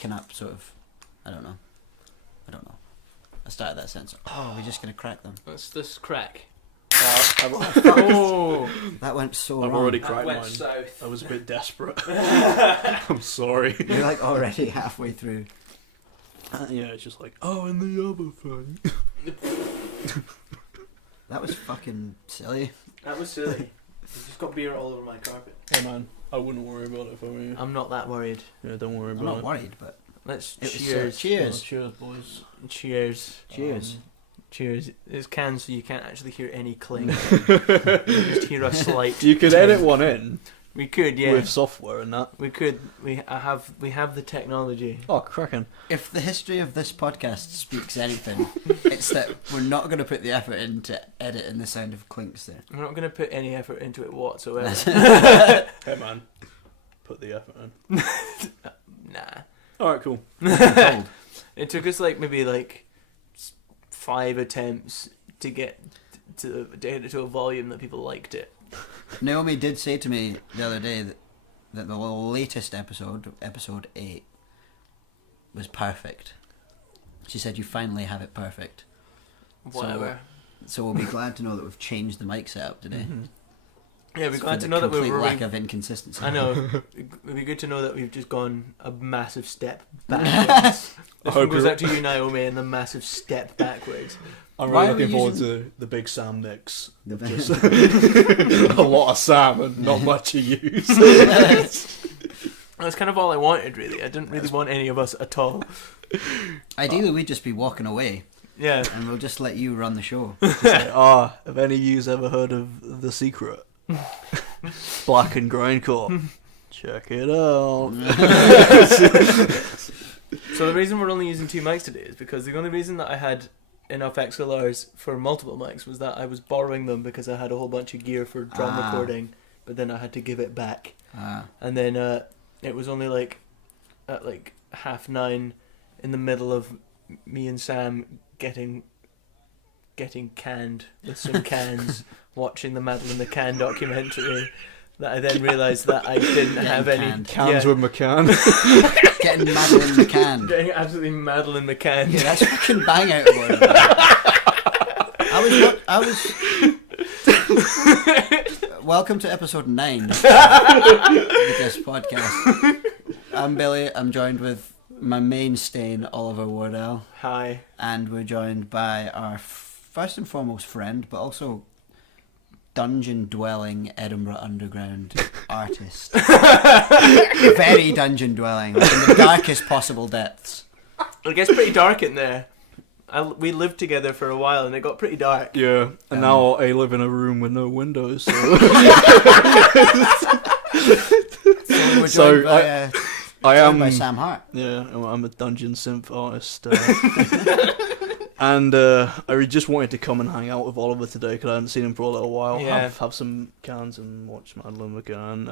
can I sort of, I don't know. I started that sentence. Oh, we're just gonna crack them. Let's just crack. Oh, that went so I've wrong. already cracked went mine. south. I was a bit desperate. I'm sorry. You're like already halfway through. Yeah, it's just like, oh, and the other thing. That was fucking silly. That was silly. I've just got beer all over my carpet. Hey man, I wouldn't worry about it if I were you. I'm not that worried. Yeah, don't worry I'm about not it. worried, but Let's it was cheers. cheers. Cheers, boys. Cheers. Cheers. Cheers. It's canned, so you can't actually hear any clink. You just hear a slight. You could edit one in We could, yeah. with software and that. We could. We have the technology. Oh, cracking. If the history of this podcast speaks anything, it's that we're not going to put the effort into editing the sound of clinks there. We're not going to put any effort into it whatsoever. Hey man, put the effort in. Nah. Alright, cool. Cold. It took us maybe 5 attempts to get to it to a volume that people liked it. Naomi did say to me the other day that the latest episode, episode 8, was perfect. She said you finally have it perfect. Whatever. So we'll be glad to know that we've changed the mic setup today. Mm-hmm. Yeah, we're It's glad for to the know that complete we're. lack of inconsistency. I know. It'd be good to know that we've just gone a massive step backwards. This one goes out to you, Naomi, and the massive step backwards. I'm Why really are we looking forward using- to the big Sam mix. The Just a lot of Sam and not much of you. That's kind of all I wanted, really. I didn't really want any of us at all. Ideally, we'd just be walking away, Yeah. and we'll just let you run the show. Have any of you ever heard of The Secret? Black and Grindcore. Check it out. So the reason we're only using 2 mics today is because the only reason that I had enough XLRs for multiple mics was that I was borrowing them because I had a whole bunch of gear for drum recording, but then I had to give it back. And then it was only at 9:30 in the middle of me and Sam getting canned with some cans, watching the Madeleine McCann documentary, that I then realised that I didn't have any canned. Cans yeah, with McCann. Getting Madeleine McCann. getting absolutely Madeleine McCann. Yeah, that's fucking bang out of order. I was. Welcome to episode 9 of this podcast. I'm Billy. I'm joined with my mainstay, Oliver Wardell, Hi. and we're joined by our first and foremost friend, but also dungeon-dwelling Edinburgh Underground artist. Very dungeon-dwelling, in the darkest possible depths. It gets pretty dark in there. We lived together for a while and it got pretty dark. Yeah, and now I live in a room with no windows. So, So we're joined So, by, I joined am. by Sam Hart. Yeah, I'm a dungeon synth artist. And I just wanted to come and hang out with Oliver today because I hadn't seen him for a little while. Yeah. Have some cans and watch Madeleine McCann.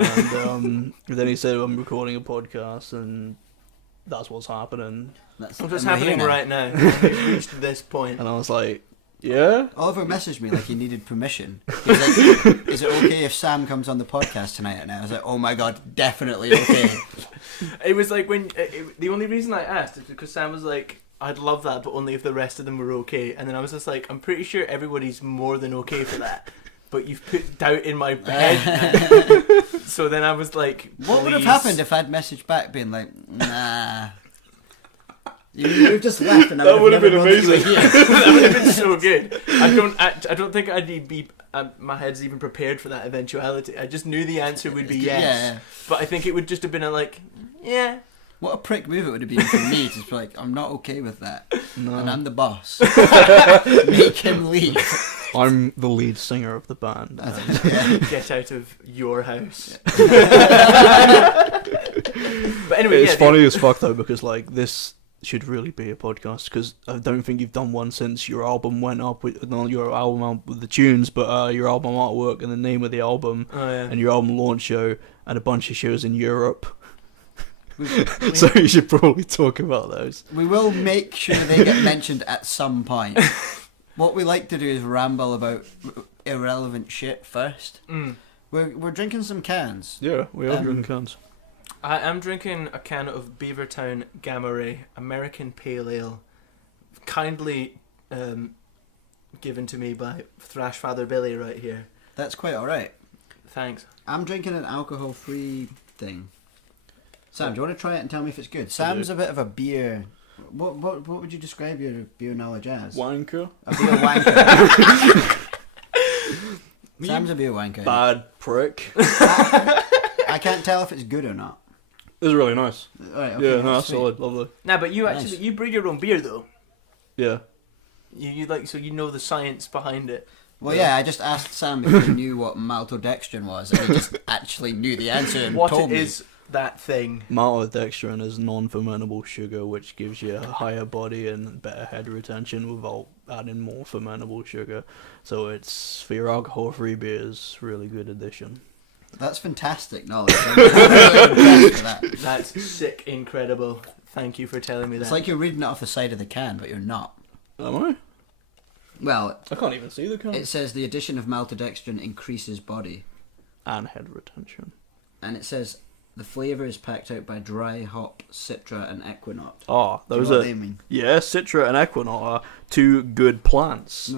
And then he said I'm recording a podcast, and that's what's happening. That's What's and we're here happening now. right now? We've reached this point. And I was like, yeah. Oliver messaged me like he needed permission. He was like, is it okay if Sam comes on the podcast tonight? And I was like, oh my god, definitely okay. It was like when the only reason I asked is because Sam was like, I'd love that, but only if the rest of them were okay. And then I was just like, I'm pretty sure everybody's more than okay for that. But you've put doubt in my head. So then I was like, What would have please. happened if I'd messaged back being like, nah. You've just left and I That would have been never known that you were amazing. here. That would have been so good. I don't think I'd be. My head's even prepared for that eventuality. I just knew the answer would be yes. Yeah. But I think it would just have been yeah. What a prick move it would have been for me to just be like, I'm not okay with that. No. And I'm the boss. Make him leave. I'm the lead singer of the band. Get out of your house. But anyway, It's funny as fuck though, because like this should really be a podcast, because I don't think you've done one since your album went up with not your album out with the tunes, but your album artwork and the name of the album, Oh, yeah. and your album launch show and a bunch of shows in Europe. We, So you should probably talk about those. we will make sure they get mentioned at some point. What we like to do is ramble about irrelevant shit first. Mm. We're drinking some cans. Yeah, we are Um, drinking cans. I am drinking a can of Beavertown Gamma Ray American Pale Ale, kindly given to me by Thrash Father Billy right here. That's quite alright. Thanks. I'm drinking an alcohol-free thing. Sam, do you want to try it and tell me if it's good? Sam's a bit of a beer... What would you describe your beer knowledge as? Wanker. A beer wanker. Sam's a beer wanker. Bad prick. I can't tell if it's good or not. It's really nice. Alright, okay, Yeah, no, that's sweet. solid, lovely. Nah, but you Nice. actually you brew your own beer though. Yeah. You like so you know the science behind it. Well, yeah, I just asked Sam if he knew what maltodextrin was, and he just actually knew the answer and What told it me. is that thing? Maltodextrin is non-fermentable sugar, which gives you a higher body and better head retention without adding more fermentable sugar. So it's, for your alcohol-free beers, really good addition. That's fantastic knowledge. I'm really impressed with that. That's sick, incredible. Thank you for telling me that. It's like you're reading it off the side of the can, but you're not. Am I? Well, I can't even see the can. it says the addition of maltodextrin increases body, And head retention. and it says the flavour is packed out by dry hop, Citra, and Equinox. Ah, Do you those know are... what they mean? Yeah, Citra and Equinox are two good plants.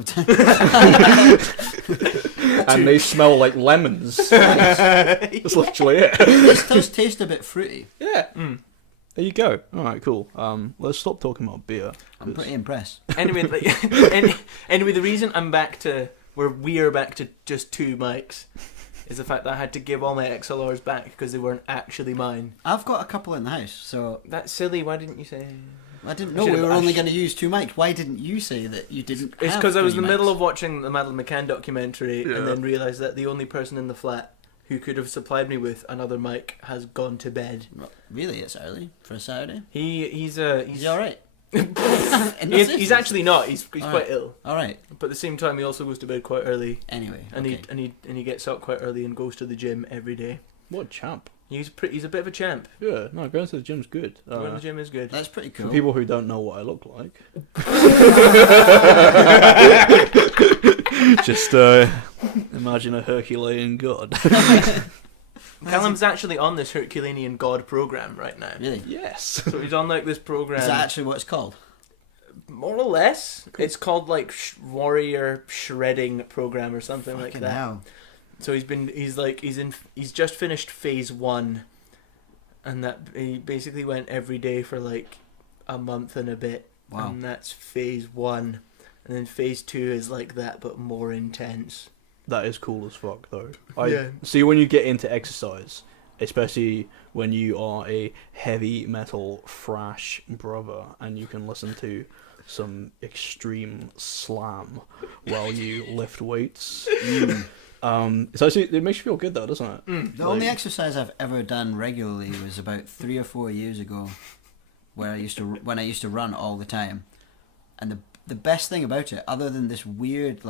And they smell like lemons. That's literally it. This does taste a bit fruity. Yeah. There you go. Alright, cool. Let's stop talking about beer. I'm pretty impressed. Anyway, anyway, the reason I'm back to we're back to just 2 mics is the fact that I had to give all my XLRs back because they weren't actually mine. I've got a couple in the house, so That's silly. Why didn't you say? I didn't know we were only going to use 2 mics. Why didn't you say that you didn't It's have because I was in 3 the middle mics? of watching the Madeleine McCann documentary Yeah. and then realised that the only person in the flat who could have supplied me with another mic has gone to bed. Really, it's early for a Saturday. He's Is he all right? he's actually not. He's quite Alright. ill. all right. But at the same time, he also goes to bed quite early, Anyway, and okay. he gets up quite early and goes to the gym every day. What a champ. He's a bit of a champ. Yeah, no, going to the gym's good. Going to the gym is good. That's pretty For cool. people who don't know what I look like. Just imagine a Herculean god. Callum's actually on this Herculean God program right now. Really? Yes. So he's on like this program. Is that actually what it's called? More or less. It's called like Warrior Shredding Program or something like Fucking that. hell. So he's just finished phase 1, and that he basically went every day for like a month and a bit. Wow. And that's phase 1, and then phase 2 is like that but more intense. That is cool as fuck, though. Yeah. See, when you get into exercise, especially when you are a heavy metal thrash brother, and you can listen to some extreme slam while you lift weights. It's actually, it makes you feel good though, doesn't it? The only exercise I've ever done regularly was about 3 or 4 years ago, where when I used to run all the time, and the best thing about it, other than this weird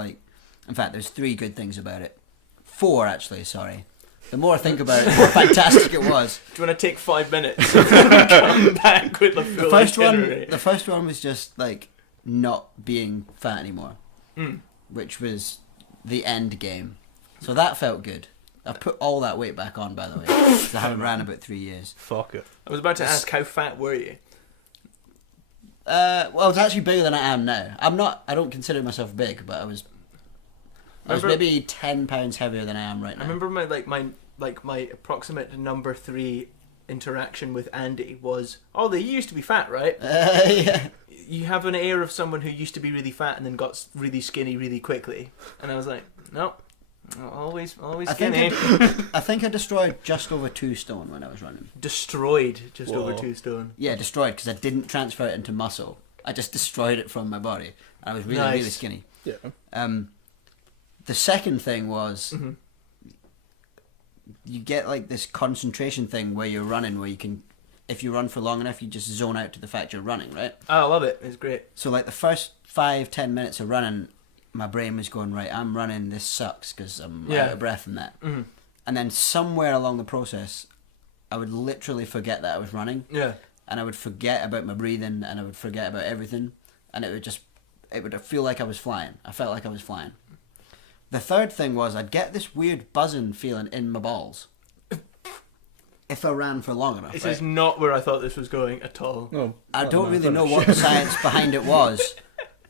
in fact, there's 3 good things about it. 4 actually, sorry. The more I think about it, the more fantastic it was. Do you want to take 5 minutes and come back with the full itinerary? The first one was just not being fat anymore, which was the end game. So that felt good. I put all that weight back on, by the way, 'cause I haven't ran about 3 years. Fuck it. I was about to ask, how fat were you? Well, it's actually bigger than I am now. I don't consider myself big, but I was maybe 10 pounds heavier than I am right now. I remember my approximate number 3 interaction with Andy was, oh, you used to be fat, right? Yeah. You have an air of someone who used to be really fat and then got really skinny really quickly. And I was like, no, always skinny. I think I destroyed just over 2 stone when I was running. Destroyed just Whoa. over 2 stone. Yeah, destroyed, because I didn't transfer it into muscle. I just destroyed it from my body. I was really, Nice. really skinny. Yeah. The second thing was you get this concentration thing where you're running, where you can, if you run for long enough, you just zone out to the fact you're running, right? Oh, I love it. It's great. So the first 5-10 minutes of running, my brain was going, right, I'm running, this sucks because I'm out of breath and that. Mm-hmm. And then somewhere along the process, I would literally forget that I was running. Yeah. And I would forget about my breathing, and I would forget about everything, and it would feel like I was flying. I felt like I was flying. The third thing was I'd get this weird buzzing feeling in my balls. if I ran for long enough. This right? is not where I thought this was going at all. No, I don't really know what the science behind it was,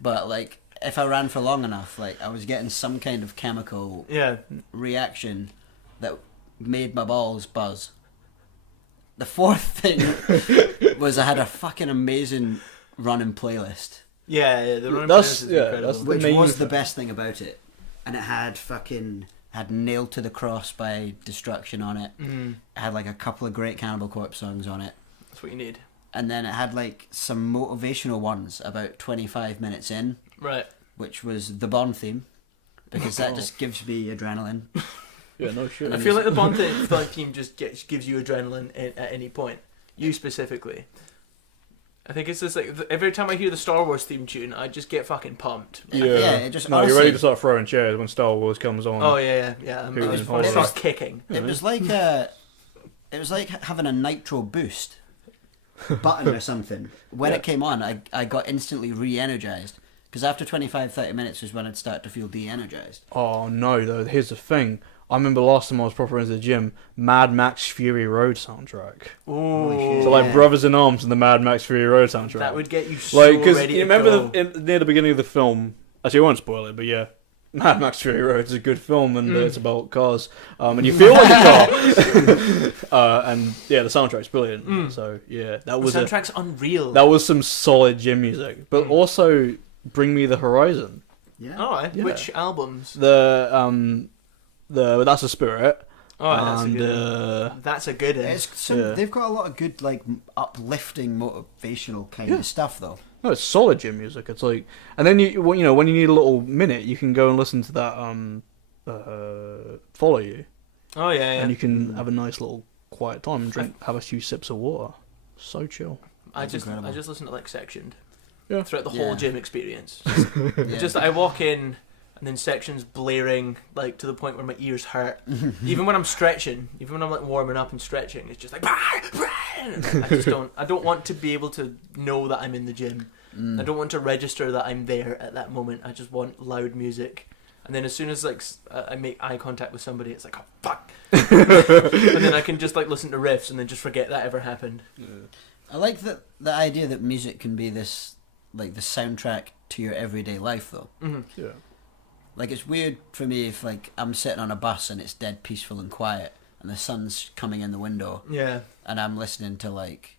but like if I ran for long enough, like I was getting some kind of chemical reaction that made my balls buzz. The fourth thing was I had a fucking amazing running playlist. Yeah, the running That's- playlist is yeah, incredible. that's the Which main was the thing. best thing about it. And it had Nailed to the Cross by Destruction on it. Mm, It had like a couple of great Cannibal Corpse songs on it. that's what you need. And then it had like some motivational ones about 25 minutes in, Right. which was the Bond theme. Because that just gives me adrenaline. Yeah, no shit. I feel like the Bond theme just gives you adrenaline at any point. You specifically. I think it's just like every time I hear the Star Wars theme tune, I just get fucking pumped. Yeah, it just no, you're honestly- ready to start throwing chairs when Star Wars comes on. Oh yeah. I Who was is going to horror? start kicking. It was like having a nitro boost button or something. When it came on, I got instantly re-energized. Because after 25-30 minutes was when I'd start to feel de-energized. Oh no, though. Here's the thing. I remember last time I was proper into the gym, Mad Max Fury Road soundtrack. Ooh. So like Brothers in Arms and the Mad Max Fury Road soundtrack. That would get you so like because ready you to remember go. near the beginning of the film. Actually, I won't spoil it, but yeah. Mad Max Fury Road is a good film, and it's about cars, and you feel like a car. And yeah, the soundtrack's brilliant. So yeah, that was the soundtrack's unreal. that was some solid gym music, but also Bring Me the Horizon. Yeah. Alright, Yeah. which albums? The That's a Spirit. Alright, And that's a good one. Yeah. They've got a lot of good, like, uplifting, motivational kind of stuff, though. no, it's solid gym music. It's like, and then when you need a little minute, you can go and listen to that Follow You, Oh yeah. and you can have a nice little quiet time and have a few sips of water. So chill. I That's just incredible. listen to like Sectioned. Yeah. Throughout the Yeah. whole gym experience. Yeah. Just I walk in and then Section's blaring like to the point where my ears hurt. Even when I'm stretching, even when I'm like warming up and stretching, it's just like I don't want to be able to know that I'm in the gym. I don't want to register that I'm there at that moment. I just want loud music. And then as soon as like I make eye contact with somebody, it's like, oh fuck. And then I can just like listen to riffs and then just forget that ever happened. I like the idea that music can be this, like, the soundtrack to your everyday life, though. Mm-hmm. Yeah. Like, it's weird for me if, like, I'm sitting on a bus and it's dead peaceful and quiet, and the sun's coming in the window, Yeah. and I'm listening to, like,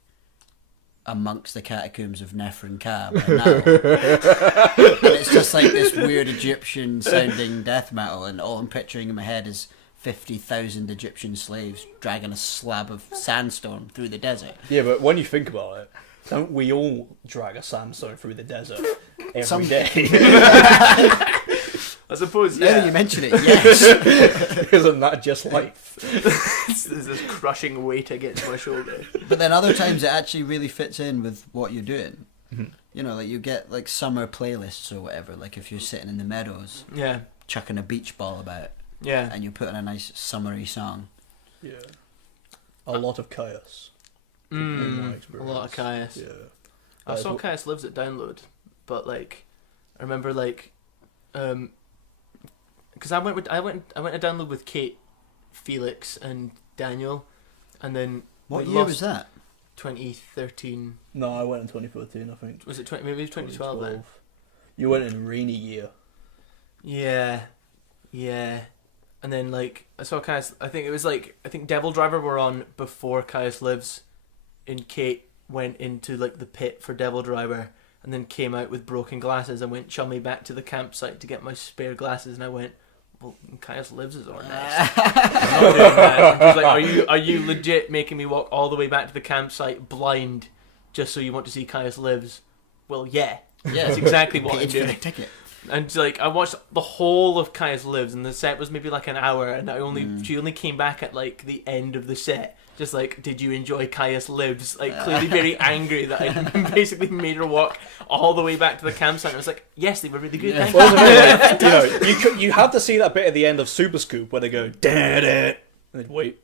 Amongst the Catacombs of Nefren Ka by Now. And it's just like this weird Egyptian sounding death metal, and all I'm picturing in my head is 50,000 Egyptian slaves dragging a slab of sandstone through the desert. Yeah, but when you think about it, don't we all drag a sandstone through the desert every Some- day? I suppose, Now that yeah. you mention it, yes. Isn't that just life? There's this crushing weight against my shoulder. But then other times it actually really fits in with what you're doing. Mhm. You know, like you get like summer playlists or whatever, like if you're sitting in the meadows Yeah. chucking a beach ball about Yeah. and you put in a nice summery song. Yeah. A lot of chaos. in my A experience. lot of Caius. Yeah. I saw Caius Lives at Download, but like, I remember like, because I went to Download with Kate, Felix, and Daniel, and then What we year lost was that? 2013. No, I went in 2014, I think. Was it maybe it was 2012 then? You went in a rainy year. Yeah. And then like I saw Caius. I think Devil Driver were on before Caius Lives, and Kate went into like the pit for Devil Driver, and then came out with broken glasses and went chummy back to the campsite to get my spare glasses, and I went, well, Caius Lives is on next. I'm not doing that. And she was like, are you legit making me walk all the way back to the campsite blind just so you want to see Caius Lives? Well, yeah. Yeah, That's exactly what I'm Paid for the doing. ticket. And like I watched the whole of Caius Lives, and the set was maybe like an hour, and she only came back at like the end of the set. Just like, did you enjoy Caius Lives? Like clearly very angry that I basically made her walk all the way back to the campsite. And I was like, yes, they were really good. Thank you. Well, you have to see that bit at the end of Super Scoop where they go, "Dad it," and they wait,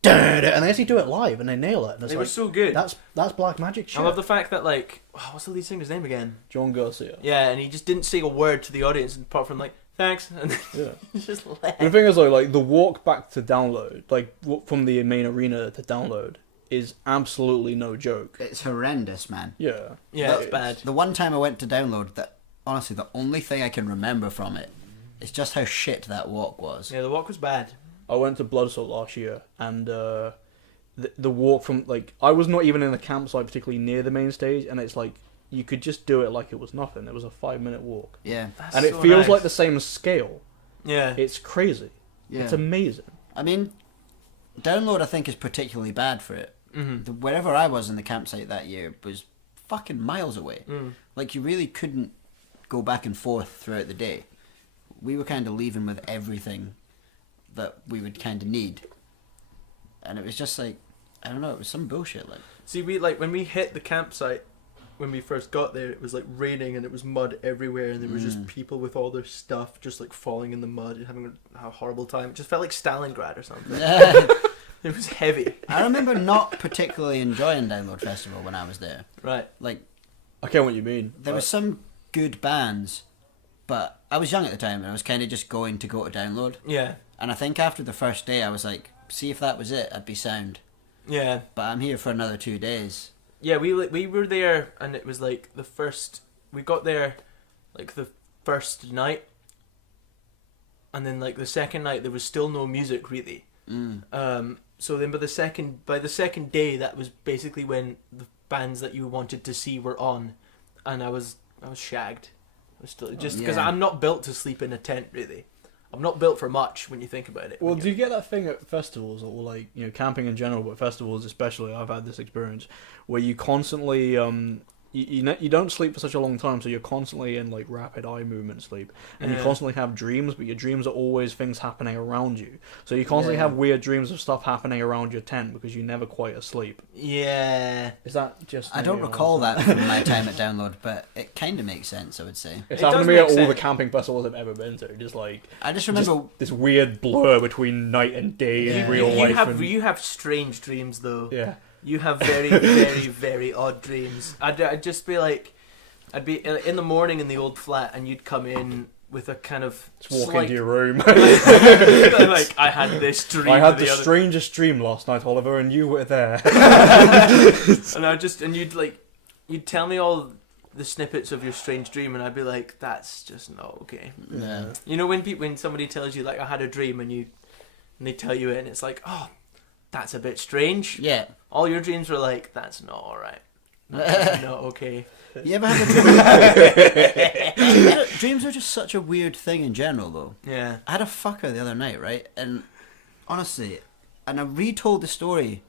"Dad it," and they actually do it live and they nail it. And it's They like, were so good. that's black magic shit. I love the fact that like, what's the lead singer's name again? John Garcia. Yeah, and he just didn't say a word to the audience apart from like, thanks, and then Yeah. just left. The thing is, though, like the walk back to download, like from the main arena to download, is absolutely no joke. It's horrendous, man. Yeah. Yeah, it's bad. The one time I went to download, that honestly, the only thing I can remember from it is just how shit that walk was. Yeah, the walk was bad. I went to Bloodsoul last year, and the walk from, like, I was not even in the campsite particularly near the main stage, and it's like you could just do it like it was nothing. It was a 5-minute walk, Yeah, That's and it so feels nice. like the same scale. Yeah. It's crazy. yeah. It's amazing. I mean, download I think is particularly bad for it. Mm-hmm. Wherever I was in the campsite that year was fucking miles away. Like, you really couldn't go back and forth throughout the day. We were kind of leaving with everything that we would kind of need. And it was just like, I don't know, it was some bullshit. Like, See, we like when we hit the campsite, when we first got there, it was like raining and it was mud everywhere, and there was just people with all their stuff just like falling in the mud and having a horrible time. It just felt like Stalingrad or something. It was heavy. I remember not particularly enjoying Download Festival when I was there. Right. Like, I get what you mean. there was some good bands, but I was young at the time and I was kind of just going to Download. Yeah. And I think after the first day I was like, see if that was it, I'd be sound. Yeah. But I'm here for another 2 days. Yeah, we were there, and it was like we got there like the first night, and then like the second night there was still no music really. So then by the second day, that was basically when the bands that you wanted to see were on, and I was shagged. I was still just because Yeah. I'm not built to sleep in a tent really. I'm not built for much when you think about it. Well, do you get that thing at festivals, or like, you know, camping in general, but festivals especially? I've had this experience where you constantly you don't sleep for such a long time, so you're constantly in like rapid eye movement sleep, and you constantly have dreams, but your dreams are always things happening around you. So you constantly have weird dreams of stuff happening around your tent because you're never quite asleep. Yeah. Is that just? I don't me, or recall is that from my time at Download, but it kind of makes sense, I would say. It's It happened does to me at make all the sense. camping festivals I've ever been to. Just like I just remember... this weird blur between night and day in real life. You have strange dreams though. Yeah. You have very, very, very odd dreams. I'd just be like, I'd be in the morning in the old flat, and you'd come in with a kind of Just walk into your room. like, I had this dream. I had the other... strangest dream last night, Oliver, and you were there. and you'd tell me all the snippets of your strange dream, and I'd be like, that's just not okay. Yeah. You know when somebody tells you like, I had a dream, and they tell you it, and it's like, oh, that's a bit strange. Yeah. All your dreams were like, that's not alright. That's not okay. You ever had a dream? Dreams are just such a weird thing in general, though. Yeah. I had a fucker the other night, right? And honestly, and I retold the story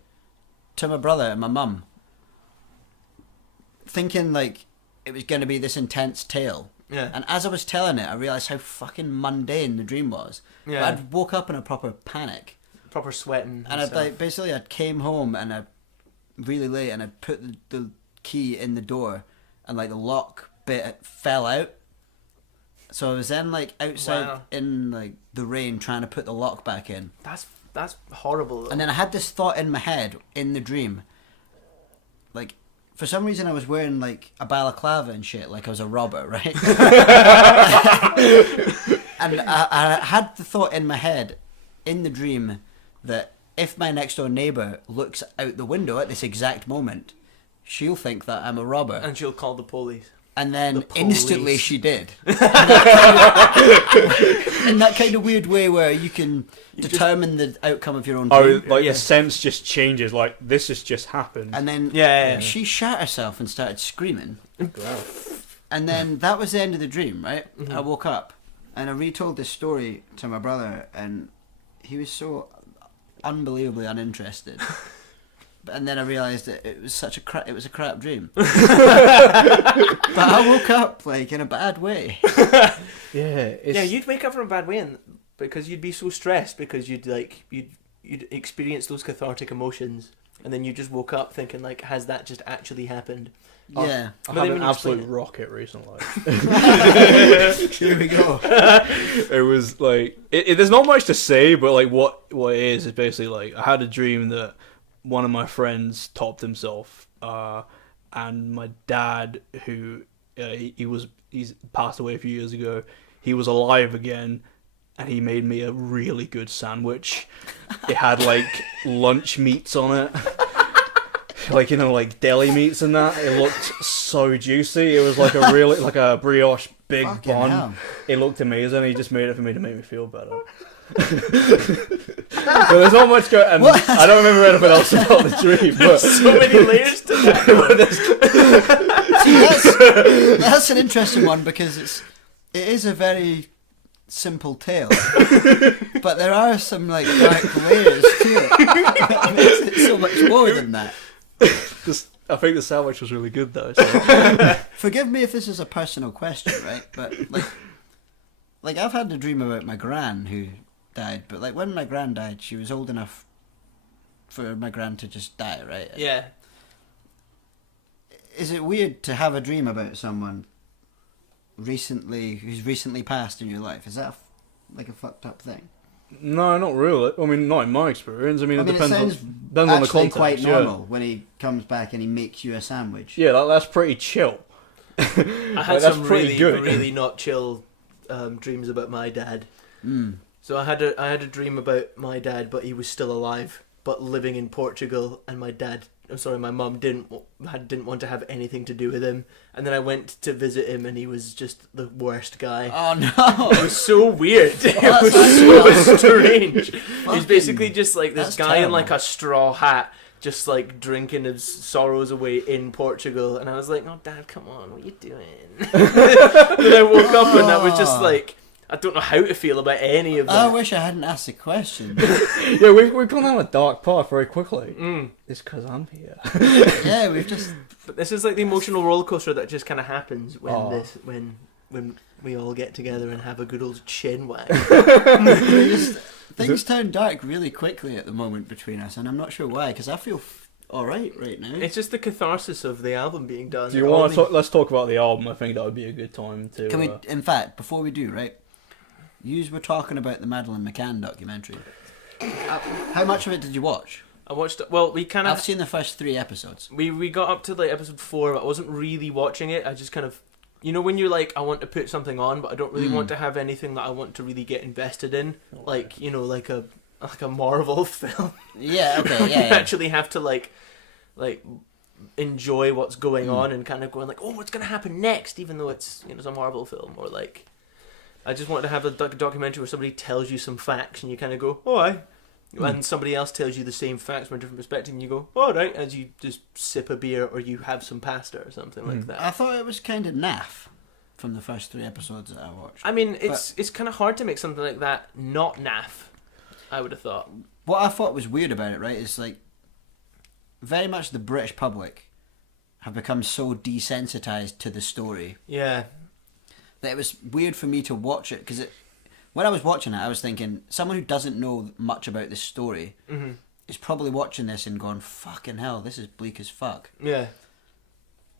to my brother and my mum, thinking like it was going to be this intense tale. Yeah. And as I was telling it, I realised how fucking mundane the dream was. Yeah. I'd woke up in a proper panic. Proper sweating. And I'd like, basically I came home and I really late and I put the key in the door and like the lock bit fell out. So I was then like outside in like the rain trying to put the lock back in. That's horrible though. And then I had this thought in my head in the dream. Like, for some reason I was wearing like a balaclava and shit, like I was a robber, right? And I had the thought in my head in the dream that if my next door neighbour looks out the window at this exact moment, she'll think that I'm a robber. And she'll call the police. And then The instantly police. she did. In that kind of weird way where you can determine the outcome of your own dream. Oh, like the sense just changes. Like this has just happened. And then Yeah. she shat herself and started screaming. And then that was the end of the dream, right? Mm-hmm. I woke up and I retold this story to my brother, and he was so unbelievably uninterested. And then I realised that it was a crap dream. But I woke up like in a bad way. Yeah, you'd wake up from a bad way, because you'd be so stressed because you'd experience those cathartic emotions, and then you just woke up thinking like, has that just actually happened? Yeah. I But had then an when you explain absolute rocket recently. Here we go. It was like there's not much to say, but like what it is basically like I had a dream that one of my friends topped himself, and my dad, who he's passed away a few years ago, he was alive again, and he made me a really good sandwich. It had like lunch meats on it. Like, you know, like deli meats and that. It looked so juicy. It was like a really, like a brioche big Fucking bun. hell. It looked amazing. He just made it for me to make me feel better. But there's not much going. And What? I don't remember anything else about the dream. But So many layers to that. See, that's an interesting one because it is a very simple tale, but there are some like dark layers to it that makes it so much more than that. I think the sandwich was really good though. So. Forgive me if this is a personal question, right? But like I've had a dream about my gran who died, but like when my gran died, she was old enough for my gran to just die, right? Yeah. Is it weird to have a dream about someone who's recently passed in your life? Is that like a fucked up thing? No, not really. I mean, not in my experience. I mean, it depends it on sounds depends on the actually context. quite yeah. normal when he comes back and he makes you a sandwich. Yeah, that's pretty chill. I had Like, that's some pretty really, good. really not chill dreams about my dad. Mm. So I had a dream about my dad, but he was still alive, but living in Portugal, and my mum didn't want to have anything to do with him. And then I went to visit him, and he was just the worst guy. Oh no! It was so weird. Oh, It was that's so strange. He's Fucking- basically just like this that's guy in terrible. like a straw hat, just like drinking his sorrows away in Portugal. And I was like, "Oh, Dad, come on, what are you doing?" Then I woke up and I was just like, I don't know how to feel about any of that. I wish I hadn't asked the question. Yeah, we've gone down a dark path very quickly. Mm. It's because I'm here. Yeah, we've just But this is like the emotional roller coaster that just kind of happens when Oh. when we all get together and have a good old chin wag. things turn dark really quickly at the moment between us, and I'm not sure why. Because I feel all right now. It's just the catharsis of the album being done. Do you want to talk? Let's talk about the album. I think that would be a good time to. Can we? In fact, before we do, right? Yous were talking about the Madeleine McCann documentary. How much of it did you watch? I watched. Well, we kind I've of seen the first 3 episodes. we got up to like episode 4, but I wasn't really watching it. I just kind of, you know, when you're like, I want to put something on, but I don't really want to have anything that I want to really get invested in, like, you know, like a Marvel film. Yeah. Okay. You Yeah. yeah. actually have to like enjoy what's going on and kind of going like, oh, what's gonna happen next, even though it's, you know, it's a Marvel film. Or like, I just wanted to have a documentary where somebody tells you some facts and you kind of go, oh, aye. And somebody else tells you the same facts from a different perspective and you go, all right, as you just sip a beer or you have some pasta or something like that. I thought it was kind of naff from the first 3 episodes that I watched. I mean, it's kind of hard to make something like that not naff, I would have thought. What I thought was weird about it, right, is like very much the British public have become so desensitized to the story Yeah. that it was weird for me to watch it, because when I was watching it, I was thinking someone who doesn't know much about this story is probably watching this and going, fucking hell, this is bleak as fuck. Yeah.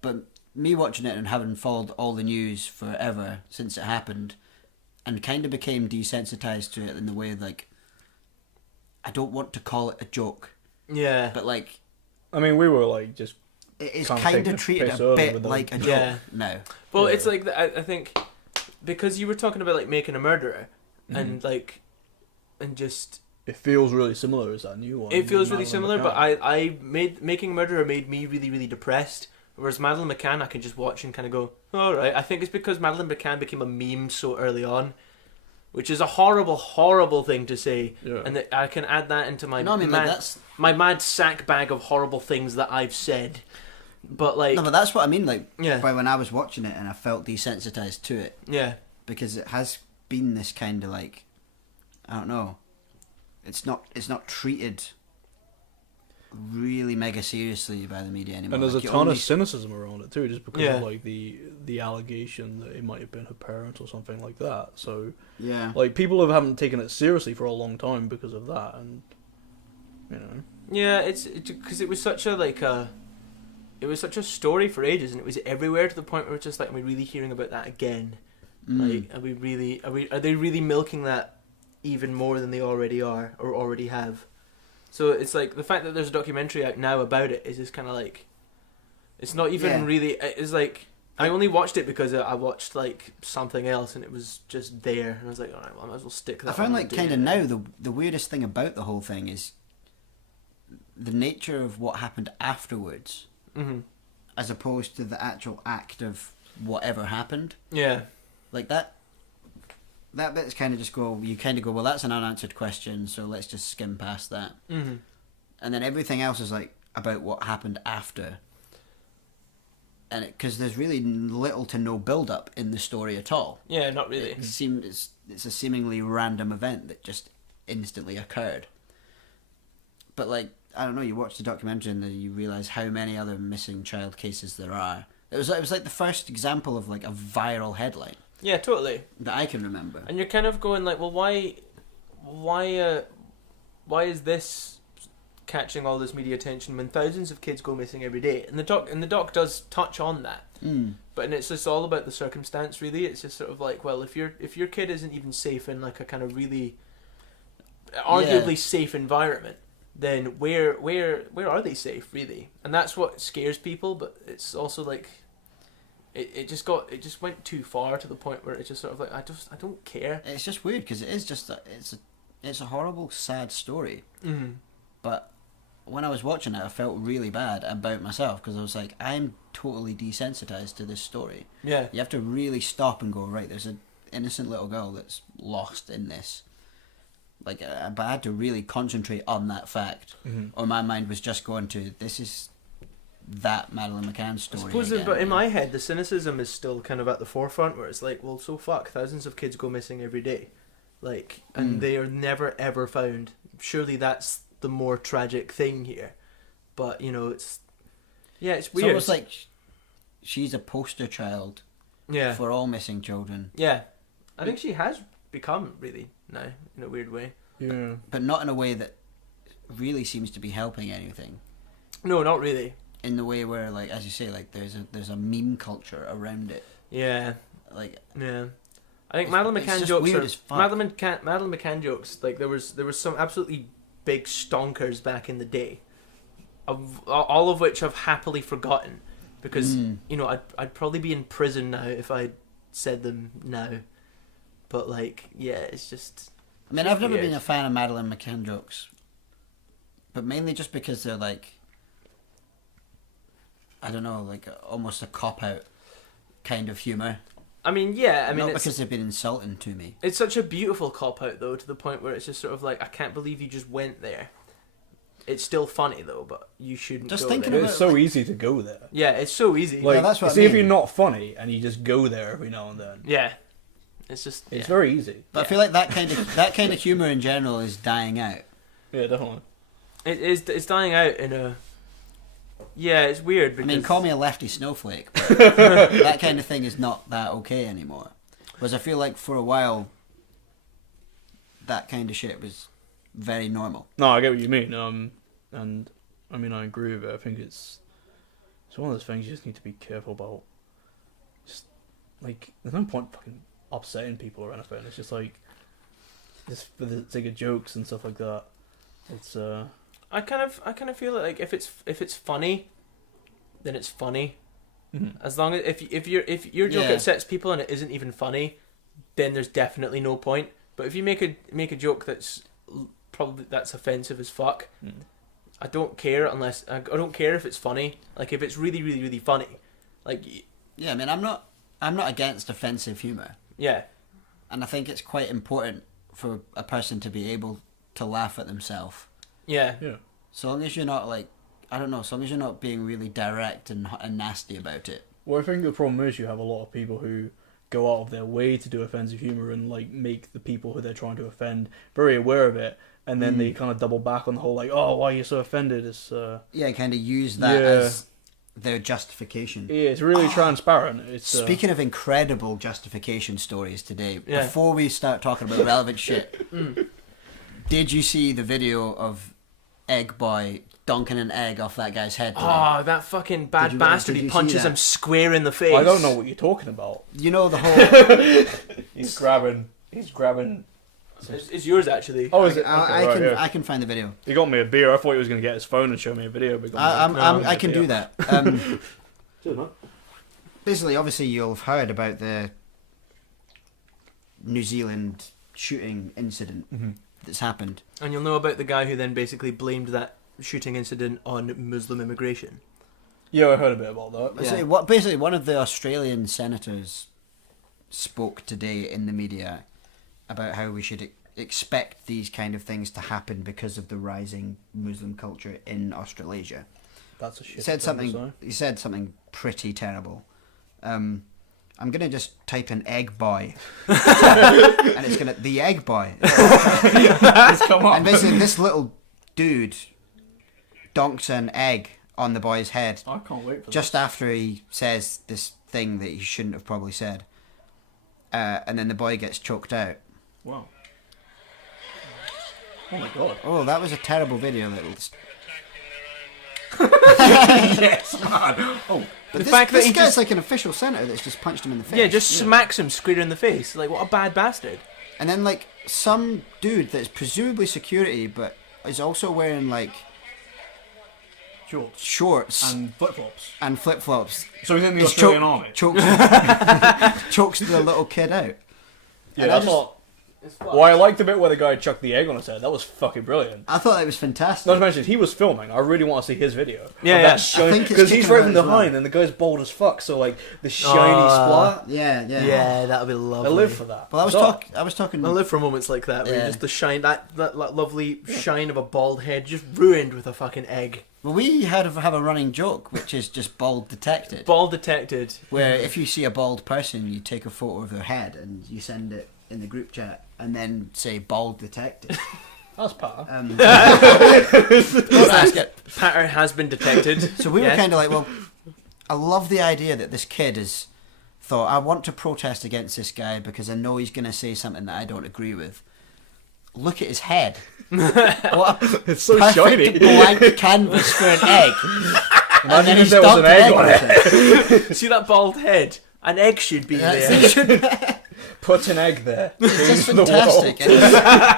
But me watching it and having followed all the news forever since it happened, and kind of became desensitized to it in the way, like, I don't want to call it a joke, Yeah. but like, I mean, we were like just. it is Can't kind take of the treated piss a early bit with them. like a joke Yeah. now. Well, Yeah. it's like, I think, because you were talking about, like, making a murderer, and, like, and just... It feels really similar as that new one. It feels really Madeleine similar, but McCann. Making a Murderer made me really, really depressed, whereas Madeleine McCann I can just watch and kind of go, alright. I think it's because Madeleine McCann became a meme so early on, which is a horrible, horrible thing to say, Yeah. and that I can add that into my No, I mean, like, that's my mad sack bag of horrible things that I've said. But like, no, but that's what I mean. Like, Yeah. by when I was watching it and I felt desensitized to it, yeah, because it has been this kind of like, I don't know, it's not treated really mega seriously by the media anymore. And there's Like, a you ton only- of cynicism around it too, just because Yeah. of like the allegation that it might have been her parents or something like that. So yeah. like people haven't taken it seriously for a long time because of that, and you know. yeah. It's because it was such a it was such a story for ages, and it was everywhere to the point where it's just like, are we really hearing about that again? Like, are they really milking that even more than they already are or already have? So it's like the fact that there's a documentary out now about it is just kind of like, it's not even Yeah. really. It's like, I only watched it because I watched like something else and it was just there, and I was like, all right, well, I might as well stick that. I found on like and do kind it. of now the weirdest thing about the whole thing is the nature of what happened afterwards, as opposed to the actual act of whatever happened. Yeah. Like that bit's kind of just you kind of go, well, that's an unanswered question, so let's just skim past that. Mm-hmm. And then everything else is like about what happened after. And because there's really little to no build up in the story at all. Yeah, not really. It's a seemingly random event that just instantly occurred. But like, I don't know, you watch the documentary and then you realise how many other missing child cases there are. It was like the first example of like a viral headline Yeah, totally. that I can remember. And you're kind of going like, well, why is this catching all this media attention when thousands of kids go missing every day? And the doc does touch on that. But it's just all about the circumstance, really. It's just sort of like, well, if your kid isn't even safe in like a kind of really arguably safe environment, then where are they safe, really? And that's what scares people. But it's also like it just went too far to the point where it's just sort of like, I don't care. It's just weird because it is just it's a horrible, sad story. But when I was watching it, I felt really bad about myself because I was like, I'm totally desensitized to this story. Yeah. You have to really stop and go, right, there's an innocent little girl that's lost in this. Like, but I had to really concentrate on that fact, or my mind was just going to, this is that Madeleine McCann story. I suppose, again. but in my head, the cynicism is still kind of at the forefront, where it's like, well, so fuck, thousands of kids go missing every day, like, and they are never ever found. Surely that's the more tragic thing here. But you know, it's weird. It's almost like she's a poster child yeah for all missing children. Yeah, I think she has become really now in a weird way. Yeah. But not in a way that really seems to be helping anything. No, not really. In the way where, like, as you say, like there's a meme culture around it. Yeah. Like, yeah. I think Madeleine it's McCann just jokes weird are as fuck. Madeleine McCann jokes. Like there was some absolutely big stonkers back in the day, all of which I've happily forgotten because you know I'd probably be in prison now if I said them now. But like, yeah, it's just. I mean, I've never been a fan of Madeleine McCann jokes, but mainly just because they're like, I don't know, like almost a cop-out kind of humour. I mean, yeah, I mean, not because they've been insulting to me. It's such a beautiful cop-out, though, to the point where it's just sort of like, I can't believe you just went there. It's still funny, though, but you shouldn't Just go thinking there. about- It's so easy to go there. Yeah, it's so easy. Like, Yeah, that's what I see if mean. you're not funny and you just go there every now and then. Yeah. It's just... It's yeah. very easy. But I feel like that kind of humour in general is dying out. Yeah, definitely. It's dying out in a... Yeah, it's weird I because... mean, call me a lefty snowflake, but that kind of thing is not that okay anymore. Whereas I feel like for a while, that kind of shit was very normal. No, I get what you mean. And I mean, I agree with it. I think it's one of those things you just need to be careful about. Just like, there's no point fucking upsetting people or anything. It's just like, just for the sake of jokes and stuff like that. It's I kind of feel like if it's funny, then it's funny. As long as if your joke Yeah. upsets people and it isn't even funny, then there's definitely no point. But if you make a joke that's offensive as fuck, I don't care unless I don't care if it's funny. Like if it's really really really funny, like Yeah, I mean, I'm not against offensive humour, yeah and I think it's quite important for a person to be able to laugh at themselves. yeah yeah. So long as you're not like, I don't know, so long as you're not being really direct and nasty about it. Well, I think the problem is you have a lot of people who go out of their way to do offensive humour and like make the people who they're trying to offend very aware of it, and then they kind of double back on the whole like, oh, why are you so offended? It's Yeah, kind of use that as their justification. yeah, it's really transparent. It's Speaking of incredible justification stories today, Yeah. before we start talking about relevant shit, did you see the video of Egg Boy dunking an egg off that guy's head today? Oh, that fucking bad bastard! did He you see punches that? him square in the face. I don't know what you're talking about. You know the whole... He's grabbing. It's yours actually. Oh, is it? I can find the video. He got me a beer. I thought he was going to get his phone and show me a video. But he got me a I can do that. Cheers, man. basically, obviously, you'll have heard about the New Zealand shooting incident that's happened. And you'll know about the guy who then basically blamed that shooting incident on Muslim immigration. Yeah, I heard a bit about that. Yeah. So basically, one of the Australian senators spoke today in the media about how we should expect these kind of things to happen because of the rising Muslim culture in Australasia. That's a shit. He said something pretty terrible. I'm gonna just type in egg boy, and it's gonna the egg boy. Come on. And basically, this little dude donks an egg on the boy's head I can't wait for just this. after he says this thing that he shouldn't have probably said, and then the boy gets choked out. Wow. Oh my god. Oh, that was a terrible video. Yes, man. Oh, But The this, fact that this he guy's just- like an official senator that's just punched him in the face. Yeah, just smacks him square in the face. Like, what a bad bastard. And then like some dude that's presumably security, but is also wearing like shorts and flip flops. and flip flops. So he's in the He's Australian Army. Chokes the little kid out. Yeah, And I that's just- not. Well, I liked the bit where the guy chucked the egg on his head. That was fucking brilliant. I thought it was fantastic. Not to mention, he was filming. I really want to see his video. Yeah, of yeah. that shiny, I think it's because he's kicking right about from as well. behind, and the guy's bald as fuck. So like the shiny splat, Yeah. Yeah, that'll be I lovely. live for that. Well, I was talking. I live for moments like that, where Yeah. just the shine, that lovely shine of a bald head, just ruined with a fucking egg. Well, we have a running joke, which is just bald detected. Bald detected. Where if you see a bald person, you take a photo of their head and you send it in the group chat, and then say bald detected. That's par. Don't ask it. Pattern has been detected. So we were Yes. kind of like, well, I love the idea that this kid has thought, I want to protest against this guy because I know he's going to say something that I don't agree with. Look at his head. What a It's so perfect shiny. blank canvas for an egg. And then if he's there was dunked an egg on with it. See that bald head? An egg should be That's there. it. Should- Put an egg there. It's just Change the fantastic. world.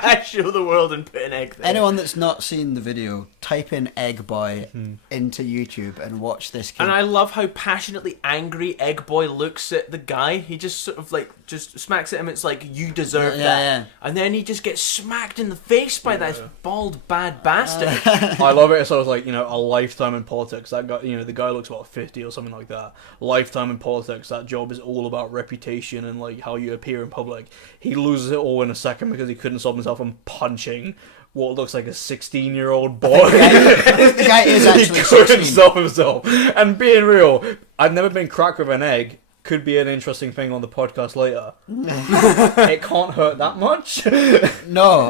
And Show the world and put an egg there. anyone that's not seen the video, type in Egg Boy into YouTube and watch this kid. And I love how passionately angry Egg Boy looks at the guy. He just sort of like just smacks at him. It's like, you deserve Yeah, that. yeah. And then he just gets smacked in the face by this bald bad bastard. I love it. So I was like, a lifetime in politics. That guy, the guy looks about 50 or something like that. Lifetime in politics. That job is all about reputation and like how you appear in public. He loses it all in a second because he couldn't stop himself from punching what looks like a 16-year-old boy. The guy is He actually couldn't 16. stop himself. And being real, I've never been cracked with an egg. Could be an interesting thing on the podcast later. It can't hurt that much. No,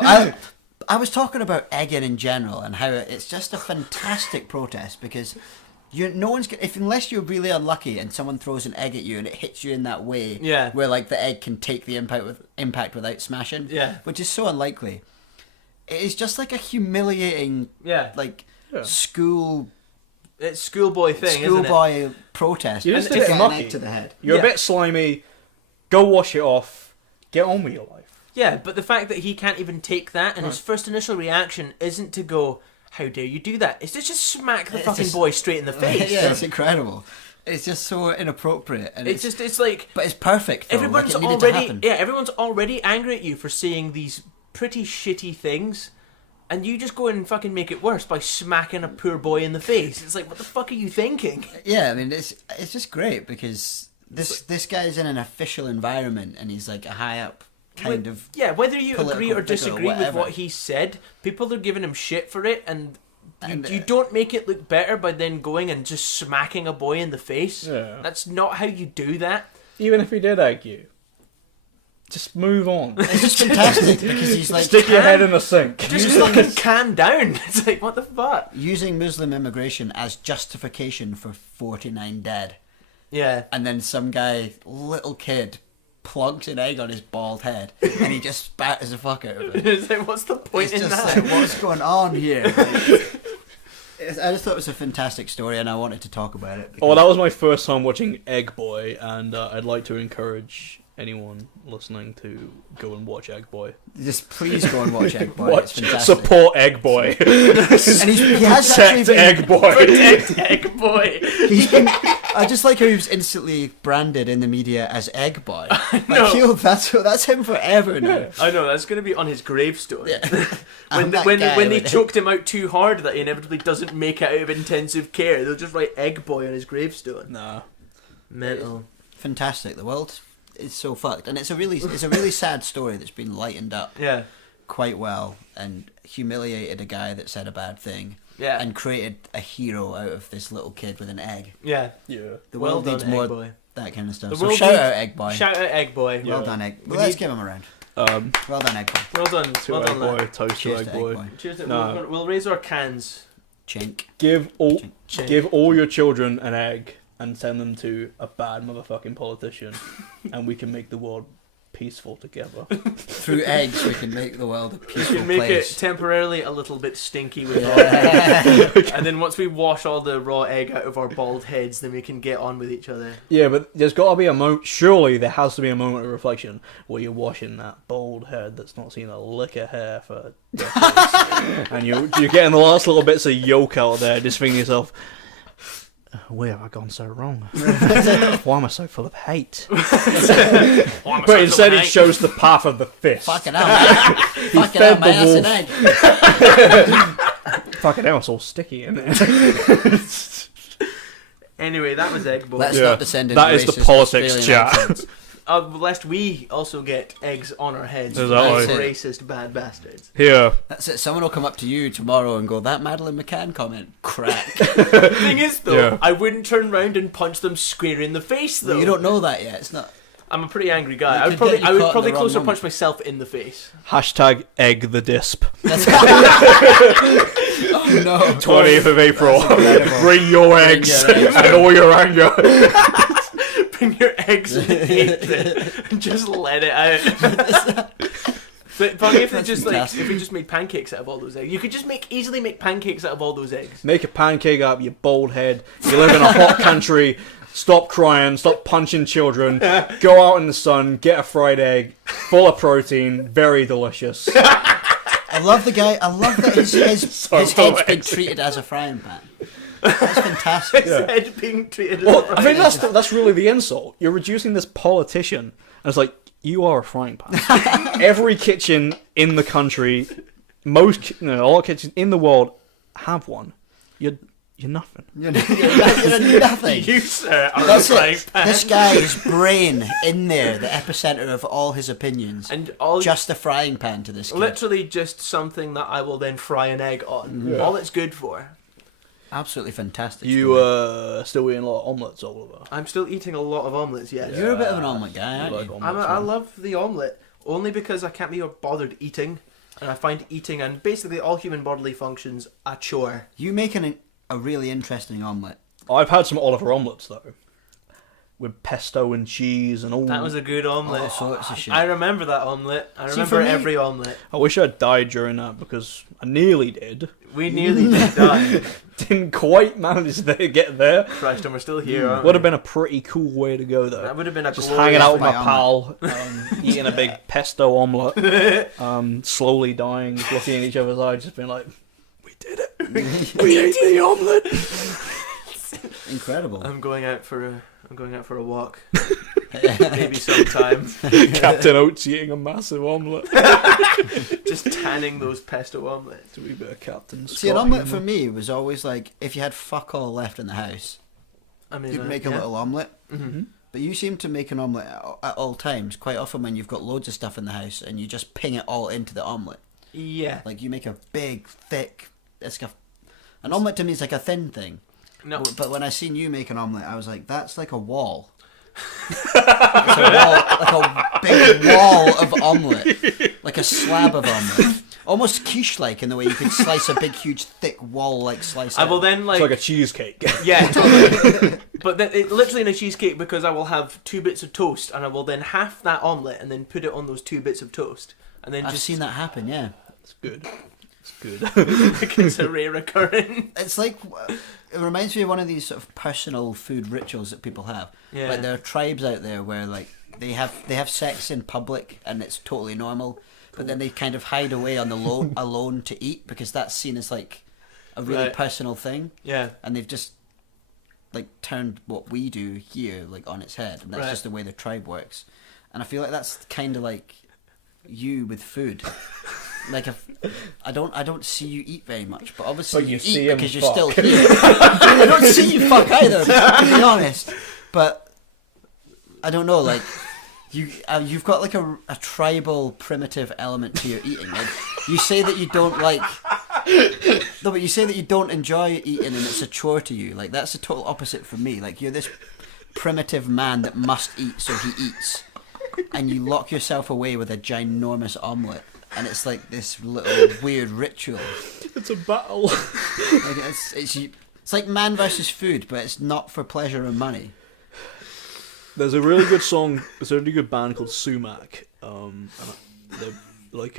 I was talking about egging in general and how it's just a fantastic protest because no one's unless you're really unlucky and someone throws an egg at you and it hits you in that way, Yeah. where like the egg can take the impact without smashing, Yeah. which is so unlikely. It is just like a humiliating, Yeah. like Yeah. schoolboy It's schoolboy thing, isn't it? protest. You just to did it get an mucky. egg to the head. You're Yeah. a bit slimy. Go wash it off. Get on with your life. Yeah, but the fact that he can't even take that and his first initial reaction isn't to go, how dare you do that? It's to just smack the It's fucking just- boy straight in the face. Yeah, it's incredible. It's just so inappropriate, and It's like but it's perfect. Though. everyone's like, it needed to already happen. everyone's already angry at you for saying these pretty shitty things, and you just go in and fucking make it worse by smacking a poor boy in the face. It's like, what the fuck are you thinking? Yeah, I mean, it's just great because this guy's in an official environment and he's like a high up kind of. Yeah, whether you political agree or figure or disagree with whatever. what he said, people are giving him shit for it, and And, you don't make it look better by then going and just smacking a boy in the face. Yeah. That's not how you do that. Even if he did egg you, just move on. It's just fantastic because he's like Stick your head in the sink. Just fucking calm down. It's like, what the fuck? using Muslim immigration as justification for 49 dead, Yeah. and then some guy, little kid, plonks an egg on his bald head and he just spatters the fuck out of it. It's like, what's the point It's in just that? like, what's going on here? I just thought it was a fantastic story and I wanted to talk about it. Oh, that was my first time watching Egg Boy, and I'd like to encourage anyone listening to go and watch Egg Boy. Just please go and watch Egg Boy. It's Watch, fantastic. support Egg Boy. And he has actually Protect been, Egg Boy. Protect Egg Boy. he's been I just like how he was instantly branded in the media as Egg Boy. know. That's him forever now. I know, that's going to be on his gravestone. Yeah. when I'm when that they, guy when they with choked him out too hard that he inevitably doesn't make it out of intensive care, they'll just write Egg Boy on his gravestone. Nah. Mental. Fantastic. The world is so fucked, and it's a really sad story that's been lightened up Yeah. quite well and humiliated a guy that said a bad thing. Yeah. And created a hero out of this little kid with an egg. Yeah. Yeah. The Well world needs done, more Egg Boy. that kind of stuff. The So world shout needs- out Egg Boy. Shout out Egg Boy. Well Yeah. done, Egg. We Well, let's need- give him a round. Well done. To Well Egg done, Boy, lad. toast to Cheers Egg to Egg Boy. Boy. Cheers. No. We'll raise our cans. Chink. Give all Chink. your children an egg and send them to a bad motherfucking politician, and we can make the world peaceful together. Through eggs, we can make the world a We peaceful can make place. it temporarily a little bit stinky with raw Yeah. egg. And then once we wash all the raw egg out of our bald heads, then we can get on with each other. Yeah, but there's got to be a moment. Surely there has to be a moment of reflection where you're washing that bald head that's not seen a lick of hair for decades, and you're getting the last little bits of yolk out there, just thinking to yourself, where have I gone so wrong? Why am I so full of hate? But instead it shows the path of the fist. Fucking hell, man. Fucking fed hell, man. the That's an egg. Fucking hell, it's all sticky, isn't it? Anyway, that was Egg Boy. Let's Yeah. not descend into That is the racist politics Australian chat. accents. Lest we also get eggs on our heads. Exactly. Like racist bad bastards. Here. That's it. Someone will come up to you tomorrow and go, that Madeleine McCann comment, crack. The thing is, though, Yeah. I wouldn't turn round and punch them square in the face, though. You don't know that yet. It's not. I'm a pretty angry guy. You I could would probably, get you I would caught in probably the wrong closer moment. punch myself in the face. Hashtag egg the disp. That's oh no. 20th of April. incredible. Bring your eggs your eggs. and all your anger. Bring your eggs and hatred and just let it out. But funny if they That's just fantastic. if we just made pancakes out of all those eggs. You could just easily make pancakes out of all those eggs. Make a pancake out of your bald head. You live in a hot country. Stop crying. Stop punching children. Go out in the sun. Get a fried egg. Full of protein. Very delicious. I love the guy. I love that his head's been eggs. treated as a frying pan. That's fantastic. His head being treated as Well, a I think that's really the insult. You're reducing this politician, and it's like, you are a frying pan. Every kitchen in the country, all kitchens in the world have one. You're nothing. You're nothing. You, sir, are That's a frying it. pan. This guy's brain in there, the epicenter of all his opinions. And all Just a frying pan to this kid. literally just something that I will then fry an egg on. Yeah. All it's good for. Absolutely fantastic. You story. still eating a lot of omelets, Oliver? I'm still eating a lot of omelettes, yes. You're a bit of an omelette guy, aren't like you? omelets, I man. love the omelette only because I can't be bothered eating, and I find eating and basically all human bodily functions a chore. You make a really interesting omelette. I've had some Oliver omelettes though, with pesto and cheese and all. That was a good All omelette. sorts of shit. I remember that omelette. I See, remember for me- every omelette. I wish I'd died during that because I nearly did. We nearly did die. Didn't quite manage to get there. Christ, and we're still here. Aren't Would we? have been a pretty cool way to go though. That would have been a Just glorious hanging out with my my pal, eating a big pesto omelette, slowly dying, just looking at each other's eyes, just being like, "We did it! We ate the omelette!" Incredible. I'm going out for a walk. Maybe sometime. Captain Oates eating a massive omelette. Just tanning those pesto omelettes. Do we bit of Captain Scott? See, an omelette humour? for me was always like, if you had fuck all left in the house, I mean, you'd make a yeah. little omelette. Mhm. But you seem to make an omelette at all times, quite often when you've got loads of stuff in the house and you just ping it all into the omelette. Yeah. Like, you make a big, thick... It's like an omelette to me is like a thin thing. No. But when I seen you make an omelette, I was like, that's like a wall. It's a wall, like a big wall of omelette. Like a slab of omelette. Almost quiche-like in the way you could slice a big, huge, thick wall-like slice. I will out. then It's like a cheesecake. Yeah, totally. But then literally in a cheesecake, because I will have 2 bits of toast and I will then half that omelette and then put it on those 2 bits of toast and then I've just seen that happen, yeah. It's good. It's good. like it's a rare occurrence. It's like, it reminds me of one of these sort of personal food rituals that people have. Yeah. Like, there are tribes out there where, like, they have sex in public and it's totally normal, but then they kind of hide away on the alone to eat because that's seen as, like, a really Right. personal thing. Yeah. And they've just like turned what we do here like on its head, and that's Right. just the way the tribe works. And I feel like that's kind of like you with food. Like I don't see you eat very much, but obviously But you you see eat him because you're fuck. still here. I don't see you fuck either, to be honest. But I don't know, like you've got like a tribal primitive element to your eating. Like, you say that you don't like. No, but you say that you don't enjoy eating and it's a chore to you. Like that's the total opposite for me. Like you're this primitive man that must eat, so he eats, and you lock yourself away with a ginormous omelette, and it's like this little weird ritual. It's a battle. Like it's like man versus food, but it's not for pleasure and money. There's a really good song. There's a really good band called Sumac. They're like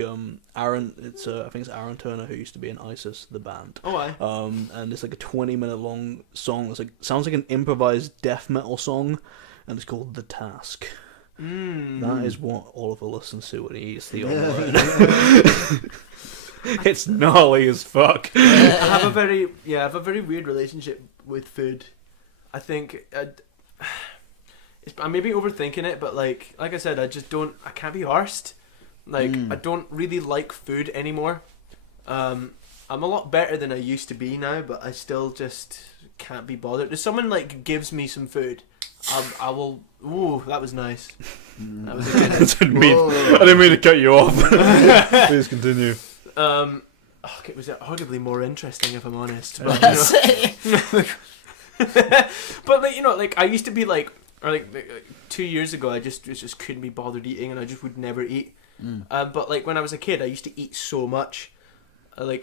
Aaron. It's I think it's Aaron Turner who used to be in ISIS, the band. Oh, aye. And it's like a 20-minute long song. It's like sounds like an improvised death metal song, and it's called The Task. That is what Oliver listens to when he eats the omelette. It's gnarly as fuck. I have a very weird relationship with food. I think I'm maybe overthinking it, but like I said, I can't be arsed. Like I don't really like food anymore. I'm a lot better than I used to be now, but I still just can't be bothered. If someone like gives me some food, I will. Ooh, that was nice. That was a good. I didn't mean to cut you off. Please continue. It was arguably more interesting if I'm honest. But, but like I used to be like 2 years ago, I just couldn't be bothered eating, and I just would never eat. But like when I was a kid, I used to eat so much. I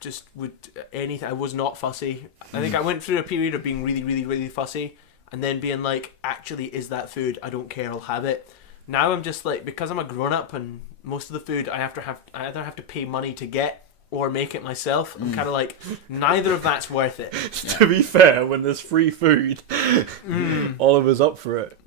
just would anything. I was not fussy. I think I went through a period of being really, really, really fussy, and then being like, actually, is that food? I don't care. I'll have it. Now I'm just like, because I'm a grown up, and most of the food I either have to pay money to get or make it myself. I'm kind of like, neither of that's worth it. To be fair, when there's free food, Oliver's up for it.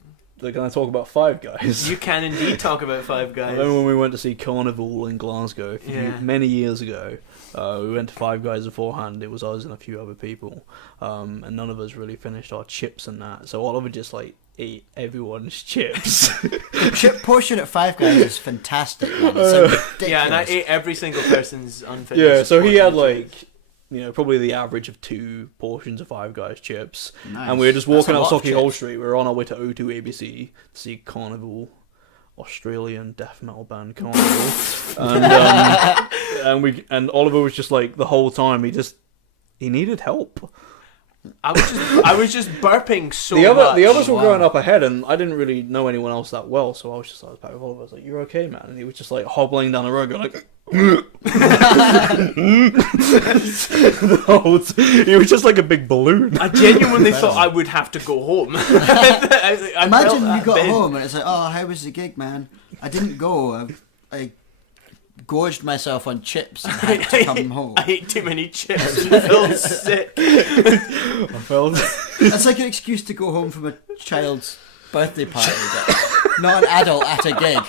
Like, can I talk about Five Guys? You can indeed talk about Five Guys. I remember when we went to see Carnival in Glasgow many years ago. We went to Five Guys beforehand. It was us and a few other people, and none of us really finished our chips and that. So Oliver just like ate everyone's chips. The chip portion at Five Guys is fantastic, man. It's like ridiculous. Yeah, and I ate every single person's unfinished. Yeah, so he had portion. like, probably the average of 2 portions of Five Guys chips. Nice. And we were just walking That's up a lot of Sauchiehall chips. Street. We were on our way to O2 ABC to see Carnival, Australian death metal band Carnival. and Oliver was just like, the whole time, he needed help. I was just burping so The much. others were Wow. going up ahead, and I didn't really know anyone else that well, so I was just like, back with Oliver. I was like, "You're okay, man?" And he was just like hobbling down the road, going like, he was just like a big balloon. I genuinely thought I would have to go home. I felt Imagine that you got big. home and it's like, oh, how was the gig, man? I didn't go. I gorged myself on chips and had to come home. I ate too many chips and felt sick. I felt. That's like an excuse to go home from a child's birthday party, but not an adult at a gig.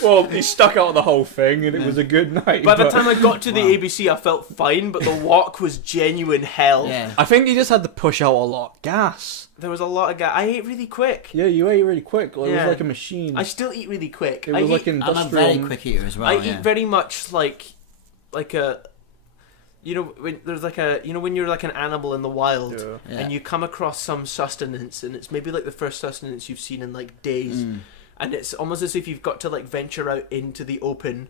Well, he stuck out the whole thing, and it was a good night. By the but time I got to the ABC, I felt fine, but the walk was genuine hell. Yeah. I think he just had to push out a lot. Gas. There was a lot of I ate really quick. Yeah, you ate really quick. Like, It Yeah. was like a machine. I still eat really quick. It I was like eat, I'm a industrial. very quick eater as well. I yeah. eat very much like a, when there's like a, when you're like an animal in the wild, Yeah. Yeah. and you come across some sustenance, and it's maybe like the first sustenance you've seen in like days, and it's almost as if you've got to like venture out into the open,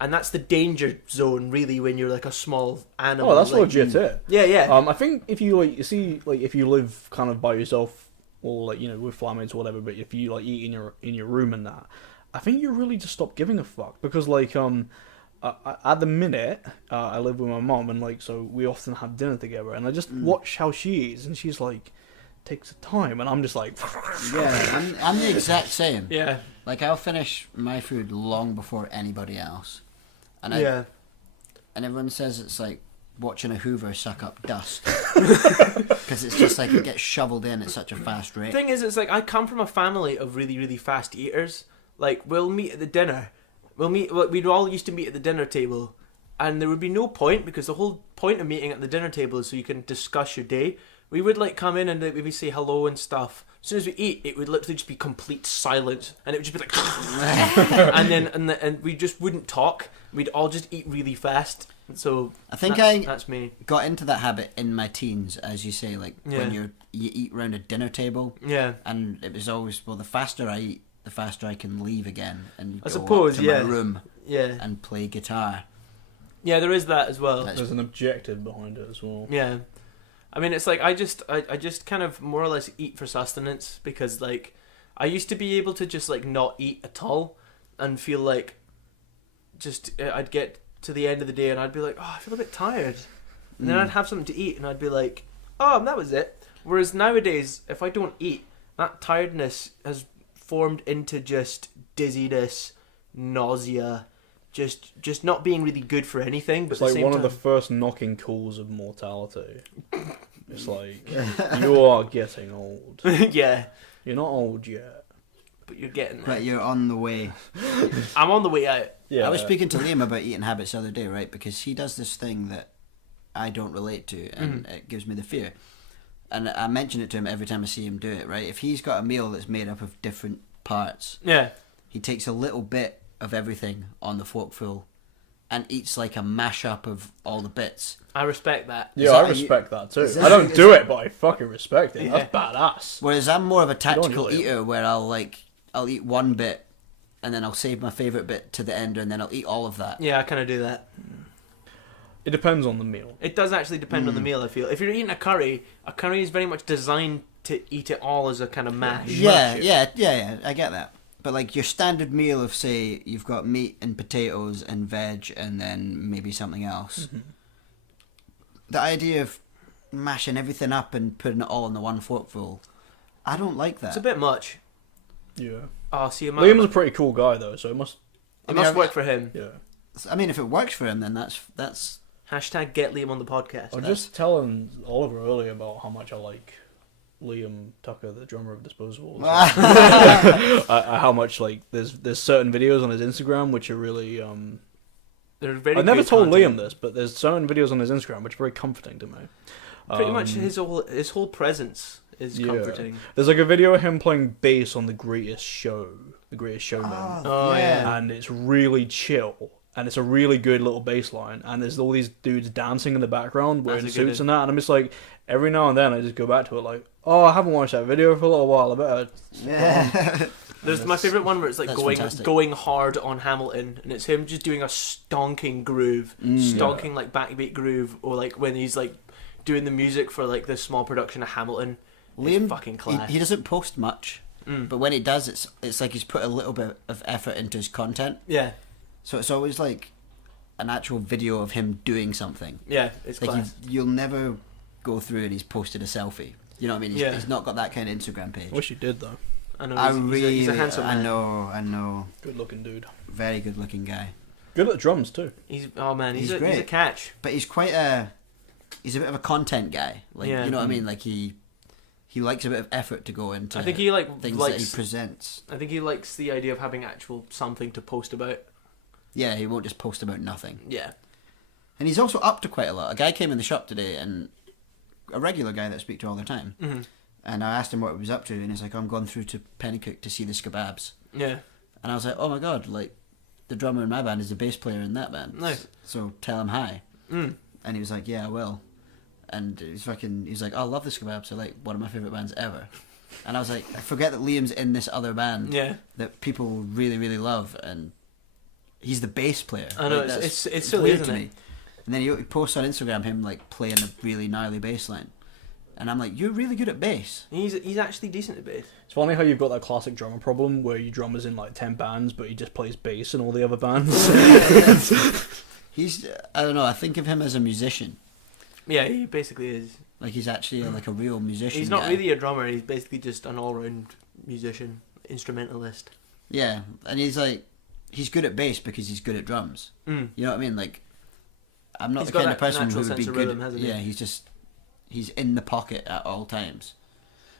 and that's the danger zone really when you're like a small animal. Oh, that's like, legit it. Yeah, yeah. I think if you if you live kind of by yourself, or like with flatmates or whatever, but if you like eat in your room and that, I think you really just stop giving a fuck, because like at the minute I live with my mom, and like so we often have dinner together, and I just watch how she eats, and she's like takes the time, and I'm just like Yeah, I'm the exact same. Yeah. Like I'll finish my food long before anybody else, and Yeah. and everyone says it's like watching a Hoover suck up dust because it's just like it gets shoveled in at such a fast rate. Thing is, it's like I come from a family of really, really fast eaters. Like we'll meet at the dinner. We'd all used to meet at the dinner table, and there would be no point, because the whole point of meeting at the dinner table is so you can discuss your day. we would like come in and like, maybe say hello and stuff. As soon as we eat, it would literally just be complete silence, and it would just be like, and we just wouldn't talk. We'd all just eat really fast. So I think that's me. got into that habit in my teens, as you say, like when you eat around a dinner table. Yeah. And it was always, well, the faster I eat, the faster I can leave again and I go suppose, up to my room and play guitar. Yeah, there is that as well. There's an objective behind it as well. Yeah. I mean, it's like I just kind of more or less eat for sustenance, because like I used to be able to just like not eat at all and feel like just I'd get to the end of the day and I'd be like, oh, I feel a bit tired, and then I'd have something to eat and I'd be like, oh, that was it. Whereas nowadays, if I don't eat, that tiredness has formed into just dizziness, nausea, just not being really good for anything. But It's like one of the first knocking calls of mortality. It's like, you are getting old. Yeah. You're not old yet, but you're getting there. But you're on the way. I'm on the way out. Yeah. I was speaking to Liam about eating habits the other day, right? Because he does this thing that I don't relate to, and it gives me the fear. And I mention it to him every time I see him do it, right? If he's got a meal that's made up of different parts, he takes a little bit of everything on the forkful and eats like a mashup of all the bits. I respect that. Yeah, I respect that too. I don't do it, but I fucking respect it. That's badass. Whereas I'm more of a tactical eater, where I'll eat one bit and then I'll save my favourite bit to the end and then I'll eat all of that. Yeah, I kind of do that. It depends on the meal. It does actually depend on the meal, I feel. If you're eating a curry is very much designed to eat it all as a kind of mash. Yeah, I get that. But like your standard meal of, say, you've got meat and potatoes and veg and then maybe something else. Mm-hmm. The idea of mashing everything up and putting it all in the one forkful, I don't like that. It's a bit much. Yeah. Oh, see, Liam's a pretty cool guy though, so it must work for him. Yeah. I mean, if it works for him, then that's. Hashtag get Liam on the podcast. I was just telling Oliver earlier about how much I like Liam Tucker, the drummer of Disposable. How much like there's certain videos on his Instagram which are really They're very. I never good told content. Liam this, but there's certain videos on his Instagram which are very comforting to me. Pretty much his whole presence is comforting. There's like a video of him playing bass on The Greatest Showman. Oh yeah. And it's really chill. And it's a really good little bass line. And there's all these dudes dancing in the background wearing suits and that. And I'm just like, every now and then I just go back to it like, oh, I haven't watched that video for a little while. I better. Yeah. There's my favourite one where it's like going hard on Hamilton. And it's him just doing a stonking groove. Stonking like backbeat groove. Or like when he's like doing the music for like this small production of Hamilton. Liam, fucking class. He doesn't post much. But when he does, it's like he's put a little bit of effort into his content. Yeah. So it's always like an actual video of him doing something. Yeah, it's like class. You'll never go through and he's posted a selfie. You know what I mean? He's not got that kind of Instagram page. I wish he did though. I know. He's a handsome man. I know. Good looking dude. Very good looking guy. Good at drums too. He's great. He's a catch. But he's quite he's a bit of a content guy. Like you know what I mean? Like he likes a bit of effort to go into. I think he things that he presents. I think he likes the idea of having actual something to post about. Yeah, he won't just post about nothing. Yeah. And he's also up to quite a lot. A guy came in the shop today, and a regular guy that I speak to all the time. Mm-hmm. And I asked him what he was up to, and he's like, I'm going through to Pennycook to see the Skebabs. Yeah. And I was like, oh my god, like, the drummer in my band is the bass player in that band. Nice. So tell him hi. And he was like, yeah, I will. And he's like, oh, I love the Skebabs. They're like one of my favourite bands ever. And I was like, I forget that Liam's in this other band that people really, really love, and he's the bass player. I know, like, it's so weird to me. And then he posts on Instagram him like playing a really gnarly bass line. And I'm like, you're really good at bass. He's actually decent at bass. It's funny how you've got that classic drummer problem where your drummer's in like 10 bands but he just plays bass in all the other bands. I don't know, I think of him as a musician. Yeah, he basically is. Like he's actually like a real musician. He's not really a drummer, he's basically just an all-round musician, instrumentalist. Yeah, and he's good at bass because he's good at drums. You know what I mean? Like, I'm not the kind of person who would be good. He's in the pocket at all times.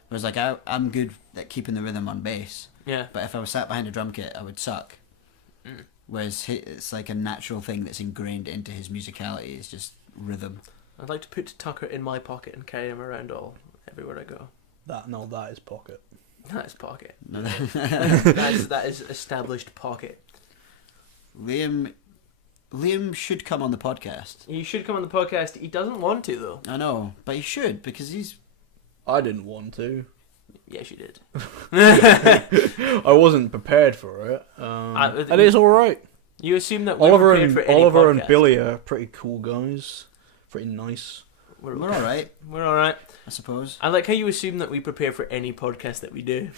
Whereas like I'm good at keeping the rhythm on bass. Yeah. But if I was sat behind a drum kit, I would suck. Whereas it's like a natural thing that's ingrained into his musicality. It's just rhythm. I'd like to put Tucker in my pocket and carry him around everywhere I go. That is pocket. That is pocket. No, that is established pocket. Liam should come on the podcast. He should come on the podcast. He doesn't want to though. I know, but he should because he's. I didn't want to. Yes, you did. I wasn't prepared for it. And it's alright. You assume that we're Oliver prepared and for any Oliver podcast. and Billy are pretty cool guys. Pretty nice. We're all right, We're all right. I suppose. I like how you assume that we prepare for any podcast that we do.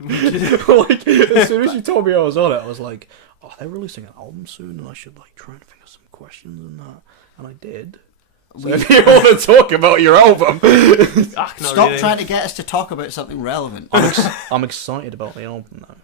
Like, as soon as you told me I was on it, I was like, "Oh, they're releasing an album soon, and I should like try and think of some questions and that." And I did. So if you want to talk about your album, Not Stop really. trying to get us to talk about something relevant. I'm excited about the album though.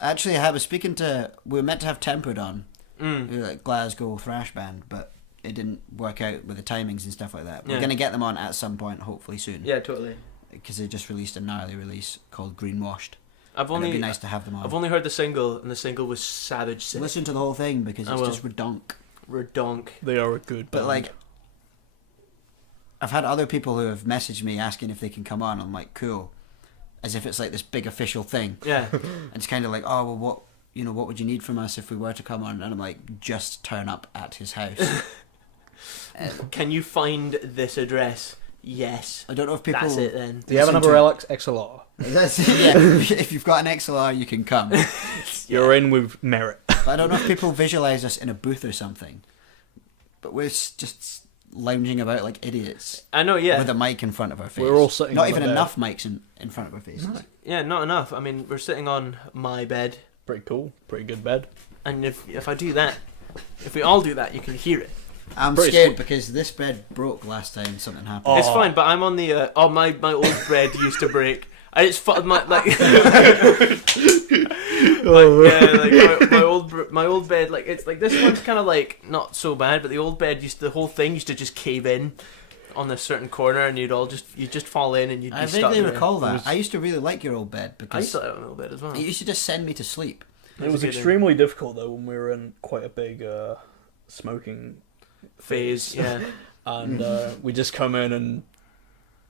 Actually, I was speaking to. We were meant to have Tempered on, Mm. who are like Glasgow thrash band, but it didn't work out with the timings and stuff like that. We're Yeah. gonna get them on at some point, hopefully soon. Yeah, totally. Because they just released a gnarly release called Greenwashed. I've And it'd only be nice to have them on. I've only heard the single, and the single was savage sick. Listen to the whole thing because I it's will. just redonk. Redonk. They are a good But band. like, I've had other people who have messaged me asking if they can come on. I'm like, cool, as if it's like this big official thing. Yeah. And it's kind of like, oh well, what would you need from us if we were to come on? And I'm like, just turn up at his house. Can you find this address? Yes. I don't know if people. That's it then. do you have an listen to- umbrella XLR? That's it, yeah. If you've got an XLR, you can come. You're in with merit. But I don't know if people visualize us in a booth or something. But we're just lounging about like idiots I know. Yeah. with a mic in front of our face. We're all sitting Not on even the bed. enough mics in front of our faces. Yeah. Not enough. I mean, we're sitting on my bed, Pretty cool. Pretty good bed. and if I do that, if we all do that, you can hear it. I'm Pretty scared sweet. because this bed broke last time something happened. Oh. It's fine, but I'm on the. My old bed used to break. And it's my like. My old bed, like it's like this one's kind of like not so bad, but the old bed the whole thing used to just cave in on this certain corner, and you'd just fall in and you'd be I stuck vaguely there. recall It that. was- I used to really like your old bed I used because to have an old bed as well. it used to just send me to sleep. It was a good extremely difficult though when we were in quite a big smoking phase, yeah. and we just come in and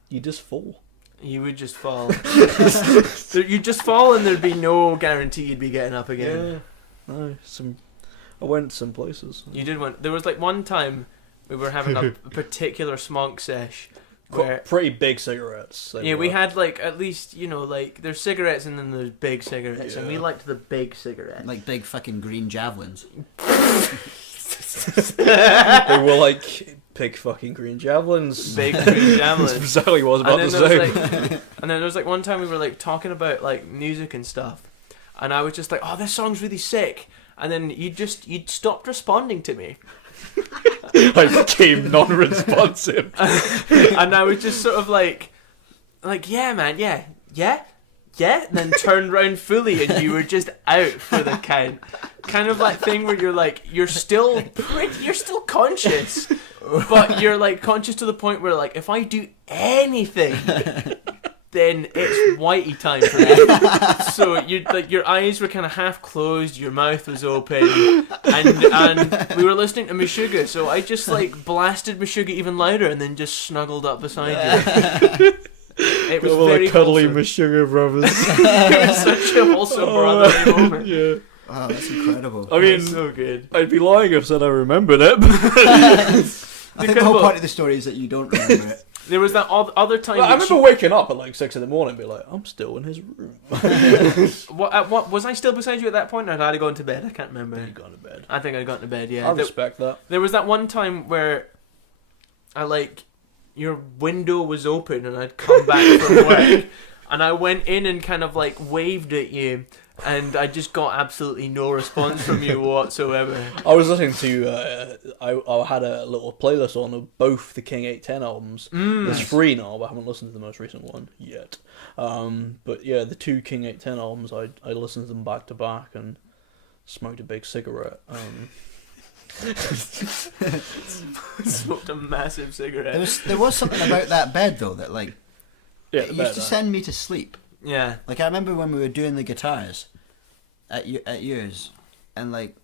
you just fall. You would just fall. You'd just fall, and there'd be no guarantee you'd be getting up again. Yeah. No, I went some places. You did one. There was like one time we were having a particular smog sesh where. Pretty big cigarettes. they Yeah, we were. had like at least like there's cigarettes and then there's big cigarettes, and we Yeah. liked the big cigarettes. Like big fucking green javelins. They were like big fucking green javelins. Big green That's javelins. exactly what I was about to And say. then there was like one time we were like talking about like music and stuff, and I was just like, "Oh, this song's really sick," and then you'd stopped responding to me, I became non-responsive. and I was just sort of like, yeah, man, yeah, and then turned round fully, and you were just out for the count. Kind of like thing where you're still conscious, but you're like conscious to the point where like if I do anything, then it's whitey time for me. So your eyes were kind of half closed, your mouth was open, and we were listening to Meshuggah. So I just like blasted Meshuggah even louder, and then just snuggled up beside you. It was very cuddly wholesome. Meshuggah brothers. It was such a wholesome brotherly moment. Yeah. Oh, that's incredible. I mean, It's so good. I'd be lying if I said I remembered it. I think the whole Well- point of the story is that you don't remember it. There was that other time. I which remember waking up at like 6 in the morning and be like, I'm still in his room. what was I still beside you at that point, or had I gone to bed? I can't remember. You'd gone to bed. I think I'd gone to bed. I Yeah. respect that. There was that one time where your window was open and I'd come back from work, and I went in and kind of like waved at you, and I just got absolutely no response from you whatsoever. I was listening to, I had a little playlist on of both the King 810 albums. It's free now, but I haven't listened to the most recent one yet. But yeah, the two King 810 albums, I listened to them back to back and smoked a big cigarette. Smoked a massive cigarette. There was something about that bed though that like Yeah, it used to send me to sleep. Yeah. Like I remember when we were doing the guitars at yours, and like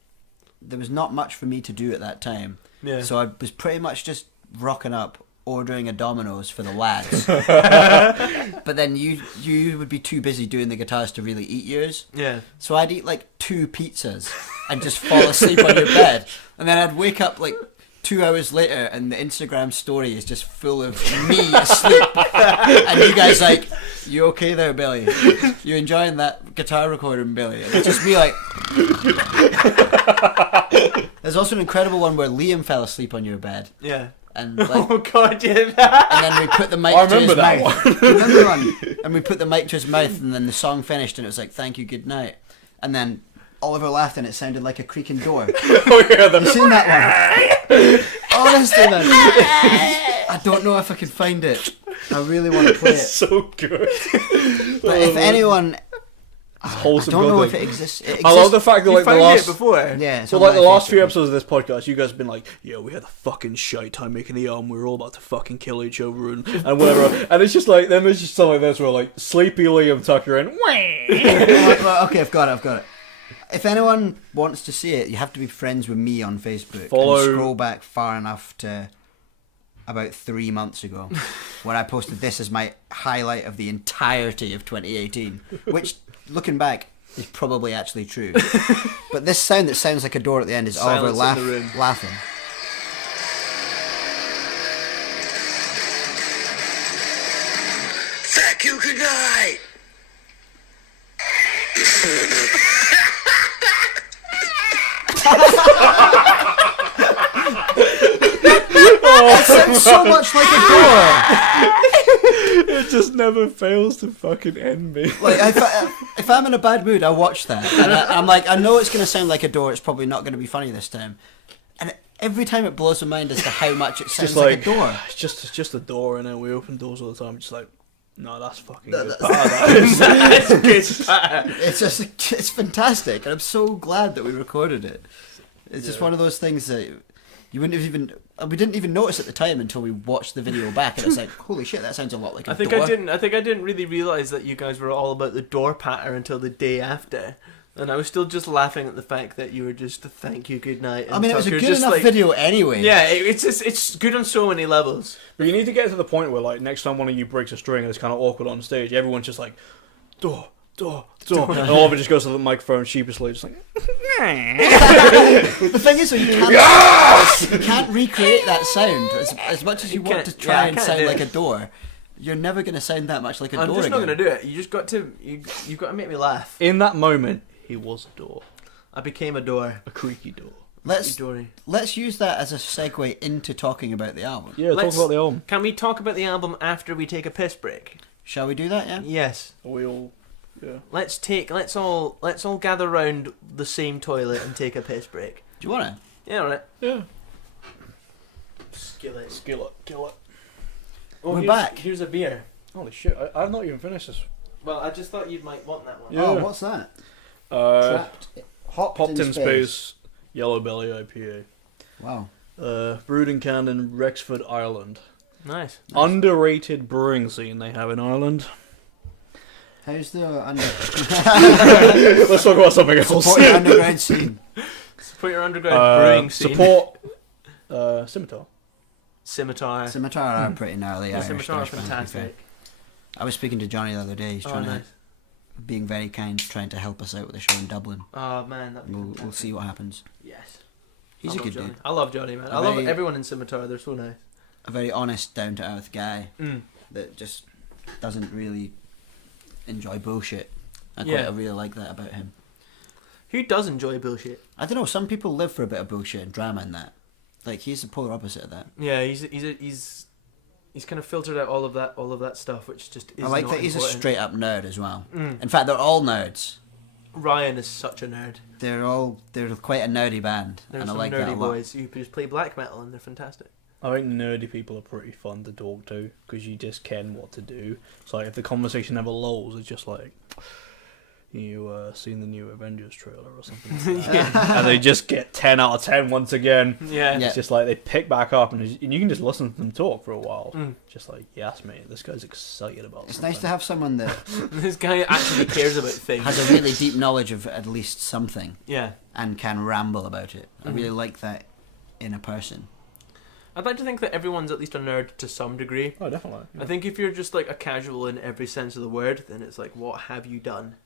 there was not much for me to do at that time. Yeah. So I was pretty much just rocking up, ordering a Domino's for the lads, but then you would be too busy doing the guitars to really eat yours. Yeah. So I'd eat like 2 pizzas and just fall asleep on your bed, and then I'd wake up like 2 hours later, and the Instagram story is just full of me asleep, and you guys like, "You okay there, Billy? You enjoying that guitar recording, Billy?" And it's just me like. There's also an incredible one where Liam fell asleep on your bed. Yeah. And like, Oh god, yeah. and then we put the mic I to his remember that mouth. one. Do you remember one? And we put the mic to his mouth, and then the song finished, and it was like, "Thank you, good night." And then Oliver laughed, and it sounded like a creaking door. Oh yeah, You seen that one? Honestly, man, I don't know if I can find it. I really want to play it's it. so good. But if anyone, I Wholesome don't know building. if it exists. It exists. I love the fact that You like the found last. it before. Yeah. it's So on like my the last Facebook few page. episodes of this podcast, you guys have been like, "Yeah, we had a fucking shite time making the album. We were all about to fucking kill each other and whatever." And it's just like then there's just something like this where like sleepy Liam Tucker and Well, okay, I've got it. If anyone wants to see it, you have to be friends with me on Facebook. Follow- And scroll back far enough to about 3 months ago, when I posted this as my highlight of the entirety of 2018, which, looking back, is probably actually true. But this sound that sounds like a door at the end is Silence Oliver in the room. laughing. Thank you, good night. It sounds so much like a door. it just never fails to fucking end me. Like if I'm in a bad mood, I watch that, and I'm like, I know it's going to sound like a door. It's probably not going to be funny this time, and every time it blows my mind as to how much it sounds Just like like a door. It's just a door, and then we open doors all the time. Just like, no, that's fucking good. That's good. It's fantastic, and I'm so glad that we recorded it. It's just one of those things that you wouldn't have even. We didn't even notice at the time until we watched the video back, and it's like, holy shit, that sounds a lot like a I think door. I didn't really realise that you guys were all about the door patter until the day after. And I was still just laughing at the fact that you were just thank you, good night. And I mean, it was a Tucker good just enough like, video anyway. Yeah, it's good on so many levels. But you need to get to the point where, like, next time one of you breaks a string and it's kind of awkward on stage, everyone's just like, door. And Oliver just goes to the microphone sheepishly, just like, The thing is, though, you can't recreate that sound as much as you want to can't- try I and can't sound do like it. a door. You're never going to sound that much like a I'm door just not again. going to do it. You just got to you've got to make me laugh. in that moment, he was a door. I became a door. A creaky door. Let's Dory. use that as a segue into talking about the album. Yeah, Let's- talk about the album. Can we talk about the album after we take a piss break? Shall we do that? Yeah. Yes. Are we all... Yeah. Let's all gather round the same toilet and take a piss break. Do you want to? Yeah, alright. Yeah. Skillet. Kill it. Oh, We're here's- back. Here's a beer. Holy shit, I've not even finished this. Well, I just thought you might want that one. Yeah. Oh, what's that? Trapped. Hopped Popped in Space, Yellow Belly IPA. Wow. Brewed and canned in Rexford, Ireland. Nice. Underrated brewing scene they have in Ireland. How's the Let's talk about something else. support the underground scene? Support your underground brewing scene. Support Scimitar. Scimitar. Scimitar are pretty gnarly. Yeah, Irish Scimitar are thrash band, to be fair. fantastic. I was speaking to Johnny the other day. He's Oh, trying nice. to, being very kind, trying to help us out with a show in Dublin. Oh man, that'd be We'll fantastic. see what happens. Yes. He's I a love good Johnny. dude. I love Johnny, man. A I love very- everyone in Scimitar. They're so nice. A very honest, down to earth guy Mm. that just doesn't really enjoy bullshit. I Yeah. really like that about him. Who does enjoy bullshit? I don't know. Some people live for a bit of bullshit and drama in that. Like he's the polar opposite of that. Yeah, he's kind of filtered out all of that stuff, which just is I like not that he's a important. straight up nerd as well. Mm. In fact, they're all nerds. Ryan is such a nerd. They're quite a nerdy band, There's and I some like that a nerdy lot. boys who just play black metal, and they're fantastic. I think nerdy people are pretty fun to talk to because you just ken what to do. So like, if the conversation never lulls, it's just like you seen the new Avengers trailer or something like that. And they just get 10 out of 10 once again. Yeah. Yeah. It's just like they pick back up and you can just listen to them talk for a while. Mm. Just like, yes mate, this guy's excited about It's something. nice to have someone that This guy actually cares about things. has a really deep knowledge of at least something Yeah. and can ramble about it. I really like that in a person. I'd like to think that everyone's at least a nerd to some degree. Oh, definitely. Yeah. I think if you're just like a casual in every sense of the word, then it's like, what have you done?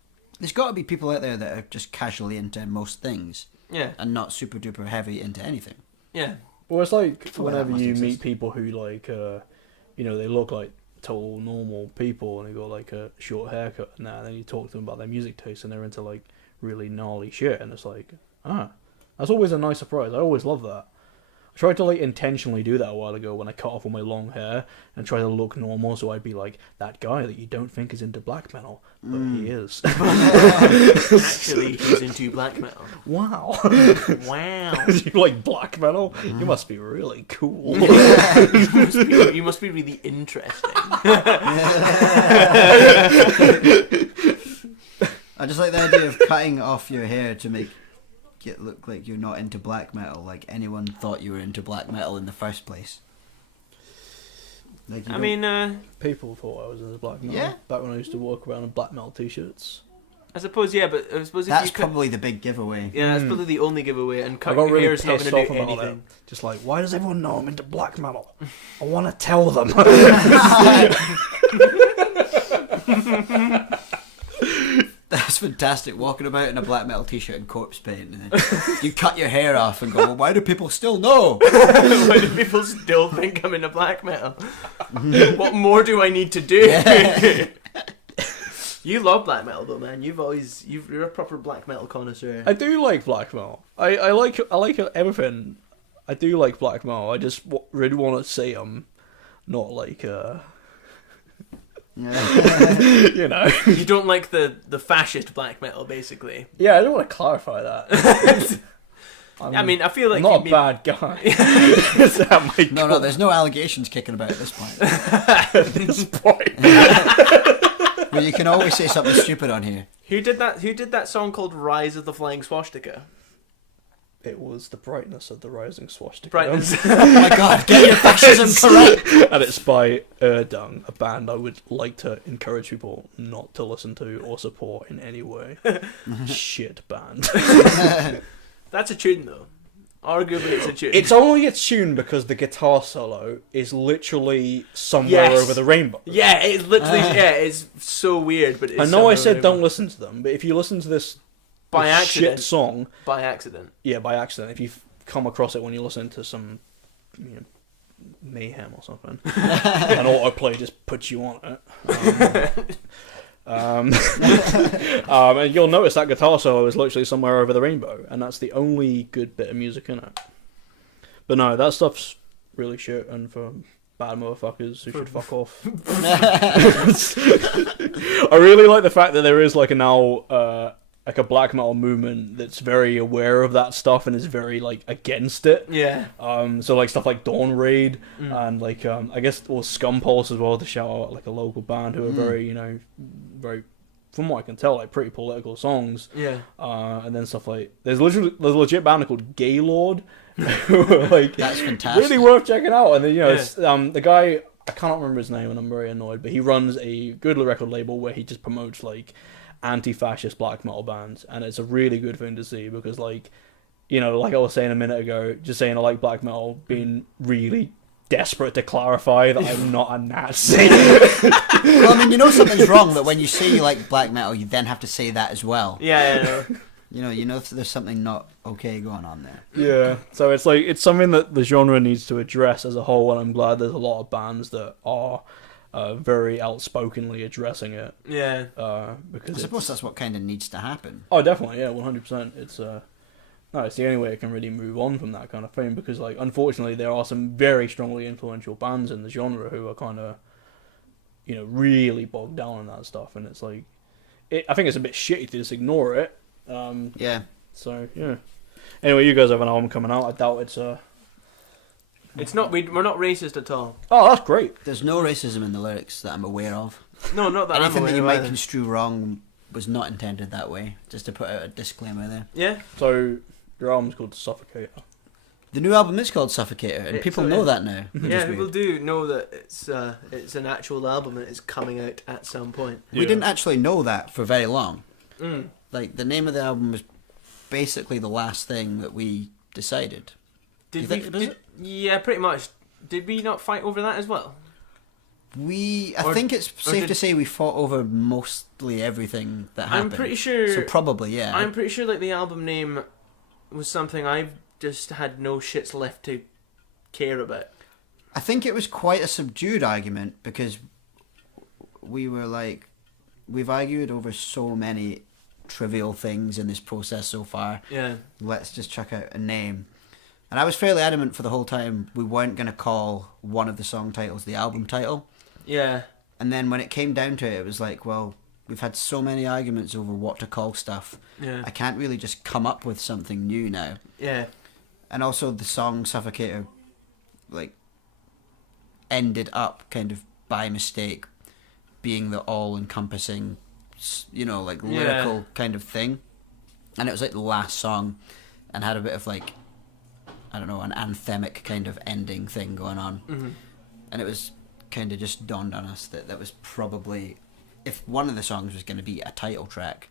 There's got to be people out there that are just casually into most things. Yeah. And not super duper heavy into anything. Yeah. Well, it's like Well, that whenever must you exist. meet people who like, they look like total normal people and they got like a short haircut and that, and then you talk to them about their music taste and they're into like really gnarly shit, and it's like, that's always a nice surprise. I always love that. I tried to like intentionally do that a while ago when I cut off all my long hair and try to look normal, so I'd be like that guy that you don't think is into black metal, but he is. Actually, he's into black metal. Wow. Wow. You like black metal? You must be really cool. You must be really interesting. I just like the idea of cutting off your hair to make it look like you're not into black metal, like anyone thought you were into black metal in the first place. Like, I mean, People thought I was into black metal. Yeah. Back when I used to walk around in black metal t-shirts. I suppose, yeah, but I suppose if that's you cut... probably the big giveaway. Yeah, that's probably the only giveaway, and I cutting got your really hair is not pissed going off to do about anything. it. Just like, why does everyone know I'm into black metal? I want to tell them. That's fantastic. Walking about in a black metal t-shirt and corpse paint, and then you cut your hair off and go, well, why do people still know? Why do people still think I'm into black metal? What more do I need to do? Yeah. You love black metal though, man. You're a proper black metal connoisseur. I do like black metal. I like everything. I do like black metal. I just really want to say I'm not like you know. You don't like the fascist black metal, basically. Yeah, I don't want to clarify that. I mean, I feel like I'm not a you'd bad guy. Is that my No, goal? there's no allegations kicking about at this point. At this point. But you can always say something stupid on here. Who did that song called "Rise of the Flying Swastika"? It was the brightness of the rising swastika. Brightness. Oh my god, get your fascism correct! And it's by Erdung, a band I would like to encourage people not to listen to or support in any way. Shit band. That's a tune though. Arguably, it's a tune. It's only a tune because the guitar solo is literally somewhere Yes. over the rainbow. Yeah, it's literally it's so weird, but it's I know I somewhere said over- don't listen to them, but if you listen to this by shit accident. song, By accident. yeah, by accident, if you come across it when you listen to some mayhem or something, an autoplay just puts you on it. And you'll notice that guitar solo is literally somewhere over the rainbow, and that's the only good bit of music in it. But no, that stuff's really shit, and for bad motherfuckers who should fuck off. I really like the fact that there is like a now like a black metal movement that's very aware of that stuff and is very like against it. Yeah. So like stuff like Dawn Raid and like I guess Scum Pulse as well, to shout out like a local band who are very very, from what I can tell, like pretty political songs. Yeah. And then stuff like there's a legit band called Gaylord, who are, like That's fantastic. really worth checking out. And then it's, Yeah. the guy, I cannot remember his name and I'm very annoyed, but he runs a good record label where he just promotes like anti-fascist black metal bands, and it's a really good thing to see because like like I was saying a minute ago, just saying I like black metal, being really desperate to clarify that I'm not a Nazi. Well, I mean, something's wrong, but when you say you like black metal, you then have to say that as well. Yeah. You know if there's something not okay going on there. Yeah, so it's like it's something that the genre needs to address as a whole, and I'm glad there's a lot of bands that are very outspokenly addressing it. Yeah. Because I suppose that's what kind of needs to happen. Oh, definitely, yeah, 100%. It's it's the only way it can really move on from that kind of thing, because like unfortunately there are some very strongly influential bands in the genre who are kind of really bogged down in that stuff, and it's like I think it's a bit shitty to just ignore it. Yeah. So yeah. Anyway, you guys have an album coming out. I doubt it's It's not. We're not racist at all. Oh, that's great. There's no racism in the lyrics that I'm aware of. No, not that. Anything I'm that aware you of might either. construe wrong was not intended that way. Just to put out a disclaimer there. Yeah. So your album's called Suffocator. The new album is called Suffocator, and people know that now. which Yeah, is people weird. do know that it's an actual album and it's coming out at some point. We Yeah. didn't actually know that for very long. Mm. Like, the name of the album was basically the last thing that we decided. Did You we? think it is? Yeah, pretty much. Did we not fight over that as well? I think it's safe to say we fought over mostly everything that happened. I'm pretty sure. So probably, yeah. I'm pretty sure like the album name was something I've just had no shits left to care about. I think it was quite a subdued argument because we were like, we've argued over so many trivial things in this process so far. Yeah. Let's just chuck out a name. And I was fairly adamant for the whole time we weren't going to call one of the song titles the album title. Yeah. And then when it came down to it, it was like, well, we've had so many arguments over what to call stuff. Yeah. I can't really just come up with something new now. Yeah. And also the song Suffocator, like, ended up kind of by mistake being the all-encompassing, like lyrical kind of thing. And it was like the last song and had a bit of like, I don't know, an anthemic kind of ending thing going on. Mm-hmm. And it was kind of just dawned on us that was probably, if one of the songs was going to be a title track,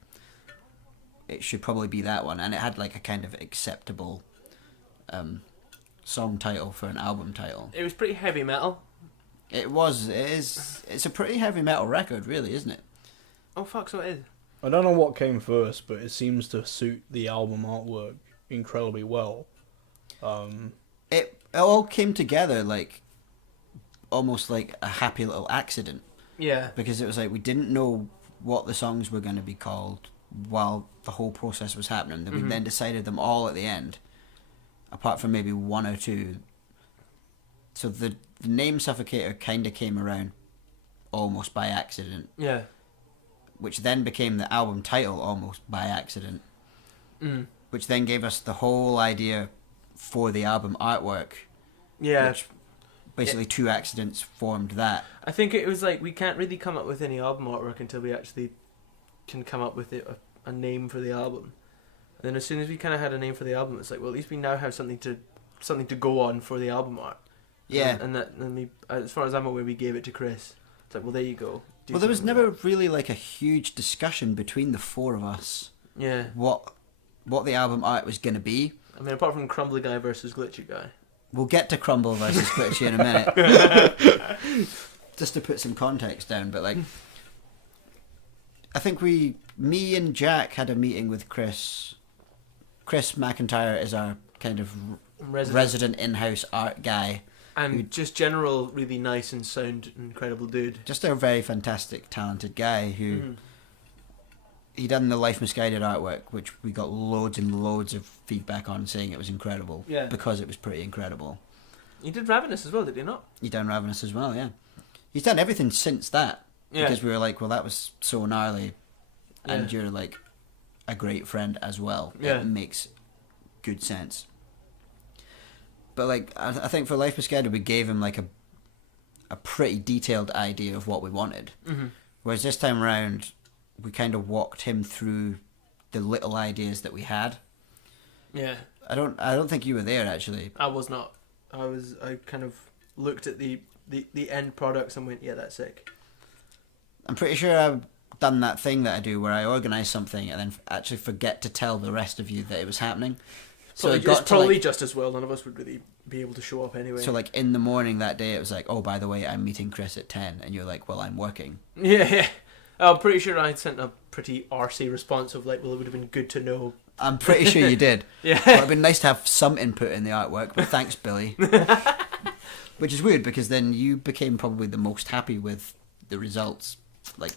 it should probably be that one. And it had like a kind of acceptable song title for an album title. It was pretty heavy metal. It's a pretty heavy metal record, really, isn't it? Oh fuck, so it is. I don't know what came first, but it seems to suit the album artwork incredibly well. It all came together like almost like a happy little accident. Yeah. Because it was like we didn't know what the songs were going to be called while the whole process was happening. We then decided them all at the end, apart from maybe one or two. So the name Suffocator kind of came around almost by accident. Yeah. Which then became the album title almost by accident. Mm. Which then gave us the whole idea for the album artwork. Yeah. Which basically two accidents formed that. I think it was like we can't really come up with any album artwork until we actually can come up with a name for the album. And then as soon as we kind of had a name for the album, it's like, well, at least we now have something to go on for the album art. Yeah. And we, as far as I'm aware, we gave it to Chris. It's like, well, there you go. Well, there was never really like a huge discussion between the four of us. Yeah. What the album art was going to be. I mean, apart from Crumbly Guy versus Glitchy Guy. We'll get to Crumble versus Glitchy in a minute. Just to put some context down, but like, I think me and Jack had a meeting with Chris. Chris McIntyre is our kind of resident in-house art guy. And just general, really nice and sound, incredible dude. Just a very fantastic, talented guy who... He done the Life Misguided artwork, which we got loads and loads of feedback on, saying it was incredible. Yeah. Because it was pretty incredible. He did Ravenous as well, did he not? He done Ravenous as well, yeah. He's done everything since that. Yeah. Because we were like, well, that was so gnarly. And Yeah. you're like a great friend as well. Yeah. It makes good sense. But like, I think for Life Misguided, we gave him like a pretty detailed idea of what we wanted. Mm-hmm. Whereas this time around, we kind of walked him through the little ideas that we had. Yeah. I don't think you were there actually. I was not. I kind of looked at the end products and went, yeah, that's sick. I'm pretty sure I've done that thing that I do where I organise something and then actually forget to tell the rest of you that it was happening. So It's probably just as well. None of us would really be able to show up anyway. So like in the morning that day, it was like, oh, by the way, I'm meeting Chris at 10, and you're like, well, I'm working. Yeah. I'm pretty sure I sent a pretty arsey response of like, well, it would have been good to know. I'm pretty sure you did. Yeah. Well, it'd been nice to have some input in the artwork, but thanks, Billy. Which is weird because then you became probably the most happy with the results, like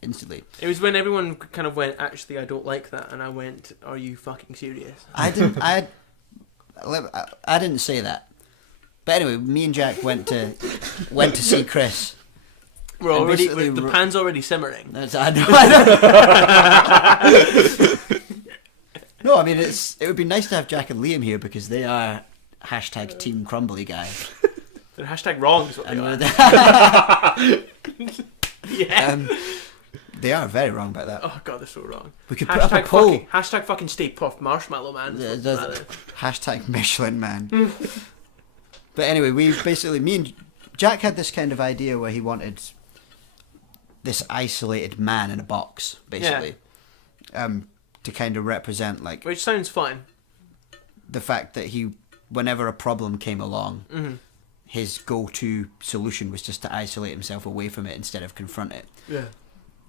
instantly. It was when everyone kind of went, actually, I don't like that, and I went, are you fucking serious? I didn't say that. But anyway, me and Jack went to see Chris. We're already the pan's already simmering. I know. No, I mean it would be nice to have Jack and Liam here because they are hashtag Team Crumbly Guy. They're hashtag wrong is what they are. Yeah. They are very wrong about that. Oh god, they're so wrong. We could put up a poll. Hashtag fucking Stay Puft Marshmallow Man. Hashtag Michelin Man. But anyway, me and Jack had this kind of idea where he wanted this isolated man in a box, basically. Yeah. To kind of represent like... Which sounds fine. The fact that whenever a problem came along, his go-to solution was just to isolate himself away from it instead of confront it. Yeah.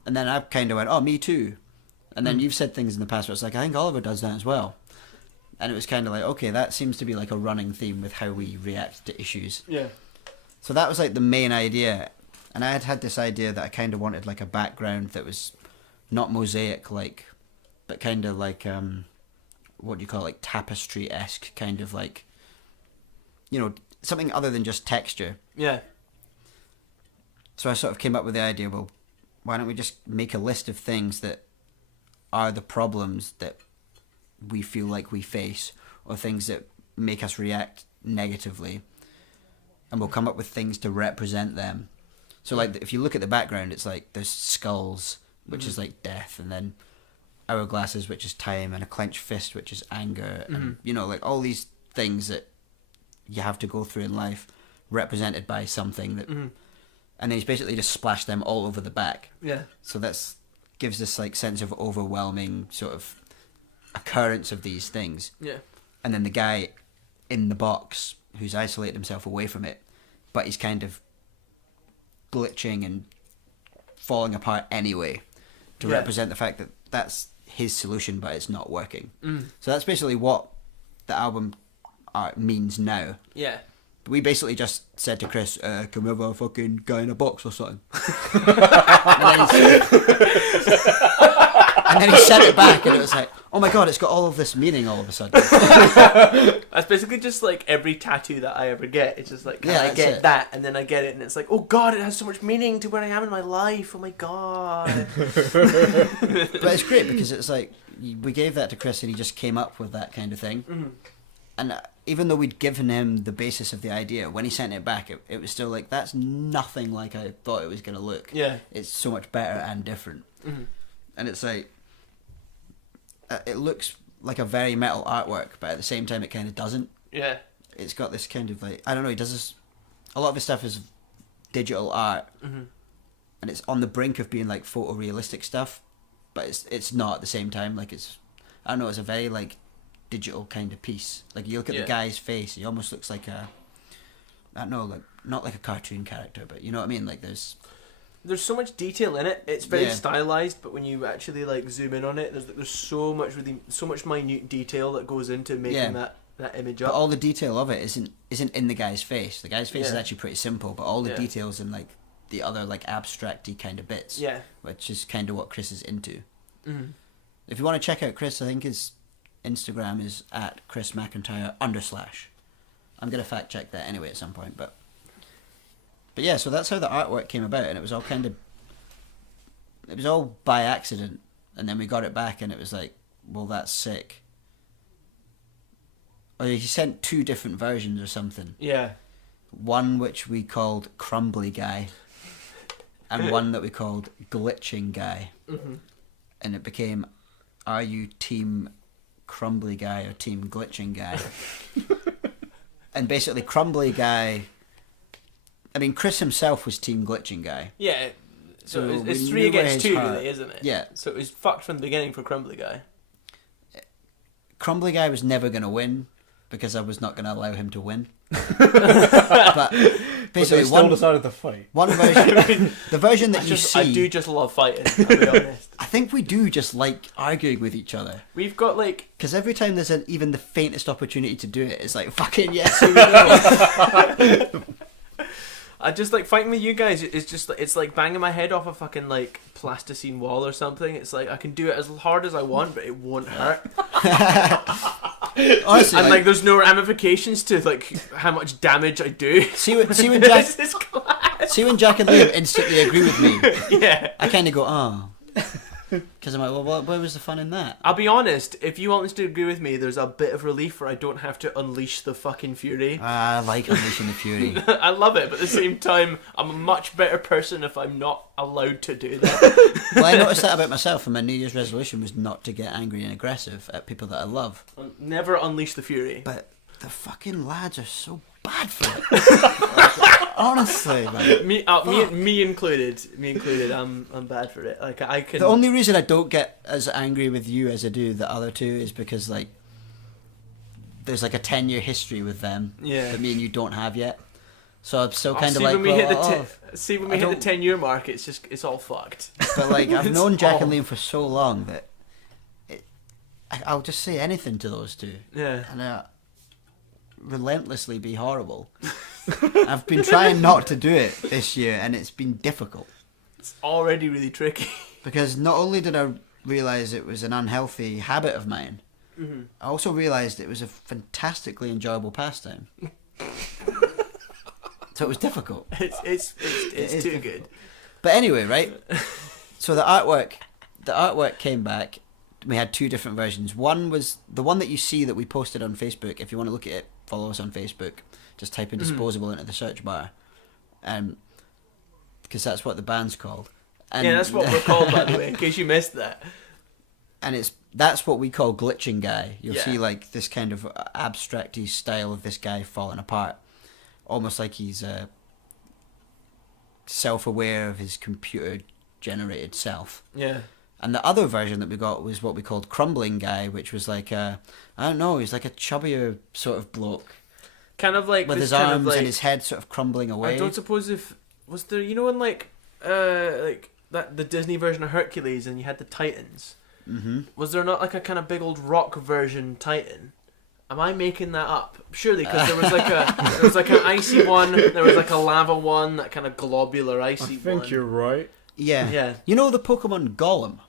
And then I kind of went, oh, me too. And then you've said things in the past where it's like, I think Oliver does that as well. And it was kind of like, okay, that seems to be like a running theme with how we react to issues. Yeah. So that was like the main idea. And I had this idea that I kind of wanted like a background that was not mosaic like, but kind of like, what do you call it, like tapestry-esque, kind of like, you know, something other than just texture. Yeah. So I sort of came up with the idea, well, why don't we just make a list of things that are the problems that we feel like we face, or things that make us react negatively, and we'll come up with things to represent them. So like if you look at the background, it's like there's skulls, which is like death, and then hourglasses, which is time, and a clenched fist, which is anger, and you know, like all these things that you have to go through in life represented by something that and then he's basically just splashed them all over the back. Yeah. So that's gives this like sense of overwhelming sort of occurrence of these things. Yeah. And then the guy in the box who's isolated himself away from it, but he's kind of glitching and falling apart anyway to represent the fact that that's his solution, but it's not working. So that's basically what the album art means now. Yeah. We basically just said to Chris, can we have a fucking guy in a box or something? And then he sent it back, and it was like, oh my god, it's got all of this meaning all of a sudden. That's basically just like every tattoo that I ever get. It's just like, can I that's get it. that? And then I get it, and it's like, oh god, it has so much meaning to where I am in my life. Oh my god. But it's great because it's like, we gave that to Chris, and he just came up with that kind of thing. And even though we'd given him the basis of the idea, when he sent it back, it was still like, that's nothing like I thought it was going to look. Yeah. It's so much better and different. And it's like, it looks like a very metal artwork, but at the same time it kind of doesn't. Yeah. It's got this kind of like, I don't know, he does this, a lot of his stuff is digital art, and it's on the brink of being like photorealistic stuff, but it's not at the same time. Like it's, I don't know, it's a very like digital kind of piece. Like you look at the guy's face, he almost looks like a, I don't know, like not like a cartoon character, but you know what I mean. Like there's so much detail in it. It's very Yeah. stylized, but when you actually like zoom in on it, there's so much minute detail that goes into making that image but up. all the detail of it isn't in the guy's face. The guy's face is Yeah. actually pretty simple, but all the Yeah. details in like the other like abstract-y kind of bits. Yeah. Which is kind of what Chris is into. If you want to check out Chris, I think his Instagram is at Chris McIntyre _. I'm gonna fact check that anyway at some point, but yeah. So that's how the artwork came about, and it was all by accident, and then we got it back, and it was like, well, that's sick. Or he sent 2 different versions or something. Yeah. One which we called Crumbly Guy, and one that we called Glitching Guy. And it became, are you team Crumbly Guy or team Glitching Guy? And basically Crumbly Guy, I mean, Chris himself was team Glitching Guy. Yeah. So So it's we 3 knew against where his 2, heart- really, isn't it? Yeah. So it was fucked from the beginning for Crumbly Guy. Crumbly Guy was never going to win because I was not going to allow him to win. But basically, still decided to fight. one version, the version that you I see, do just love fighting, I'll be honest. I think we do just like arguing with each other. We've got like... Because every time there's even the faintest opportunity to do it, it's like, fucking yes, here we go. I just like fighting with you guys. It's just it's like banging my head off a fucking like plasticine wall or something. It's like I can do it as hard as I want, but it won't hurt. Honestly, And like there's no ramifications to like how much damage I do. see when This is class. see when Jack and Liam instantly agree with me, Yeah. I kind of go, oh. Because I'm like, well, where was the fun in that? I'll be honest, if you want to agree with me, there's a bit of relief where I don't have to unleash the fucking fury. I like Unleashing the Fury. I love it, but at the same time, I'm a much better person if I'm not allowed to do that. Well, I noticed that about myself, and my New Year's resolution was not to get angry and aggressive at people that I love. Never unleash the fury. But the fucking lads are so bad for it. Honestly, man. Me included. I'm bad for it. Like I can. The only reason I don't get as angry with you as I do the other two is because like there's like a 10-year history with them Yeah. that me and you don't have yet. So I'm still kind of see like, when we hit the well, see when I we hit the don't- 10-year mark, it's all fucked. but like I've It's known Jack all- and Liam for so long that I'll just say anything to those two, Yeah. and relentlessly be horrible. I've been trying not to do it this year, and it's been difficult It's already really tricky. because not only did I realise it was an unhealthy habit of mine, I also realised it was a fantastically enjoyable pastime. So it was difficult. It's is too difficult. good. But anyway, right? So the artwork came back. We had two different versions. One was the one that you see that we posted on Facebook. If you want to look at it, follow us on Facebook. Just type in Disposable into the search bar, because that's what the band's called. And Yeah, that's what we're called, by the way, in case you missed that. And that's what we call glitching guy. You'll Yeah. see like this kind of abstracty style of this guy falling apart, almost like he's self-aware of his computer-generated self. Yeah. And the other version that we got was what we called crumbling guy, which was like I don't know, he's like a chubbier sort of bloke Kind of like with this his kind arms of like, and his head sort of crumbling away. I don't suppose if was there, you know, in like that the Disney version of Hercules, and you had the Titans. Mm-hmm. Was there not like a kind of big old rock version Titan? Am I making that up? Surely, because there was like an icy one, there was like a lava one, that kind of globular icy I think one. you're right. Yeah. Yeah. You know the Pokemon Gollum?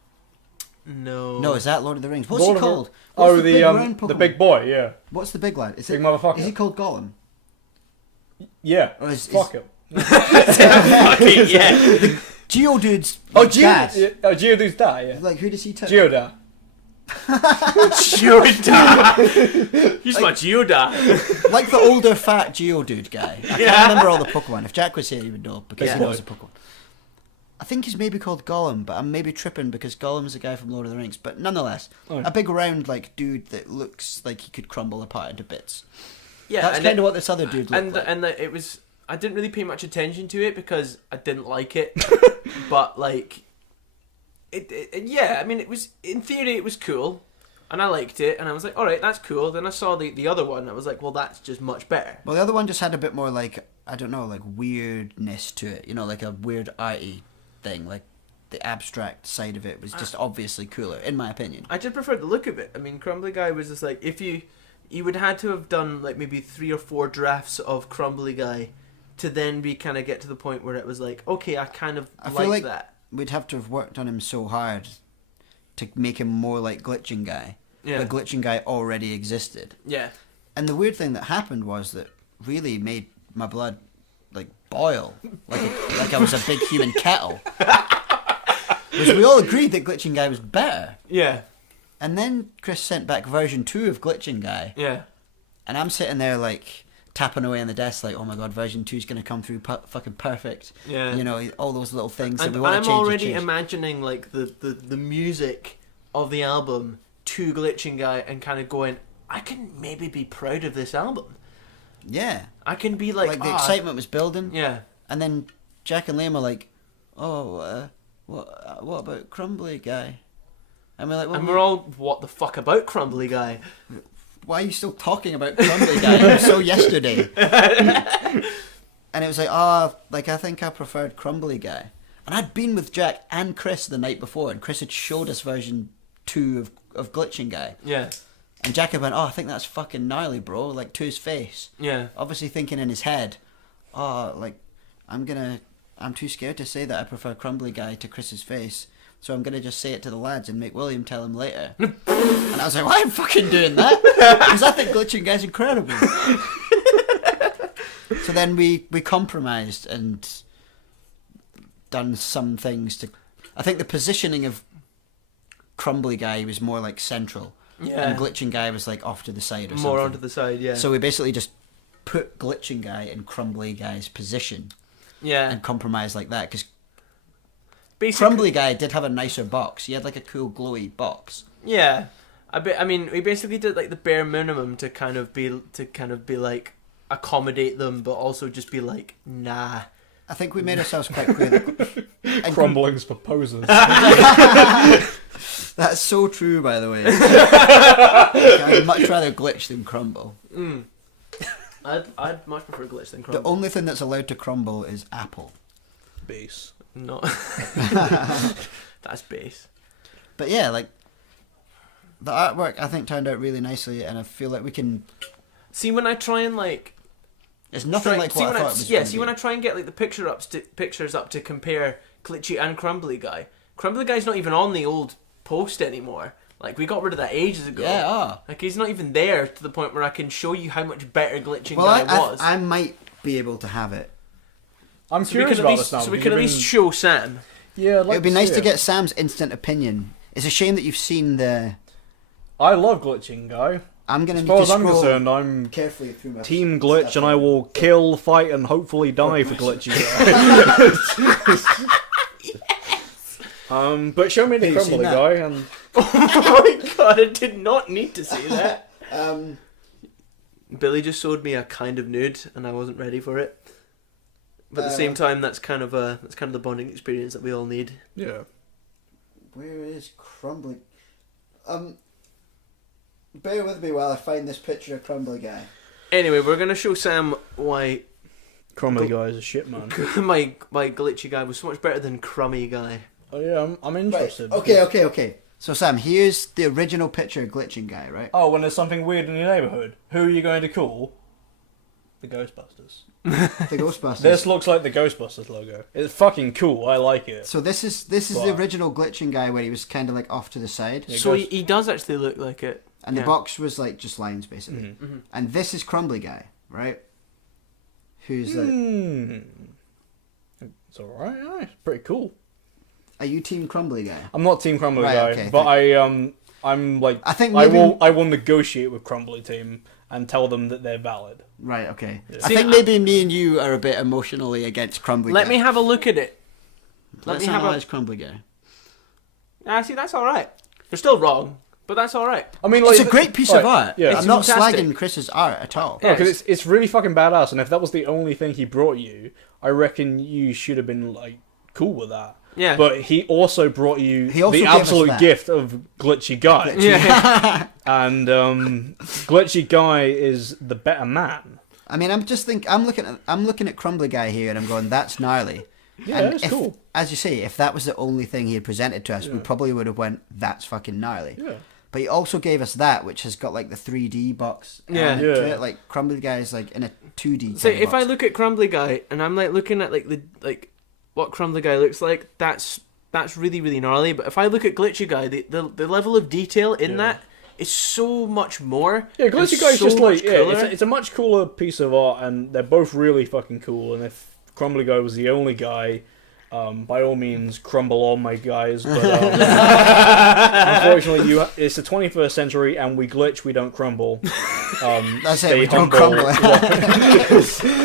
No. No, is that Lord of the Rings? What's Lord he of the- called? What's Oh, big round the Pokemon? big boy, yeah. What's the big lad? Is Big it? motherfucker. Is he called Gollum? Yeah. Or is Fuck him. Fucking yeah. Geodude's Oh, dad. Geodude's dad, yeah. Like who does he touch? Geoda. Geoda. He's my Geoda. Like the older fat Geodude guy. I Yeah. can't remember all the Pokemon. If Jack was here, he would know because Yeah. he knows the Pokemon. I think he's maybe called Gollum, but I'm maybe tripping because Gollum's a guy from Lord of the Rings. But nonetheless, Oh. a big round like dude that looks like he could crumble apart into bits. Yeah, That's and kind it- of what this other dude looked like. it was. I didn't really pay much attention to it because I didn't like it, but like, yeah. I mean, it was in theory it was cool, and I liked it, and I was like, all right, that's cool. Then I saw the other one, and I was like, well, that's just much better. Well, the other one just had a bit more like I don't know, like weirdness to it. You know, like a weird arty thing. Like the abstract side of it was just obviously cooler, in my opinion. I just preferred the look of it. I mean, Crumbly Guy was just like, if you would had to have done like maybe 3 or 4 drafts of Crumbly Guy to then be kind of get to the point where it was like, okay, I kind of I feel like that. we'd have to have worked on him so hard to make him more like Glitching Guy. Yeah. The Glitching Guy already existed. Yeah. And the weird thing that happened was that really made my blood like boil, like I was a big human kettle. Was we all agreed that Glitching Guy was better, Yeah. and then Chris sent back version 2 of Glitching Guy, Yeah. and I'm sitting there like tapping away on the desk, like, oh my god, version 2's gonna come through fucking perfect. Yeah. You know, all those little things that And we want I'm to change. already change. imagining like the music of the album to Glitching Guy and kind of going, I can maybe be proud of this album. Yeah. I can be like, The excitement was building. Yeah. And then Jack and Liam are like, oh, what about Crumbly Guy? And we're like, well, And we're all, what the fuck about Crumbly Guy? why are you still talking about Crumbly Guy? It was so yesterday. And it was like, like I think I preferred Crumbly Guy. And I'd been with Jack and Chris the night before, and Chris had showed us version 2 of Glitching Guy. Yeah. And Jack had went, oh, I think that's fucking gnarly, bro, like to his face. Yeah. Obviously thinking in his head, like, I'm too scared to say that I prefer Crumbly Guy to Chris's face, so I'm going to just say it to the lads and make William tell him later. And I was like, why am I fucking doing that? Because I think Glitching Guy's incredible. So then we compromised and done some things to... I think the positioning of Crumbly Guy was more like central. Yeah. And Glitching Guy was like off to the side or something. More onto the side, yeah. So we basically just put Glitching Guy in Crumbly Guy's position yeah. and compromised like that, because Basically, Crumbly Guy did have a nicer box. He had like a cool glowy box. yeah. I mean, we basically did like the bare minimum to kind of be like accommodate them, but also just be like, nah. I think we made ourselves quite clear that... and Crumbling's proposers. That's so true, by the way. Like, I'd much rather glitch than crumble. Mm. I'd much prefer glitch than The crumble. only thing that's allowed to crumble is Apple. Bass. No. That's bass. But yeah, like the artwork I think turned out really nicely, and I feel like we can. See, when I try and like, It's nothing like what I thought it was. yeah. gonna See, be. when I try and get like the pictures up to compare glitchy and crumbly guy. Crumbly guy's not even on the old post anymore. Like we got rid of that ages ago. Yeah. Oh. Like he's not even there to the point where I can show you how much better glitching Well, guy was. I might be able to have it. I'm so we curious can about at least, this now. so we because can at you've least been- show Sam. Yeah, I'd like It would be to nice see to it. get Sam's instant opinion. It's a shame that you've seen the. I love glitching, guy. I'm gonna As need far to as I'm scroll concerned, I'm carefully through my Team Glitch, stuff and I here. will kill, fight, and hopefully die for glitchy guy. But show me the Have you seen crumbly that? guy, and Oh my god! I did not need to see that. Billy just showed me a kind of nude, and I wasn't ready for it. But at the same time, that's kind of the bonding experience that we all need. yeah. Where is Crumbly? Bear with me while I find this picture of Crumbly guy. Anyway, we're gonna show Sam why Crumbly guy is a shit man. my glitchy guy was so much better than crummy guy. Oh yeah, I'm Right. interested. Okay. So Sam, here's the original picture of glitching guy, right? Oh, when there's something weird in your neighbourhood, who are you going to call? The Ghostbusters. The Ghostbusters. This looks like the Ghostbusters logo. It's fucking cool. I like it. So this is the But- original glitching guy where he was kind of like off to the side, Yeah, So Ghost- he does actually look like it. and Yeah. the box was like just lines basically. Mhm. Mhm. And this is Crumbly guy, right? Who's like, It's alright, yeah, it's pretty cool. are you Team Crumbly guy? I'm not Team Crumbly Right, guy, okay, but I'm like I think I maybe will negotiate with Crumbly team and tell them that they're valid. right. Okay, Yeah. I See, think maybe me and you are a bit emotionally against Crumbly. Let guy. me have a look at it. Let Let's me have a. analyze Crumbly guy. See, that's all right. You're still wrong, but that's all right. I mean, It's like, a great piece of right, art. Yeah, It's I'm not fantastic. slagging Chris's art at all. no, because Yes. it's really fucking badass. And if that was the only thing he brought you, I reckon you should have been like cool with that. Yeah. But he also brought you He also the gave us absolute that. gift of Glitchy Guy. yeah. And Glitchy Guy is the better man. I mean, I'm looking at Crumbly guy here, and I'm going, that's gnarly. Yeah, And it's if, cool. As you say, if that was the only thing he had presented to us, we Yeah. probably would have went, that's fucking gnarly. Yeah. But he also gave us that, which has got like the 3D box. Yeah. element to Yeah. it. Like Crumbly guy's like in a 2D. So kind of if I box. look at Crumbly Guy and I'm like looking at like what Crumbly Guy looks like, that's really really gnarly. But if I look at Glitchy Guy, the level of detail in Yeah. that is so much more. Yeah, and Glitchy Guy's so just like much yeah, cooler. it's a much cooler piece of art, and they're both really fucking cool. And if Crumbly Guy was the only guy, by all means, crumble on my guys. But unfortunately, it's the 21st century, and we glitch, we don't crumble. That's it, stay we don't humble. crumble.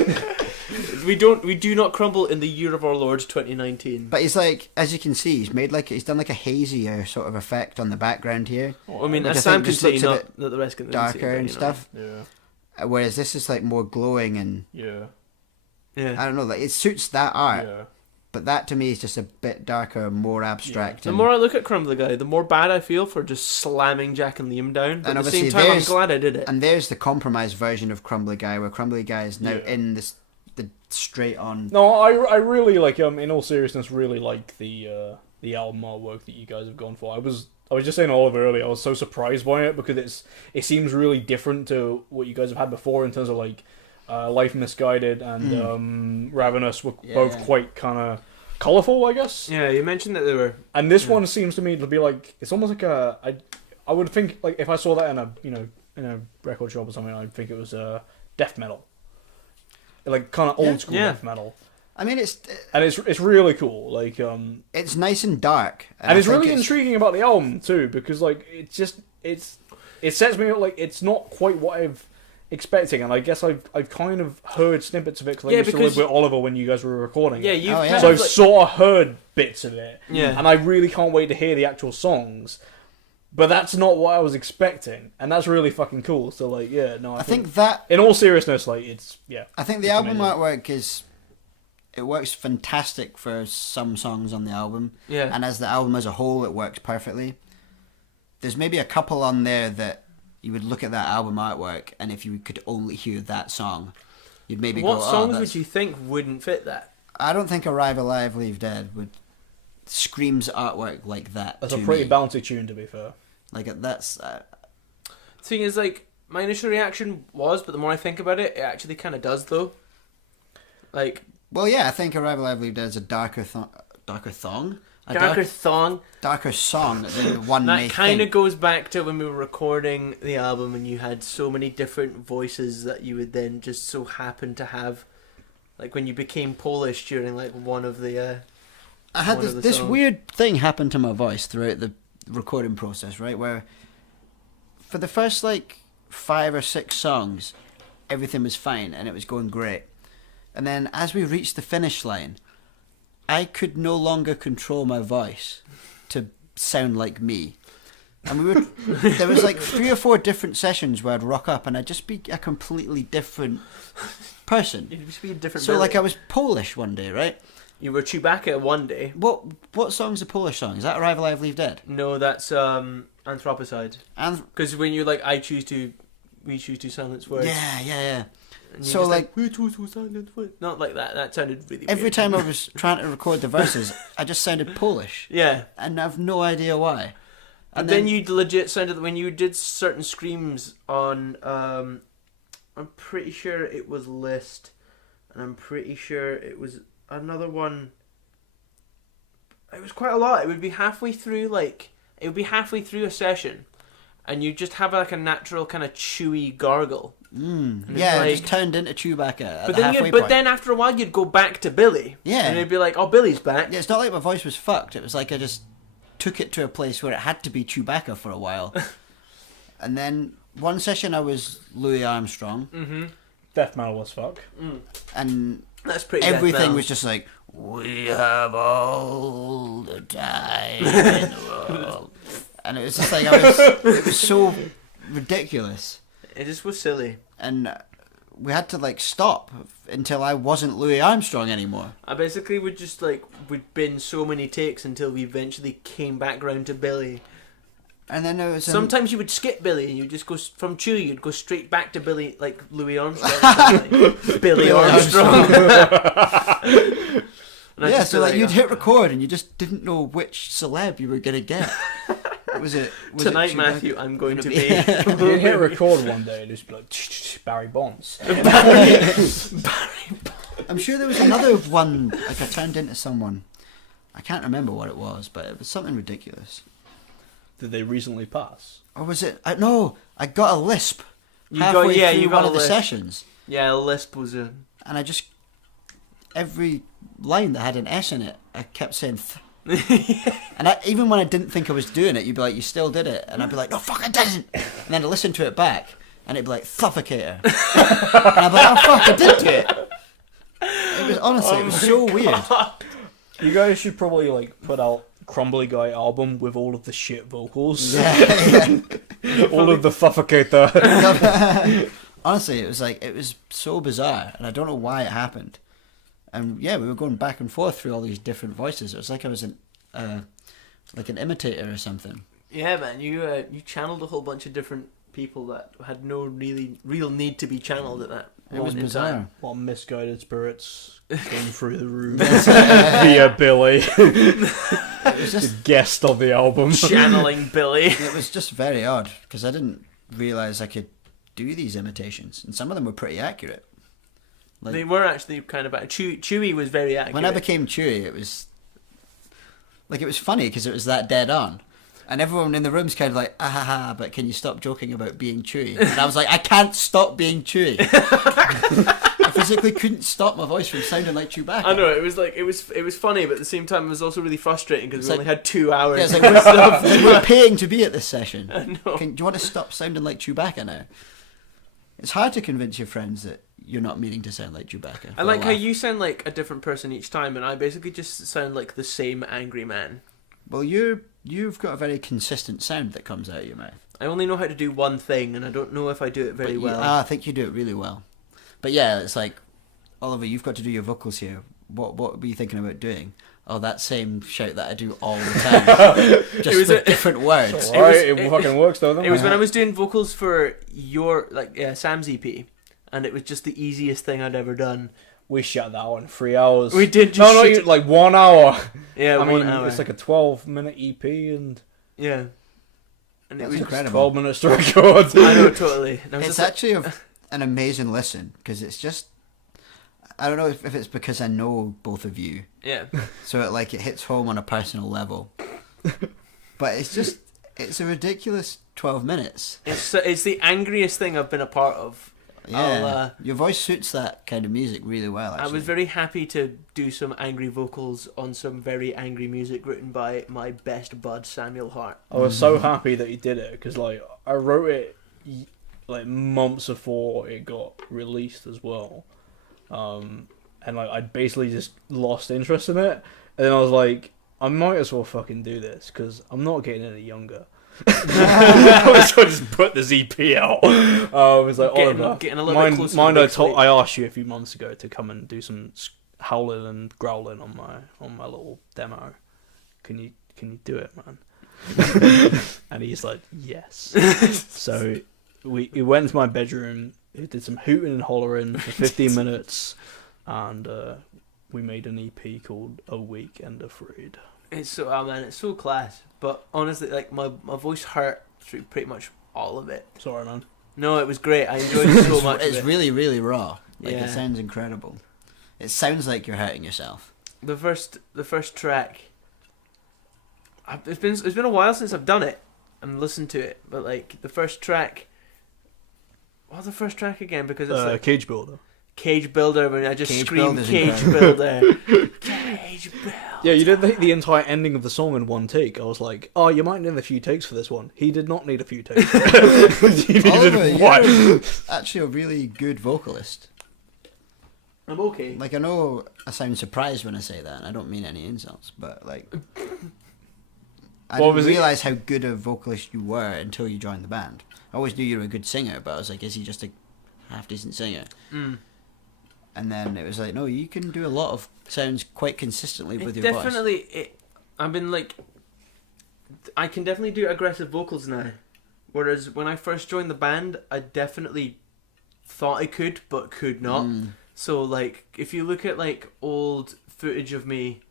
We do not crumble in the year of our Lord 2019. But he's like, as you can see, he's done like a hazier sort of effect on the background here, I mean, Like, I as Sam think can this see, looks a not bit that the rest can see, darker but, and you know. stuff. Yeah, Whereas this is like more glowing and yeah, Yeah. I don't know, like it suits that art. yeah. But that to me is just a bit darker, more abstract. The and- more I look at Crumbly Guy, the more bad I feel for just slamming Jack and Liam down. But And at the same obviously time, I'm there's- glad I did it. And there's the compromised version of Crumbly Guy, where Crumbly Guy is now Yeah. in the straight on. No, I really like in all seriousness, really like the album artwork that you guys have gone for. I was just saying to Oliver earlier, I was so surprised by it because it seems really different to what you guys have had before in terms of like Life Misguided and Ravenous were both Yeah. quite kind of colourful, I guess. Yeah, you mentioned that they were. And this Yeah. one seems to me to be like it's almost like I would think like if I saw that in a record shop or something, I'd think it was death metal, like kind of old school Yeah. death metal. I mean, And it's really cool, like it's nice and dark, and I it's think really intriguing about the album too, because like it sets me up like it's not quite what I've expecting, and I guess I've kind of heard snippets of it because I used to live with Oliver when you guys were recording. Yeah, it. you've Oh, yeah. kind So of I've like, sort of heard bits of it, yeah. and I really can't wait to hear the actual songs. But that's not what I was expecting, and that's really fucking cool. So like, yeah, no, I think that in all seriousness, like I think the it's album amazing. artwork it works fantastic for some songs on the album, Yeah. and as the album as a whole, it works perfectly. There's maybe a couple on there that you would look at that album artwork, and if you could only hear that song, you'd maybe What go, songs oh, would you think wouldn't fit that? I don't think Arrive Alive, Leave Dead would screams artwork like that. That's to a pretty me. bouncy tune, to be fair. Like that's. Thing is, like, my initial reaction was, but the more I think about it, it actually kind of does, though. Like, Well, yeah, I think Arrive Alive, Leave Dead is a darker song. darker thong. Darker song than the one may That kind of think. goes back to when we were recording the album and you had so many different voices that you would then just so happen to have. Like when you became Polish during like one of the. I had one of the this songs. weird thing happen to my voice throughout the recording process, right? Where for the first like 5 or 6 songs, everything was fine and it was going great. And then as we reached the finish line, I could no longer control my voice to sound like me. And we were there was like 3 or 4 different sessions where I'd rock up and I'd just be a completely different person. You'd just be a different. So like Billy. I was Polish one day, right? You were Chewbacca one day. What song's a Polish song? Is that Arrive Alive, Leave Dead? No, that's Anthropocide. And Because when you're like, we choose to silence words. yeah. And you're So, just like- we choose to silence words. Not like that. That sounded really Every weird. time I was trying to record the verses, I just sounded Polish, Yeah. and I've no idea why. And then you'd legit sounded when you did certain screams on. I'm pretty sure it was List, and I'm pretty sure it was another one. It was quite a lot. It would be halfway through, a session, and you just have like a natural kind of chewy gargle. And it's Yeah, it like- just turned into Chewbacca at But the then, halfway point. then after a while, you'd go back to Billy. Yeah. and it'd be like, oh, Billy's back. Yeah, it's not like my voice was fucked. It was like I just took it to a place where it had to be Chewbacca for a while. And then one session I was Louis Armstrong, Mm-hmm. Death metal as fuck. and That's pretty. everything death metal. was just like, we have all the time in the world. And it was just like, it was so ridiculous. It just was silly. And we had to like stop until I wasn't Louis Armstrong anymore. I basically would just like would bin so many takes until we eventually came back round to Billy. And then there was Sometimes you would skip Billy and you'd just go from Chewie. You'd go straight back to Billy, like Louis Armstrong, like, Billy Armstrong. And I'd yeah, just so be like you'd "Oh, hit record and you just didn't know which celeb you were gonna get. Was it tonight, Chewbacca? Matthew, I'm going to be. You hit record one day and just be like, Barry Bonds. I'm sure there was another one. Like I turned into someone. I can't remember what it was, but it was something ridiculous. Did they recently pass? Or was it? No, I got a lisp You halfway got yeah, through you one got of a the lisp. sessions, Yeah, Lisp was a. and I just every line that had an S in it, I kept saying. And even when I didn't think I was doing it, you'd be like, "You still did it," and I'd be like, "No, fuck, I didn't." And then I listen to it back, and it'd be like Suffocator, and I'd be like, "Oh fuck, I did do it." It was honestly, it was so weird. You guys should probably like put out Crumbly Guy album with all of the shit vocals. Yeah. All of the Suffocator. Honestly, it was so bizarre, and I don't know why it happened. And yeah, we were going back and forth through all these different voices. It was like I was like an imitator or something. Yeah, man, you channeled a whole bunch of different people that had no real need to be channeled at that. It was moment in bizarre. time. What misguided spirits came through the room via Billy, It was the just guest on the album. Channeling Billy. it was just very odd because I didn't realize I could do these imitations, and some of them were pretty accurate. Like, They were actually kind of bad. Chewie was very accurate. when I became Chewie, it was funny because it was that dead on. And everyone in the room's kind of like, ah ha ha, but can you stop joking about being Chewie? And I was like, I can't stop being Chewie. I physically couldn't stop my voice from sounding like Chewbacca. I know it was like it was funny, but at the same time it was also really frustrating because It's we like- only had 2 hours. Yeah, it's like, of stuff. we're paying to be at this session. I know. Do you want to stop sounding like Chewbacca now? It's hard to convince your friends that you're not meaning to sound like Chewbacca. I like how you sound like a different person each time, and I basically just sound like the same angry man. Well, you've got a very consistent sound that comes out of your mouth. I only know how to do one thing, and I don't know if I do it very But well. I think you do it really well. But yeah, it's like, Oliver, you've got to do your vocals here. What were you thinking about doing? oh, that same shout that I do all the time, just with different words. It fucking works though. It was when I was doing vocals for Sam's EP, and it was just the easiest thing I'd ever done. We shut that out in 3 hours. We did just not even, like 1 hour. Yeah, I mean, 1 hour. it's like a 12-minute EP and yeah, and That's it was incredible. 12 minutes to record. I know, totally. And I was It's just actually an amazing listen because it's just. I don't know if it's because I know both of you, yeah. so it hits home on a personal level. But it's a ridiculous 12 minutes. It's the angriest thing I've been a part of. Yeah, your voice suits that kind of music really well. Actually. I was very happy to do some angry vocals on some very angry music written by my best bud Sam Hart. I was so happy that you did it because like I wrote it like months before it got released as well, and like I'd basically just lost interest in it, and then I was like, I might as well fucking do this because I'm not getting any younger. I was going to just put the ZP out. I was like, Oliver, getting a little bit closer to mind sleep. I asked you a few months ago to come and do some howling and growling on my little demo. Can you do it, man? And he's like, yes. So we went into my bedroom, did some hooting and hollering for 15 minutes, and we made an EP called A Week and Afraid. It's so, oh man, it's so class. But honestly, like my voice hurt through pretty much all of it. Sorry, man. No, it was great. I enjoyed it so much. It's really, really raw. Like Yeah. it sounds incredible. It sounds like you're hurting yourself. The first track. It's been a while since I've done it and listened to it, but like the first track. What's the first track again? Because it's like Cage Builder. Cage Builder. When I just Cage scream Builder's Cage incredible. Builder. Cage Builder. Yeah, you did the entire ending of the song in one take. I was like, oh, you might need a few takes for this one. He did not need a few takes. He needed Oliver, one. you're actually a really good vocalist. I'm okay. Like, I know I sound surprised when I say that, and I don't mean any insults, but, like, I didn't realise how good a vocalist you were until you joined the band. I always knew you were a good singer, but I was like, is he just a half-decent singer? Mm. And then it was like, no, you can do a lot of sounds quite consistently with your voice. Definitely, I've been like, I can definitely do aggressive vocals now. Whereas when I first joined the band, I definitely thought I could, but could not. So like, if you look at like old footage of me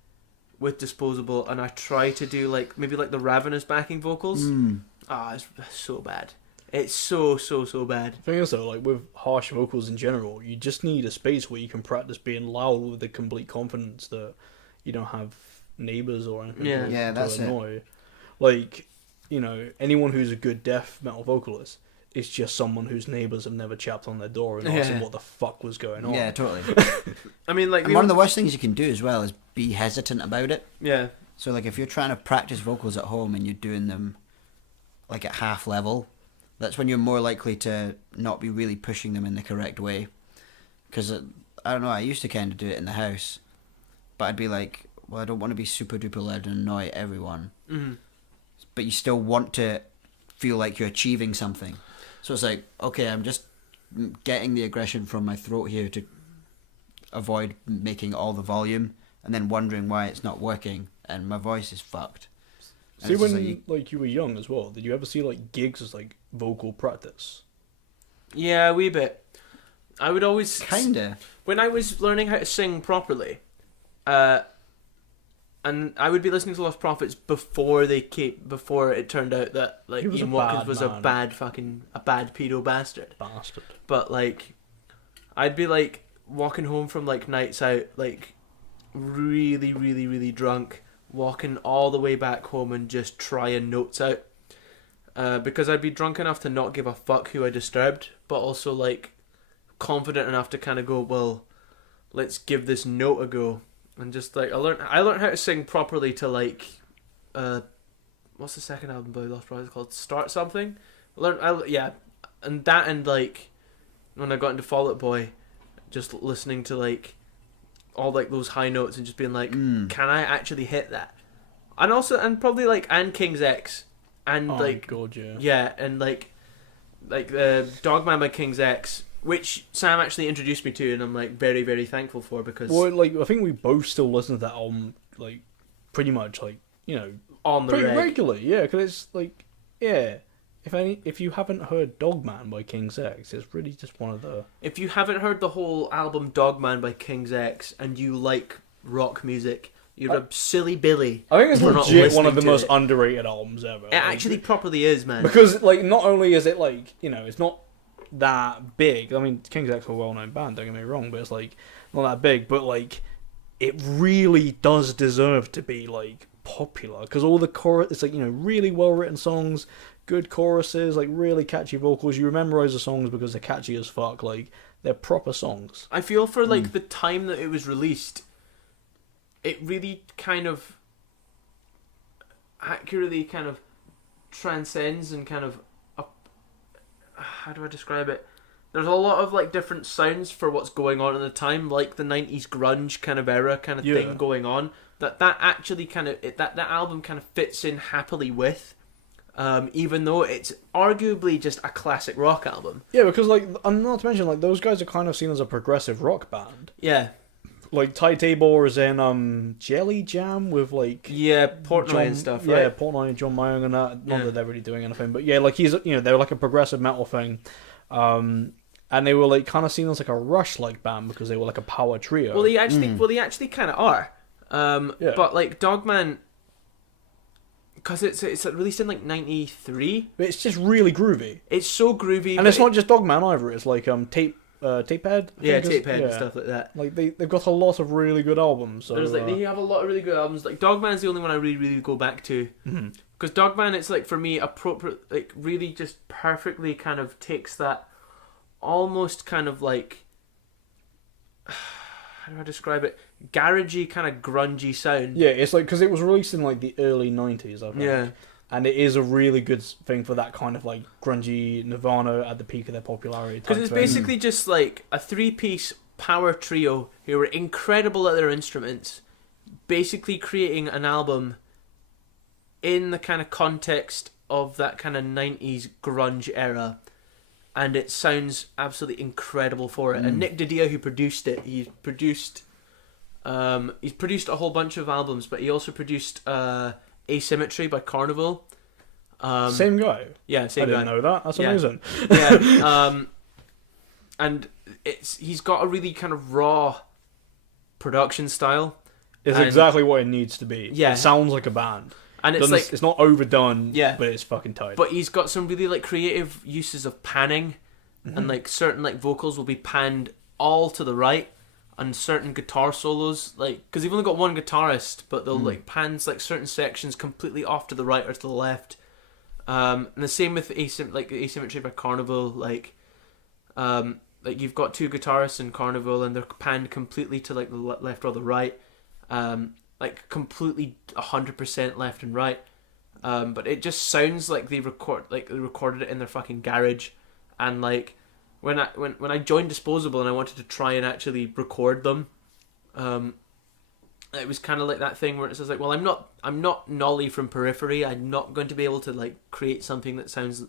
with Disposable, and I try to do like maybe like the Ravenous backing vocals, it's so bad. It's so bad. The thing is though, like with harsh vocals in general, you just need a space where you can practice being loud with the complete confidence that you don't have neighbours or anything to that's annoy. it. Like, you know, anyone who's a good death metal vocalist is just someone whose neighbours have never chapped on their door and asked them what the fuck was going on. Yeah, totally. I mean, like, And one of the worst things you can do as well is be hesitant about it. Yeah. So, like, if you're trying to practice vocals at home and you're doing them, like, at half level, that's when you're more likely to not be really pushing them in the correct way. Because, I don't know, I used to kind of do it in the house, but I'd be like, well, I don't want to be super duper loud and annoy everyone. Mm-hmm. But you still want to feel like you're achieving something. So it's like, okay, I'm just getting the aggression from my throat here to avoid making all the volume, and then wondering why it's not working, and my voice is fucked. See, when like you were young as well, did you ever see like gigs as like vocal practice? Yeah, a wee bit. I would always Kinda. when I was learning how to sing properly, and I would be listening to Lost Prophets before it turned out that like Ian Watkins was a bad pedo bastard. But like, I'd be like walking home from like nights out, like really, really, really drunk, walking all the way back home and just trying notes out. Because I'd be drunk enough to not give a fuck who I disturbed, but also like confident enough to kind of go, well, let's give this note a go. And just like I learned how to sing properly to like, what's the second album by Lost Prophets called? Start Something. And like when I got into Fall Out Boy, just listening to like all like those high notes and just being like, can I actually hit that? And also, and probably like and King's X, and God, yeah. Yeah, and like Dogman by King's X, which Sam actually introduced me to, and I'm like very, very thankful for, because Well, like I think we both still listen to that album like pretty much like On the pretty reg. regularly. Yeah, because it's like if you haven't heard Dogman by King's X, it's really just one of the. If you haven't heard the whole album Dogman by King's X and you like rock music, you're a silly Billy. I think it's for not legit one of the listening most to it. underrated albums ever. It actually properly is, man. because like not only is it like it's not that big. I mean, King's X are a well-known band. Don't get me wrong, but it's like not that big. But like, it really does deserve to be like popular because all the chorus, it's like really well-written songs, good choruses, like really catchy vocals. You memorize the songs because they're catchy as fuck. Like they're proper songs. I feel for like the time that it was released, it really kind of accurately kind of transcends and kind of how do I describe it? There's a lot of like different sounds for what's going on at the time, like the 90s grunge kind of era kind of thing going on. That actually kind of that album kind of fits in happily with, even though it's arguably just a classic rock album. Yeah, because like, and not to mention like those guys are kind of seen as a progressive rock band. Yeah. Like Ty Tabor is in Jelly Jam with like Portnoy and stuff, right? Yeah, Portnoy and John Myung and that. Not that they're really doing anything, but yeah, like he's they're like a progressive metal thing, and they were like kind of seen as like a Rush like band because they were like a power trio. Well, they actually kind of are, but like Dogman, because it's released in like '93. It's just really groovy. It's so groovy, and it's not just Dogman either. It's like Tapehead. Tapehead and stuff like that. Like they've got a lot of really good albums. So there's they have a lot of really good albums. Like Dogman's the only one I really go back to, because Dogman, it's like for me appropriate, like really just perfectly kind of takes that almost kind of like how do I describe it? Garagey kind of grungy sound. Yeah, it's like because it was released in like the early '90s. I think. Yeah. And it is a really good thing for that kind of like grungy Nirvana at the peak of their popularity. Because it's basically just like a 3-piece power trio who were incredible at their instruments, basically creating an album in the kind of context of that kind of 90s grunge era. And it sounds absolutely incredible for it. And Nick Didia, who produced it, he's produced a whole bunch of albums, but he also produced Asymmetry by Carnival. Same guy. Yeah, same guy. I didn't know that. That's amazing. Yeah. And he's got a really kind of raw production style. It's exactly what it needs to be. Yeah. It sounds like a band. And it's like it's not overdone, yeah, but it's fucking tight. But he's got some really like creative uses of panning, and like certain like vocals will be panned all to the right. And certain guitar solos, like, because they've only got one guitarist, but they'll like pans like certain sections completely off to the right or to the left. And the same with Asymmetry by Carnival, like you've got two guitarists in Carnival, and they're panned completely to like the left or the right, like completely 100% left and right. But it just sounds like they recorded it in their fucking garage, and like. When I joined Disposable and I wanted to try and actually record them, it was kind of like that thing where it says like, well, I'm not Nolly from Periphery. I'm not going to be able to like create something that sounds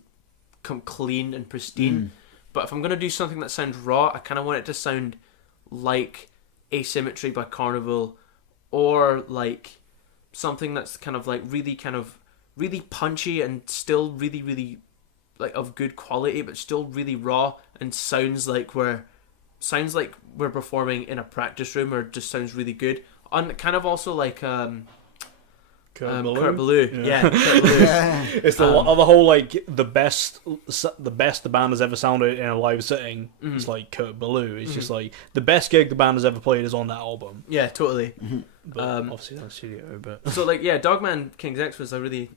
clean and pristine. But if I'm going to do something that sounds raw, I kind of want it to sound like Asymmetry by Carnival, or like something that's kind of really punchy and still really, really like of good quality, but still really raw and sounds like we're performing in a practice room, or just sounds really good. And kind of also like Kurt Ballou. Yeah, Kurt Ballou. It's the whole like the best the band has ever sounded in a live setting. It's like Kurt Ballou. It's just like the best gig the band has ever played is on that album. Yeah, totally. But obviously that's studio. But so like Dogman King's X was a really,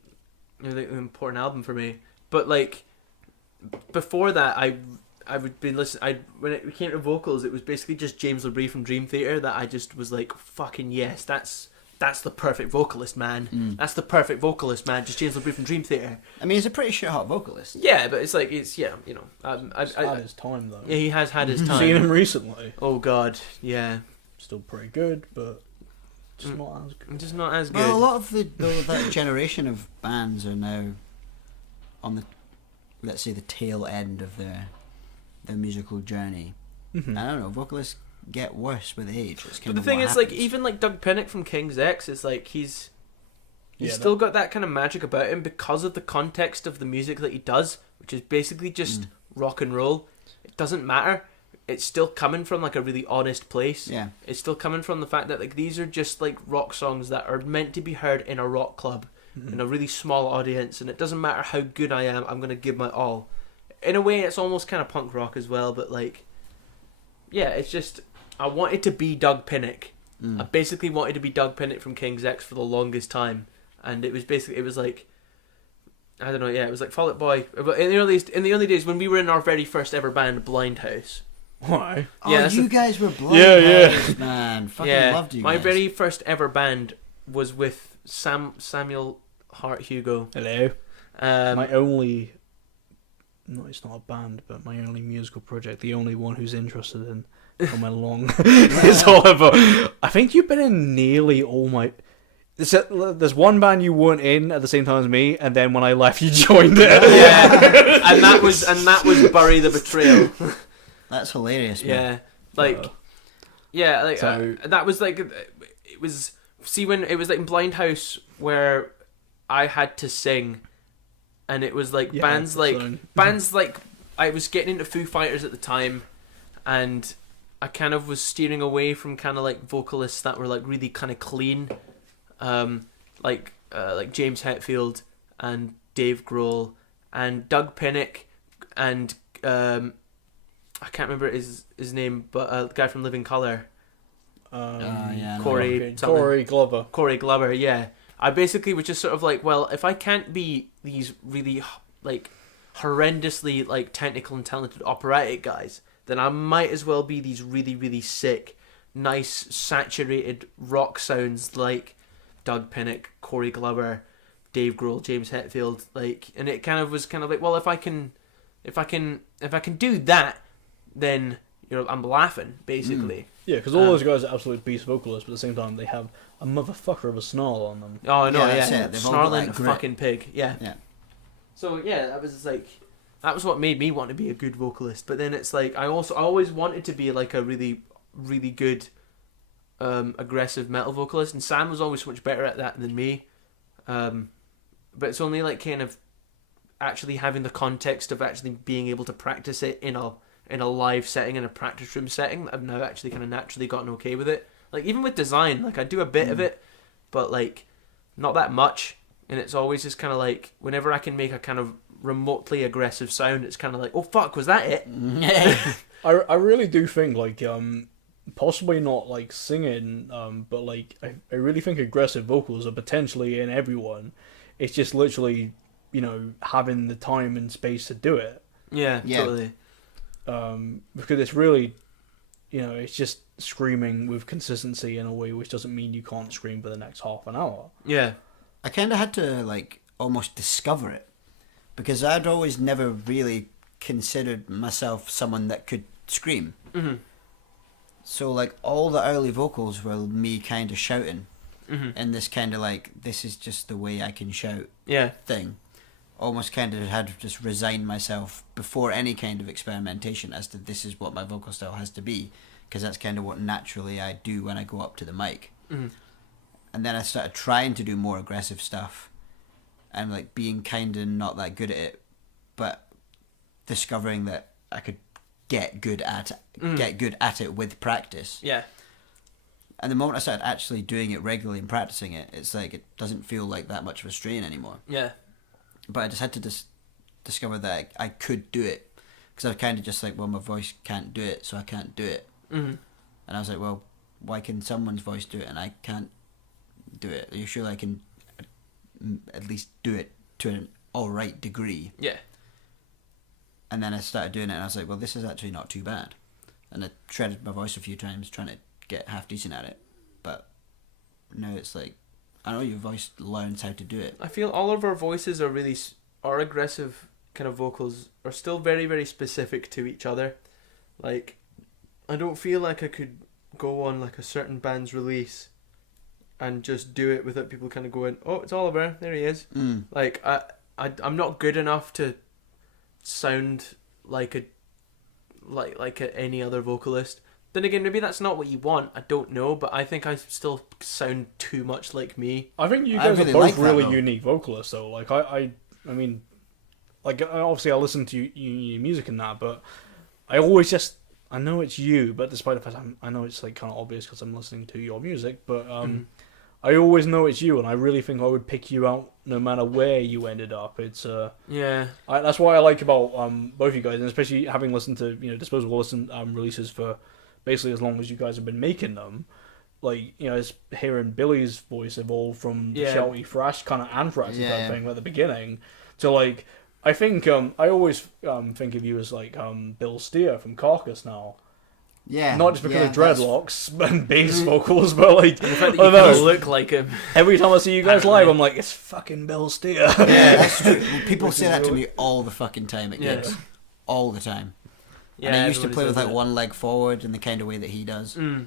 really important album for me. But like before that, I would be listening. When it came to vocals, it was basically just James LaBrie from Dream Theater that I just was like, fucking yes, that's the perfect vocalist, man. That's the perfect vocalist, man. Just James LaBrie from Dream Theater. I mean, he's a pretty shit-hot vocalist. Yeah, but it's like he's had his time though. Yeah, he has had his time. Seen him recently. Oh god, yeah. Still pretty good, but just not as good. Just not as good. Well, a lot of that generation of bands are now on the, let's say, the tail end of their musical journey. I don't know, vocalists get worse with age. It's kind but the thing is, like, even like Doug Pinnick from King's X is like he's He's still got that kind of magic about him because of the context of the music that he does, which is basically just rock and roll. It doesn't matter. It's still coming from like a really honest place. Yeah. It's still coming from the fact that like these are just like rock songs that are meant to be heard in a rock club, in a really small audience, and it doesn't matter how good I am, I'm gonna give my all. In a way, it's almost kind of punk rock as well, but like, yeah, it's just I wanted to be Doug Pinnick. I basically wanted to be Doug Pinnick from King's X for the longest time. And it was like, I don't know, yeah, it was like Fall Out Boy. But in the early days when we were in our very first ever band, Blind House. Why? Yeah, you guys were Blind House, man. Fucking loved you my guys. very first ever band was with Samuel Hart Hugo. Hello. My only, no, it's not a band, but my only musical project, the only one who's interested in coming along, is Oliver. I think you've been in nearly all my. There's one band you weren't in at the same time as me, and then when I left, you joined it. Yeah, and that was Bury the Betrayal. That's hilarious, man. Yeah, that was like it was. See, when it was like in Blind House where I had to sing, and it was like bands like I was getting into Foo Fighters at the time, and I kind of was steering away from kind of like vocalists that were like really kind of clean. Like James Hetfield and Dave Grohl and Doug Pinnick and I can't remember his name, but the guy from Living Colour, Corey Glover. Yeah, I basically was just sort of like, well, if I can't be these really like horrendously like technical and talented operatic guys, then I might as well be these really really sick, nice saturated rock sounds like Doug Pinnick, Corey Glover, Dave Grohl, James Hetfield, like, and it kind of was kind of like, well, if I can do that, then I'm laughing basically. Yeah, because all those guys are absolute beast vocalists, but at the same time they have a motherfucker of a snarl on them. Oh no, yeah. Snarling a fucking pig. Yeah. Yeah. So yeah, that was what made me want to be a good vocalist. But then it's like I always wanted to be like a really really good aggressive metal vocalist, and Sam was always so much better at that than me. But it's only like kind of actually having the context of actually being able to practice it in a live setting, in a practice room setting, that I've now actually kind of naturally gotten okay with it. Like even with design, like I do a bit of it, but like not that much. And it's always just kind of like whenever I can make a kind of remotely aggressive sound, it's kind of like, oh fuck, was that it? I really do think like possibly not like singing, but like I really think aggressive vocals are potentially in everyone. It's just literally, having the time and space to do it. Yeah. Totally. Because it's really, it's just screaming with consistency in a way which doesn't mean you can't scream for the next half an hour. Yeah. I kind of had to like almost discover it, because I'd always never really considered myself someone that could scream. Mm-hmm. So like all the early vocals were me kind of shouting, and this kind of like, this is just the way I can shout thing. Almost kind of had to just resign myself before any kind of experimentation as to this is what my vocal style has to be, because that's kind of what naturally I do when I go up to the mic. And then I started trying to do more aggressive stuff, and like being kind of not that good at it, but discovering that I could get good at it with practice. Yeah. And the moment I started actually doing it regularly and practicing it, it's like it doesn't feel like that much of a strain anymore. Yeah. But I just had to discover that I could do it, because I was kind of just like, well, my voice can't do it, so I can't do it. And I was like, well, why can someone's voice do it and I can't do it? Are you sure I can at least do it to an alright degree? Yeah. And then I started doing it, and I was like, well, this is actually not too bad. And I shredded my voice a few times trying to get half decent at it. But now it's like, I know your voice learns how to do it. I feel all of our voices are really, our aggressive kind of vocals are still very, very specific to each other. Like, I don't feel like I could go on like a certain band's release and just do it without people kind of going, oh, it's Oliver, there he is. Like, I'm not good enough to sound like any other vocalist, Then again, maybe that's not what you want. I don't know, but I think I still sound too much like me. I think you I guys really are both like that, really though. unique vocalists, though. Like I mean, like obviously I listen to your music and that, but I always just I know it's you. But despite the fact I know it's like kind of obvious because I'm listening to your music, but I always know it's you, and I really think I would pick you out no matter where you ended up. It's Yeah. that's what I like about both you guys, and especially having listened to Disposable releases for basically as long as you guys have been making them. Like it's hearing Billy's voice evolve from the shouty thrash kind of anthraxy type thing at the beginning to like I think I always think of you as like Bill Steer from Carcass now. Yeah. Not just because yeah, of dreadlocks and bass vocals, but like The fact that I you don't kind of know. look like him. Every time I see you guys live, Apparently. I'm like, it's fucking Bill Steer. Yeah, that's true. Well, people say that to me all the fucking time at gigs. All the time. Yeah, and I used to everybody play with says like that. one leg forward in the kind of way that he does. Mm.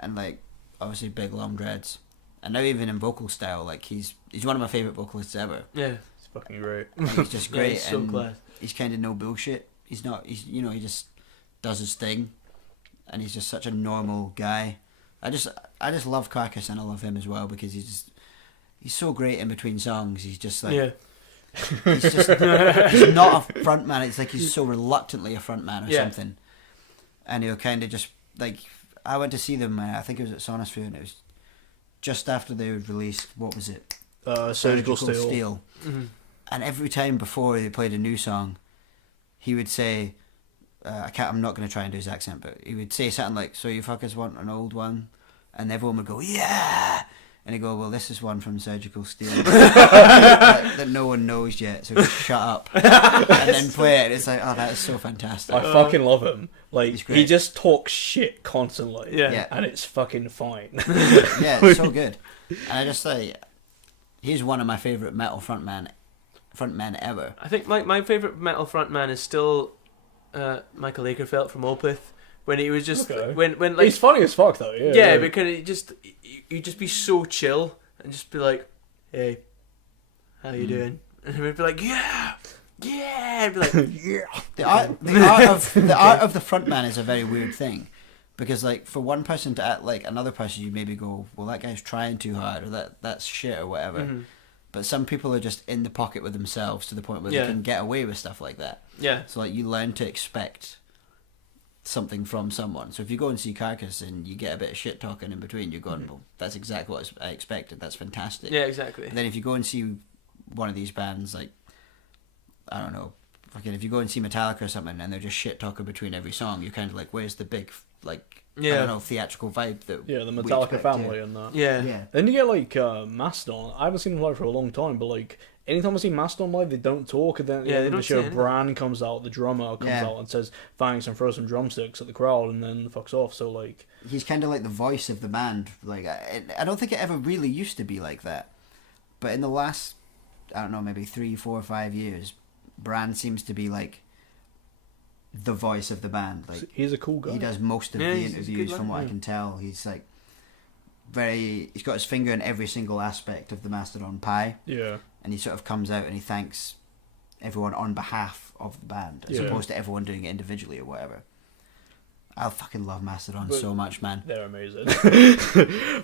And like obviously big long dreads. And now even in vocal style, like he's one of my favourite vocalists ever. Yeah. It's fucking great. And he's just Yeah, great. he's so and class. he's kind of no bullshit. He's he just does his thing. And he's just such a normal guy. I just love Carcass, and I love him as well because he's so great in between songs. He's just like he's just he's not a front man. It's like he's so reluctantly a front man or something. And he'll kind of just like I went to see them. I think it was at Sonosphere, and it was just after they had released what was it? Surgical Steel. Mm-hmm. And every time before they played a new song, he would say. I'm not going to try and do his accent, but he would say something like, "So you fuckers want an old one?" And everyone would go, "Yeah!" And he'd go, "Well, this is one from Surgical Steel that no one knows yet, so just shut up." And then play it. It's like, oh, that is so fantastic. I fucking love him. Like He's great. he just talks shit constantly. Yeah. And it's fucking fine. Yeah, it's so good. And I just say, he's one of my favourite metal frontmen ever. I think my favourite metal frontman is still Michael Akerfeld from Opeth. When he was just Okay. when like He's funny as fuck though. Yeah. yeah, because you just be so chill and just be like, "Hey, how you doing?" And we'd be like, "Yeah, yeah," and be like, "Yeah." The art of the frontman is a very weird thing, because like for one person to act like another person, you maybe go, "Well, that guy's trying too hard," or that's shit or whatever. Mhm. But some people are just in the pocket with themselves to the point where Yeah. they can get away with stuff like that. Yeah. So like you learn to expect something from someone. So if you go and see Carcass and you get a bit of shit talking in between, you're going, well, that's exactly what I expected. That's fantastic. Yeah, exactly. And then if you go and see one of these bands, like, I don't know, fucking if you go and see Metallica or something and they're just shit talking between every song, you're kind of like, where's the big, like, I Yeah. don't know, theatrical vibe that Yeah, the we Metallica expect, family and that. Yeah. Yeah. Then you get like Mastodon. I haven't seen them live for a long time, but like anytime I see Mastodon live, they don't talk. And then at the Yeah, end they of the don't show, say anything. Bran comes out, the drummer comes Yeah. out and says thanks and throws some drumsticks at the crowd, and then fucks off. So like, He's kind of like the voice of the band. Like, I don't think it ever really used to be like that. But in the last, I don't know, maybe 3, 4, 5 years, Bran seems to be like the voice of the band. Like, he's a cool guy. he does most of Yeah, the he's a interviews, good from what I lad. can tell. He's like he's got his finger in every single aspect of the Mastodon pie, Yeah. and he sort of comes out and he thanks everyone on behalf of the band, as Yeah. opposed to everyone doing it individually or whatever. I fucking love Mastodon But- so much, man. They're amazing.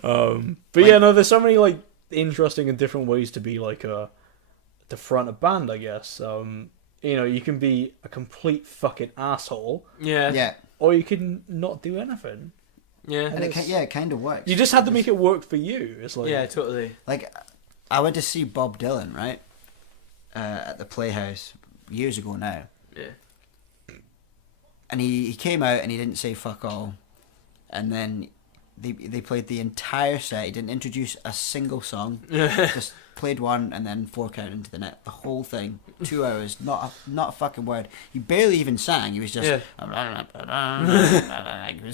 But yeah, no, there's so many like interesting and different ways to be like to front a band, I guess. You can be a complete fucking asshole, Yeah. Yeah, or you can not do anything. Yeah. and it kind of works. You just had to make it work for you. It's like Yeah, totally. Like, I went to see Bob Dylan, right, at the Playhouse years ago now, Yeah. and he came out and he didn't say fuck all, and then they played the entire set. He didn't introduce a single song, just played one and then 4 count into the net. The whole thing, 2 hours, not a fucking word. He barely even sang. He was just.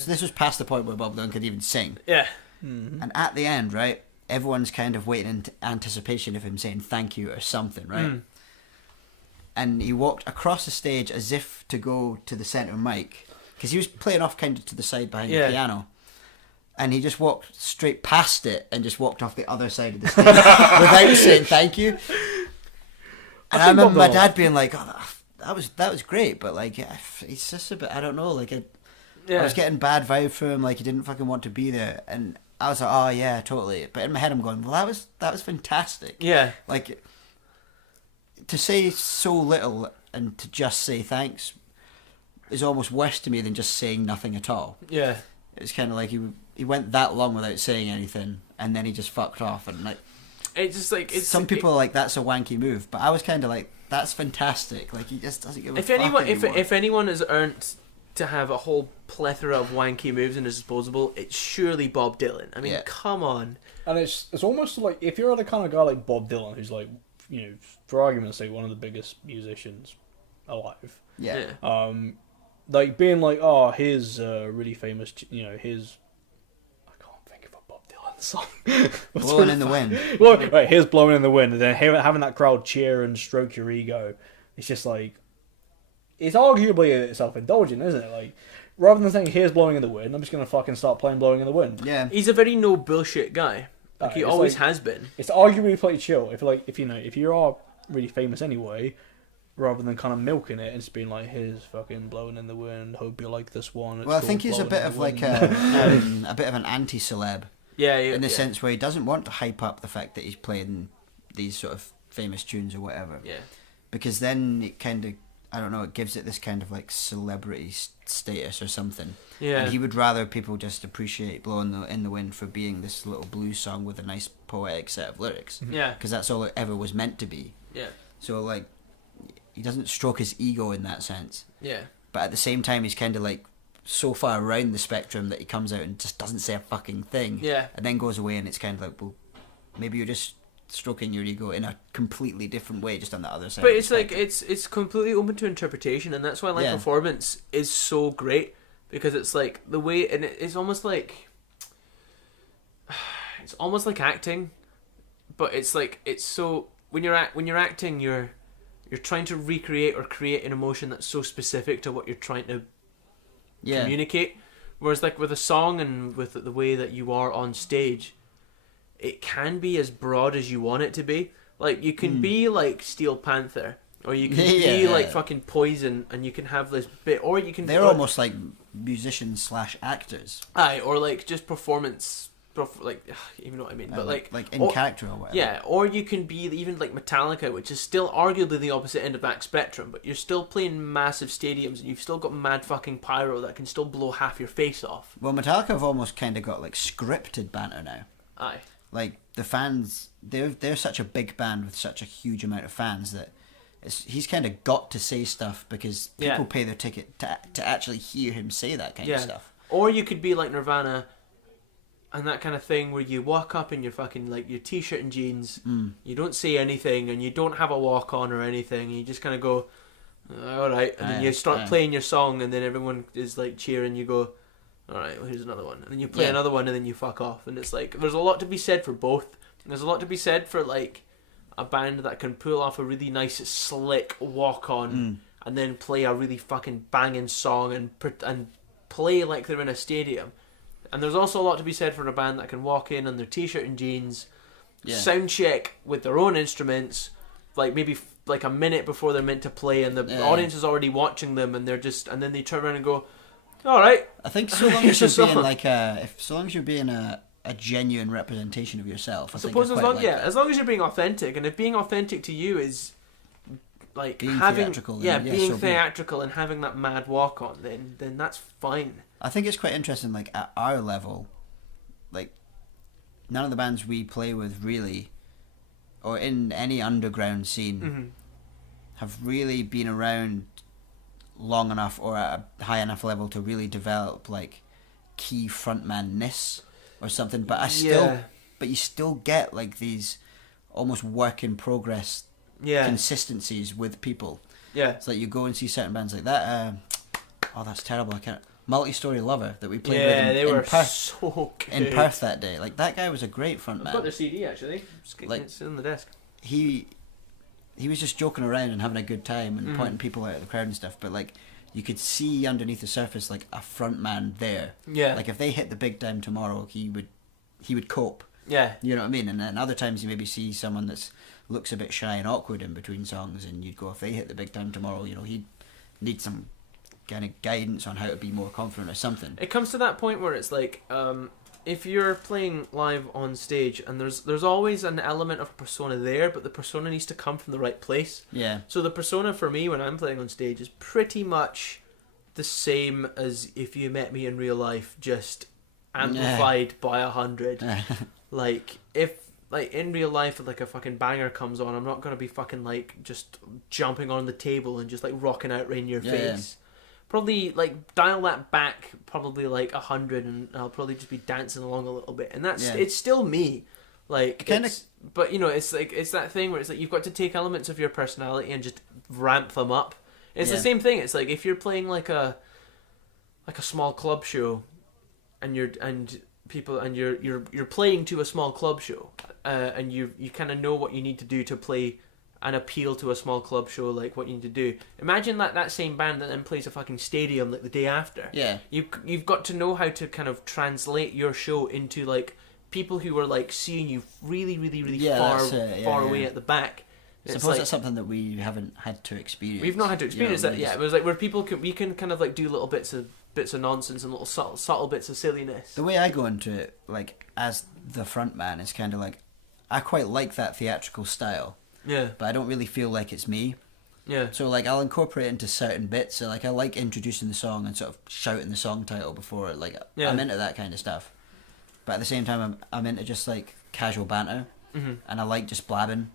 This was past the point where Bob Dylan could even sing. Yeah. And at the end, right, everyone's kind of waiting in anticipation of him saying thank you or something, right? Mm. And he walked across the stage as if to go to the centre mic, because he was playing off kind of to the side behind Yeah. the piano. And he just walked straight past it and just walked off the other side of the stage without saying thank you. And I remember my dad being like, "Oh, that was great," but like, it's just a bit, I don't know, like I was getting bad vibe from him, like he didn't fucking want to be there, and I was like, oh yeah, totally. But in my head, I'm going, well, that was fantastic. Yeah. Like, to say so little and to just say thanks is almost worse to me than just saying nothing at all. Yeah. It's kind of like he went that long without saying anything, and then he just fucked off, and like, it's just like some people are like, that's a wanky move, but I was kind of like, that's fantastic. Like, he just doesn't give a fuck anymore. If anyone has earned to have a whole plethora of wanky moves in his Disposable, it's surely Bob Dylan. I mean, come on. And it's almost like, if you're the kind of guy like Bob Dylan, who's like, you know, for argument's sake, one of the biggest musicians alive. Yeah. Like being like, oh, here's really famous, you know, here's, I can't think of a Bob Dylan song. Blowing in the Wind. Well, right, here's Blowing in the Wind, and then having that crowd cheer and stroke your ego. It's just like, it's arguably self-indulgent, isn't it? Like, rather than saying, here's Blowing in the Wind, I'm just going to fucking start playing Blowing in the Wind. Yeah. He's a very no bullshit guy. Like, he always has been. It's arguably pretty chill. If you are really famous anyway, rather than kind of milking it and just being like, here's fucking Blowing in the Wind, hope you like this one. Well, I think he's a bit of like a bit of an anti-celeb. Yeah, in the sense where he doesn't want to hype up the fact that he's playing these sort of famous tunes or whatever. Yeah. Because then it kind of, I don't know, it gives it this kind of like celebrity status or something. Yeah. And he would rather people just appreciate Blowing in the Wind for being this little blues song with a nice poetic set of lyrics. Yeah. Because that's all it ever was meant to be. Yeah. So like, he doesn't stroke his ego in that sense. Yeah. But at the same time, he's kind of like so far around the spectrum that he comes out and just doesn't say a fucking thing. Yeah. And then goes away, and it's kind of like, well, maybe you're just stroking your ego in a completely different way, just on the other side. But it's like, it's completely open to interpretation, and that's why live performance is so great, because it's like the way, and it's almost like acting, but it's like, it's so, when you're acting, you're trying to recreate or create an emotion that's so specific to what you're trying to communicate. Whereas like with a song and with the way that you are on stage, it can be as broad as you want it to be. Like, you can be like Steel Panther, or you can be like fucking Poison, and you can have this bit, or you can... They're almost like musicians / actors. Aye, or like just performance... like, you know what I mean, but like in character or whatever. Yeah, or you can be even like Metallica, which is still arguably the opposite end of that spectrum, but you're still playing massive stadiums, and you've still got mad fucking pyro that can still blow half your face off. Well, Metallica have almost kind of got like scripted banter now. Aye. Like, the fans, they're such a big band with such a huge amount of fans that he's kind of got to say stuff because people pay their ticket to actually hear him say that kind of stuff. Or you could be like Nirvana and that kind of thing, where you walk up in your fucking, like, your t-shirt and jeans, you don't say anything, and you don't have a walk on or anything, and you just kind of go, alright, and then you start playing your song, and then everyone is like cheering, you go, alright, well, here's another one, and then you play another one, and then you fuck off. And it's like, there's a lot to be said for both. There's a lot to be said for like a band that can pull off a really nice slick walk on and then play a really fucking banging song and play like they're in a stadium. And there's also a lot to be said for a band that can walk in their t-shirt and jeans, sound check with their own instruments, like maybe like a minute before they're meant to play, and the audience is already watching them, and then they turn around and go, all right. I think so long as you're being like so long as you're being a genuine representation of yourself. I suppose as long as you're being authentic, and if being authentic to you is like being having theatrical, being theatrical and having that mad walk on, then that's fine. I think it's quite interesting. Like, at our level, like, none of the bands we play with really, or in any underground scene, have really been around long enough or at a high enough level to really develop like key frontman-ness or something. But you still get like these almost work in progress consistencies with people. Yeah, it's like you go and see certain bands like that. Oh, that's terrible. I can't. Multi-Story Lover that we played with in Perth, so good. In Perth that day. Like, that guy was a great frontman. I've got their CD actually. Like, it's on the desk. He was just joking around and having a good time and pointing people out of the crowd and stuff. But like, you could see underneath the surface like a frontman there. Yeah. Like, if they hit the big time tomorrow, he would cope. Yeah. You know what I mean? And then other times you maybe see someone that's looks a bit shy and awkward in between songs, and you'd go, if they hit the big time tomorrow, you know, he'd need some kind of guidance on how to be more confident or something. It comes to that point where it's like, if you're playing live on stage, and there's always an element of persona there, but the persona needs to come from the right place. Yeah. So the persona for me when I'm playing on stage is pretty much the same as if you met me in real life, just amplified by 100. Like, if like in real life, like a fucking banger comes on, I'm not gonna be fucking like just jumping on the table and just like rocking out right in your face. Probably like dial that back probably like 100, and I'll probably just be dancing along a little bit, and that's it's still me. Like, but you know, it's like it's that thing where it's like you've got to take elements of your personality and just ramp them up. It's the same thing. It's like if you're playing like a small club show, and you're playing to a small club show, and you kind of know what you need to do to play and appeal to a small club show, like what you need to do. Imagine that same band that then plays a fucking stadium like the day after. Yeah. You've got to know how to kind of translate your show into like people who are like seeing you really, really, really far away at the back. I suppose that's something that we haven't had to experience. We've not had to experience that yet. It was like where we can kind of like do little bits of nonsense and little subtle bits of silliness. The way I go into it, like as the front man, is kind of like I quite like that theatrical style. Yeah. But I don't really feel like it's me. Yeah. So like I'll incorporate it into certain bits. So like I like introducing the song and sort of shouting the song title before. Like I'm into that kind of stuff. But at the same time, I'm into just like casual banter, and I like just blabbing,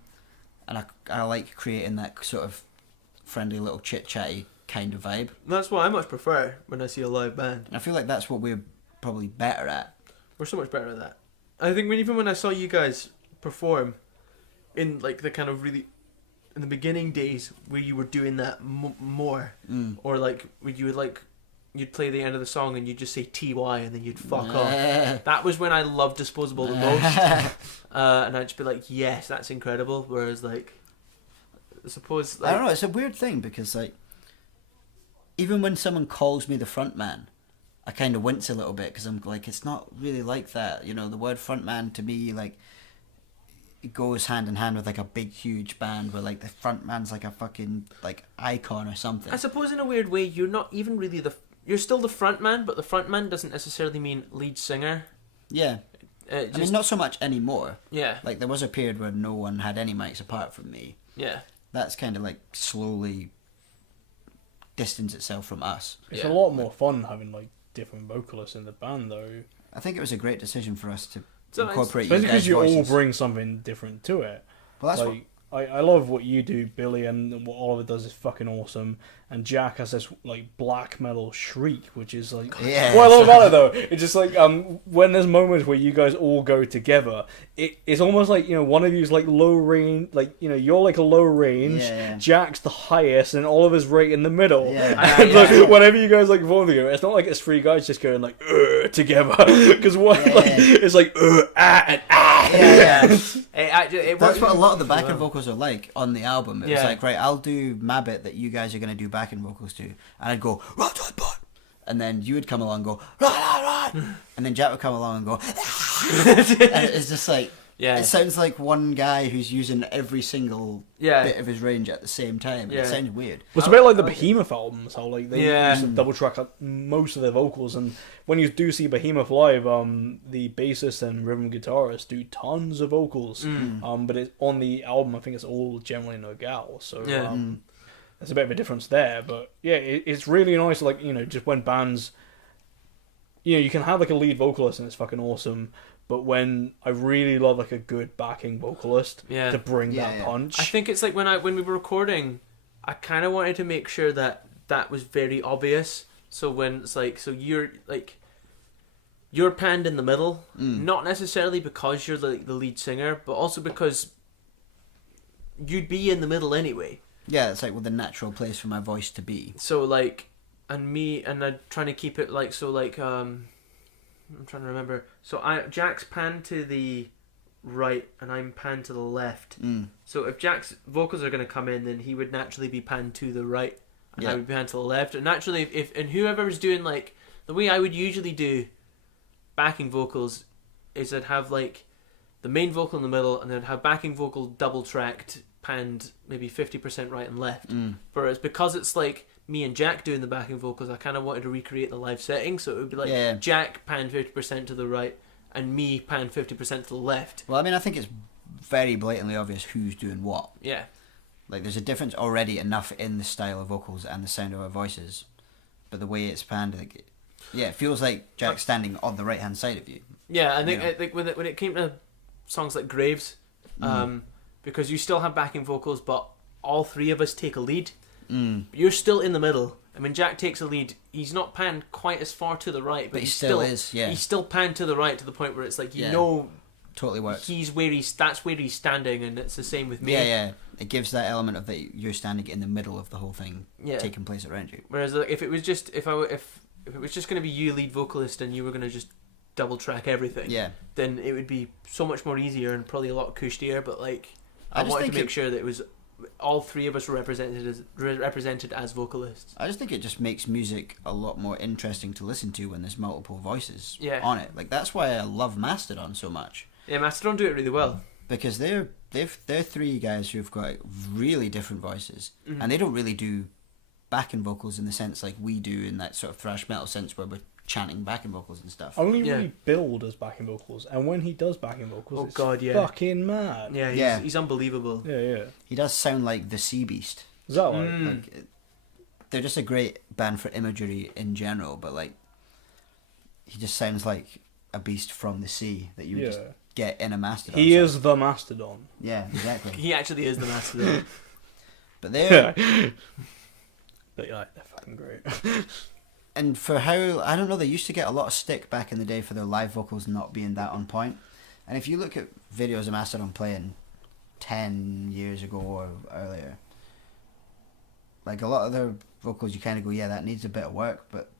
and I like creating that sort of friendly little chit chatty kind of vibe. That's what I much prefer when I see a live band. And I feel like that's what we're probably better at. We're so much better at that. I think even when I saw you guys perform in like the kind of really in the beginning days where you were doing that more, or like when you would like you'd play the end of the song and you'd just say TY and then you'd fuck off. That was when I loved Disposable the most. And I'd just be like, yes, that's incredible. Whereas like I suppose like, I don't know, it's a weird thing because like even when someone calls me the front man, I kind of wince a little bit because I'm like, it's not really like that. You know, the word front man to me, like, it goes hand in hand with like a big huge band where like the front man's like a fucking like icon or something. I suppose in a weird way you're not even really you're still the front man, but the front man doesn't necessarily mean lead singer. Yeah. I mean, not so much anymore. Yeah. Like there was a period where no one had any mics apart from me. Yeah. That's kind of like slowly distanced itself from us. It's a lot more fun having like different vocalists in the band, though. I think it was a great decision for us to So incorporate especially you guys' because you voices. all bring something different to it. Well, that's like, I love what you do, Billy, and what Oliver does is fucking awesome. And Jack has this like black metal shriek, which is like Yeah. what I love about it though. It's just like when there's moments where you guys all go together, it's almost like, you know, one of you's like low range, like, you know, you're like a low range, Jack's the highest, and Oliver's right in the middle. And like, whenever you guys like perform together, it's not like it's three guys just going like together, because it's like and That's what a lot of the backing vocals are like on the album. It was like, right, I'll do my bit that you guys are going to do backing vocals to, and I'd go, and then you would come along and go, and then Jack would come along and go, and it's just like, it sounds like one guy who's using every single bit of his range at the same time. It sounds weird. It's a bit like the Behemoth albums, how like they used to double track up most of their vocals, and when you do see Behemoth live, the bassist and rhythm guitarist do tons of vocals, but it's on the album I think it's all generally no gal, so there's a bit of a difference there. But yeah, it's really nice, like, you know, just when bands, you know, you can have like a lead vocalist and it's fucking awesome. But when I really love like a good backing vocalist to bring that punch. I think it's like when we were recording, I kind of wanted to make sure that was very obvious. So when it's like, so you're panned in the middle, not necessarily because you're the lead singer, but also because you'd be in the middle anyway. Yeah, it's like the natural place for my voice to be. So like, and I'm trying to keep it like, so like, I'm trying to remember. So Jack's panned to the right and I'm panned to the left. So if Jack's vocals are going to come in, then he would naturally be panned to the right and I would be panned to the left. And naturally, if whoever's doing like, the way I would usually do backing vocals is I'd have like the main vocal in the middle and then I'd have backing vocal double tracked, panned maybe 50% right and left. Whereas because it's like, me and Jack doing the backing vocals, I kind of wanted to recreate the live setting, so it would be like Yeah. Jack pan 50% to the right and me pan 50% to the left. Well, I mean, I think it's very blatantly obvious who's doing what. Yeah. Like, there's a difference already enough in the style of vocals and the sound of our voices, but the way it's panned, like, yeah, it feels like Jack's standing on the right hand side of you. Yeah, I think, Yeah. I think when it came to songs like Graves, because you still have backing vocals, but all three of us take a lead. You're still in the middle. I mean, Jack takes a lead. He's not panned quite as far to the right, but he still is. Yeah, He's still panned to the right to the point where it's like Yeah. Totally works. That's where he's standing, and it's the same with me. Yeah. It gives that element of that you're standing in the middle of the whole thing Yeah. taking place around you. Whereas like, if it was just if it was just going to be you lead vocalist and you were going to just double track everything, Yeah. then it would be so much more easier and probably a lot cushier. But like, I just wanted to think make sure that it was all three of us were represented as vocalists. I just think it just makes music a lot more interesting to listen to when there's multiple voices Yeah. on it. Like, that's why I love Mastodon so much, Yeah, Mastodon do it really well. because they're three guys who've got really different voices, and they don't really do backing vocals in the sense like we do in that sort of thrash metal sense where we're chanting backing vocals and stuff. Only Yeah. really Bill does backing vocals, and when he does backing vocals, Oh, it's God, yeah. fucking mad. Yeah, he's unbelievable. Yeah. He does sound like the Sea Beast. Is that like? Like, they're just a great band for imagery in general, but like, he just sounds like a beast from the sea that you would just get in a Mastodon. He song. is the Mastodon. Yeah, exactly. He actually is the Mastodon. But they're But yeah, they're fucking great. and for how, I don't know, they used to get a lot of stick back in the day for their live vocals not being that on point. And if you look at videos of Mastodon playing 10 years ago or earlier, like a lot of their vocals, you kind of go, yeah, that needs a bit of work, but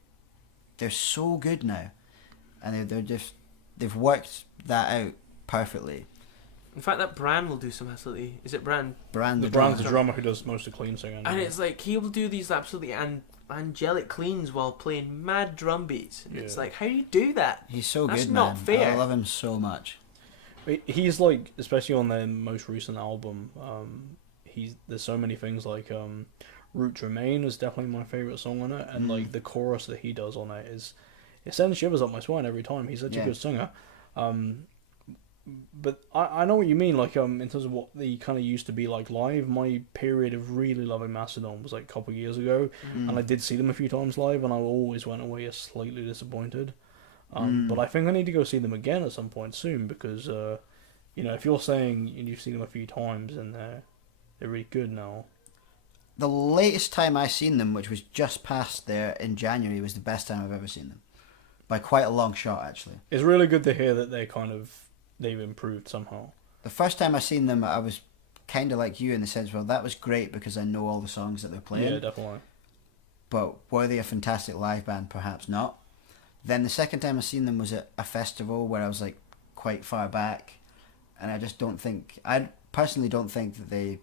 they're so good now, and they've worked that out perfectly. In fact, that Bran will do some absolutely. Is it Bran? Brand The drummer. Brand's the drummer who does most of clean singing. And it's like he will do these absolutely angelic cleans while playing mad drum beats. And it's Yeah. like, how do you do that? He's so That's good, not man. fair. I love him so much. He's like, especially on their most recent album, there's so many things like Root to Remain is definitely my favourite song on it, and like the chorus that he does on it it sends shivers up my spine every time. He's such a good singer. But I know what you mean, like in terms of what they kind of used to be like live. My period of really loving Mastodon was like a couple of years ago, and I did see them a few times live, and I always went away slightly disappointed. But I think I need to go see them again at some point soon, because if you're saying you've seen them a few times and they're really good now. The latest time I seen them, which was just past there in January, was the best time I've ever seen them. By quite a long shot, actually. It's really good to hear that they've improved somehow. The first time I seen them, I was kind of like you in the sense, well, that was great because I know all the songs that they're playing. Yeah, definitely. But were they a fantastic live band? Perhaps not. Then the second time I seen them was at a festival where I was like quite far back, and I personally don't think that they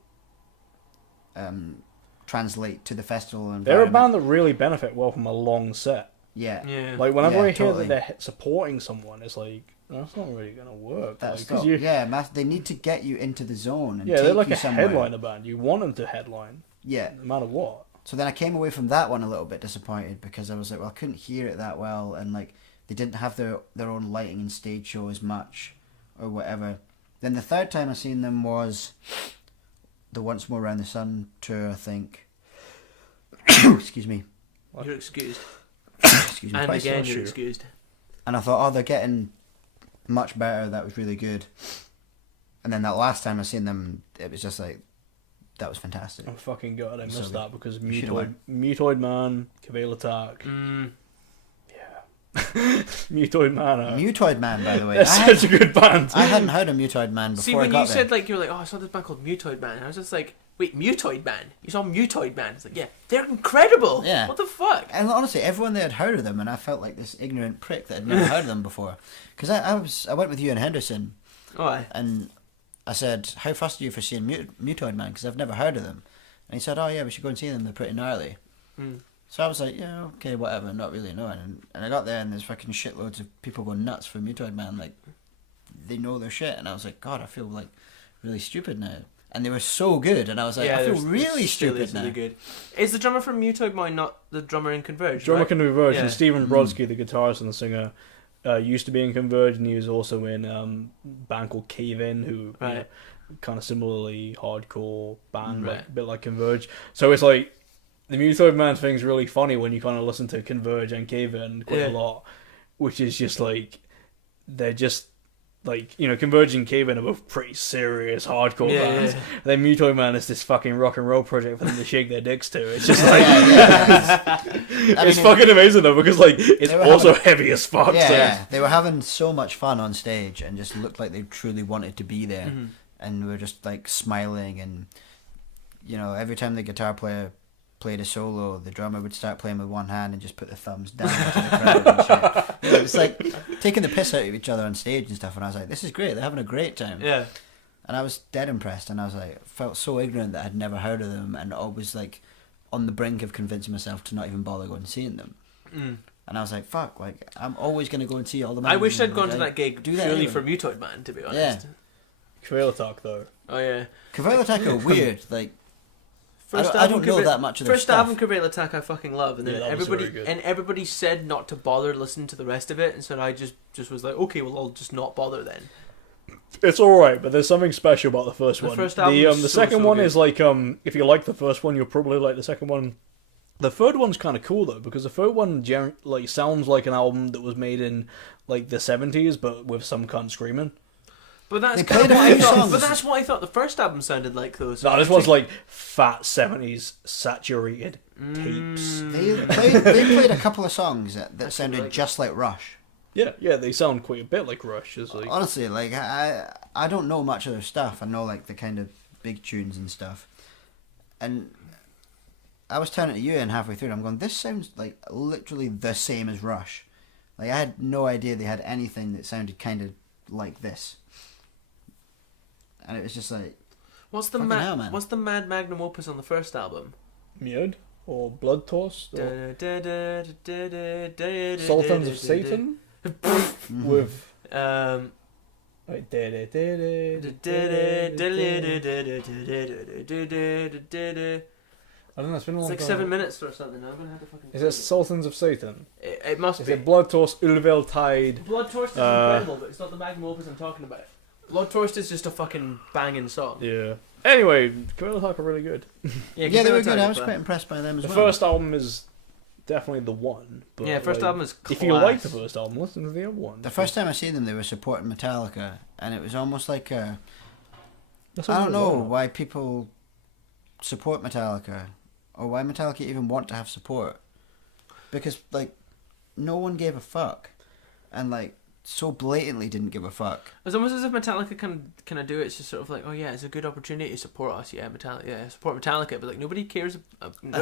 translate to the festival environment. They're a band that really benefit well from a long set. Yeah. Yeah. Like whenever I hear totally. that they're supporting someone, it's like that's not really gonna work. That's like, 'cause they need to get you into the zone and yeah, take they're like you a somewhere. headliner band. You want them to headline, Yeah. no matter what. So then I came away from that one a little bit disappointed because I was like, well, I couldn't hear it that well, and like they didn't have their own lighting and stage show as much, or whatever. Then the third time I seen them was the Once More Around the Sun tour, I think. Excuse me. You're excused. Excuse me. And twice. again, sure. you're excused. And I thought, oh, they're getting much better. That was really good. And then that last time I seen them, it was just like, that was fantastic. I'm fucking god, I missed So that because you should've Mutoid Man, Cavale Attack, Mm. Mutoid Man. Mutoid Man, by the way. They're such a good band. I hadn't heard of Mutoid Man before See, I when got you there. said like you were like, oh, I saw this band called Mutoid Man, and I was just like, wait, Mutoid Man? You saw Mutoid Man? It's like, yeah, they're incredible. Yeah. What the fuck? And honestly, everyone there had heard of them, and I felt like this ignorant prick that had never heard of them before. Because I went with you and Henderson, Oh, aye. and I said, how fussed are you for seeing Mutoid Man? Because I've never heard of them. And he said, oh yeah, we should go and see them, they're pretty gnarly. Mm. So I was like, yeah, okay, whatever, not really knowing. And I got there, and there's fucking shitloads of people going nuts for Mutoid Man, like, they know their shit. And I was like, God, I feel like really stupid now. and they were so good, and I was like, I feel really stupid now. Good. Is the drummer from Mutoid Mind not the drummer in Converge? Drummer right? Converge, Yeah. and Stephen Brodsky, the guitarist and the singer, used to be in Converge, and he was also in a band called Cave In, who kind of similarly hardcore band, like, a bit like Converge. So it's like the Mutoid Man thing's really funny when you kind of listen to Converge and Cave In quite a lot, which is just like they're just like, you know, Converge and Cave In are both pretty serious hardcore bands. Then Mutoid Man is this fucking rock and roll project for them to shake their dicks to. It's just like it's fucking amazing though, because like it's also heavy as fuck. Yeah, they were having so much fun on stage and just looked like they truly wanted to be there, and were just like smiling, and you know, every time the guitar player played a solo, the drummer would start playing with one hand and just put the thumbs down to the crowd and shit. You know, it's like taking the piss out of each other on stage and stuff, and I was like, this is great, they're having a great time. Yeah. And I was dead impressed, and I was like, felt so ignorant that I'd never heard of them, and always like on the brink of convincing myself to not even bother going and seeing them. And I was like, fuck, like I'm always going to go and see all the I wish I'd gone like, to that gig purely for Mutoid Man, to be honest. Kveil Attack though. Oh yeah. Kveil Attack are weird, like I don't know that much of their first stuff. album, Kveil Attack, I fucking love, and then everybody said not to bother listening to the rest of it, and so I just was like, okay, well I'll just not bother then. It's alright, but there's something special about the first one. First album the second one is like if you like the first one, you'll probably like the second one. The third one's kind of cool though, because the third one like sounds like an album that was made in like the 70s, but with some cunt screaming. But that's kind of what I thought. But that's what I thought the first album sounded like, though. So no, this one's like fat 70s saturated tapes. They played a couple of songs that sounded like just like Rush. Yeah, they sound quite a bit like Rush. It's like, honestly, like I don't know much of their stuff. I know like the kind of big tunes and stuff, and I was turning to you and halfway through, I'm going, this sounds like literally the same as Rush. Like I had no idea they had anything that sounded kind of like this. And it was just like, what's the Mad Magnum Opus on the first album? Mjød or Blood Toast or Sultans of Satan with like I don't know. It's been a long time. It's like 7 minutes or something. I'm gonna have to fucking. Is it Sultans of Satan? It must be. Is it Blood Toast, Ulvel Tide? Blood Toast is incredible, but it's not the Magnum Opus I'm talking about. Blood Toast is just a fucking banging song. Yeah. Anyway, Kveil Attack are really good. Yeah, they were good. I was quite impressed by them as well. The first album is definitely the one. But yeah, first album is class. If you like the first album, listen to the other one. The first time I seen them, they were supporting Metallica, and it was almost like I don't know why people support Metallica, or why Metallica even want to have support, because like no one gave a fuck, and like so blatantly didn't give a fuck. It's almost as if Metallica can do it. It's just sort of like, oh yeah, it's a good opportunity to support us. Yeah, support Metallica. But like nobody cares.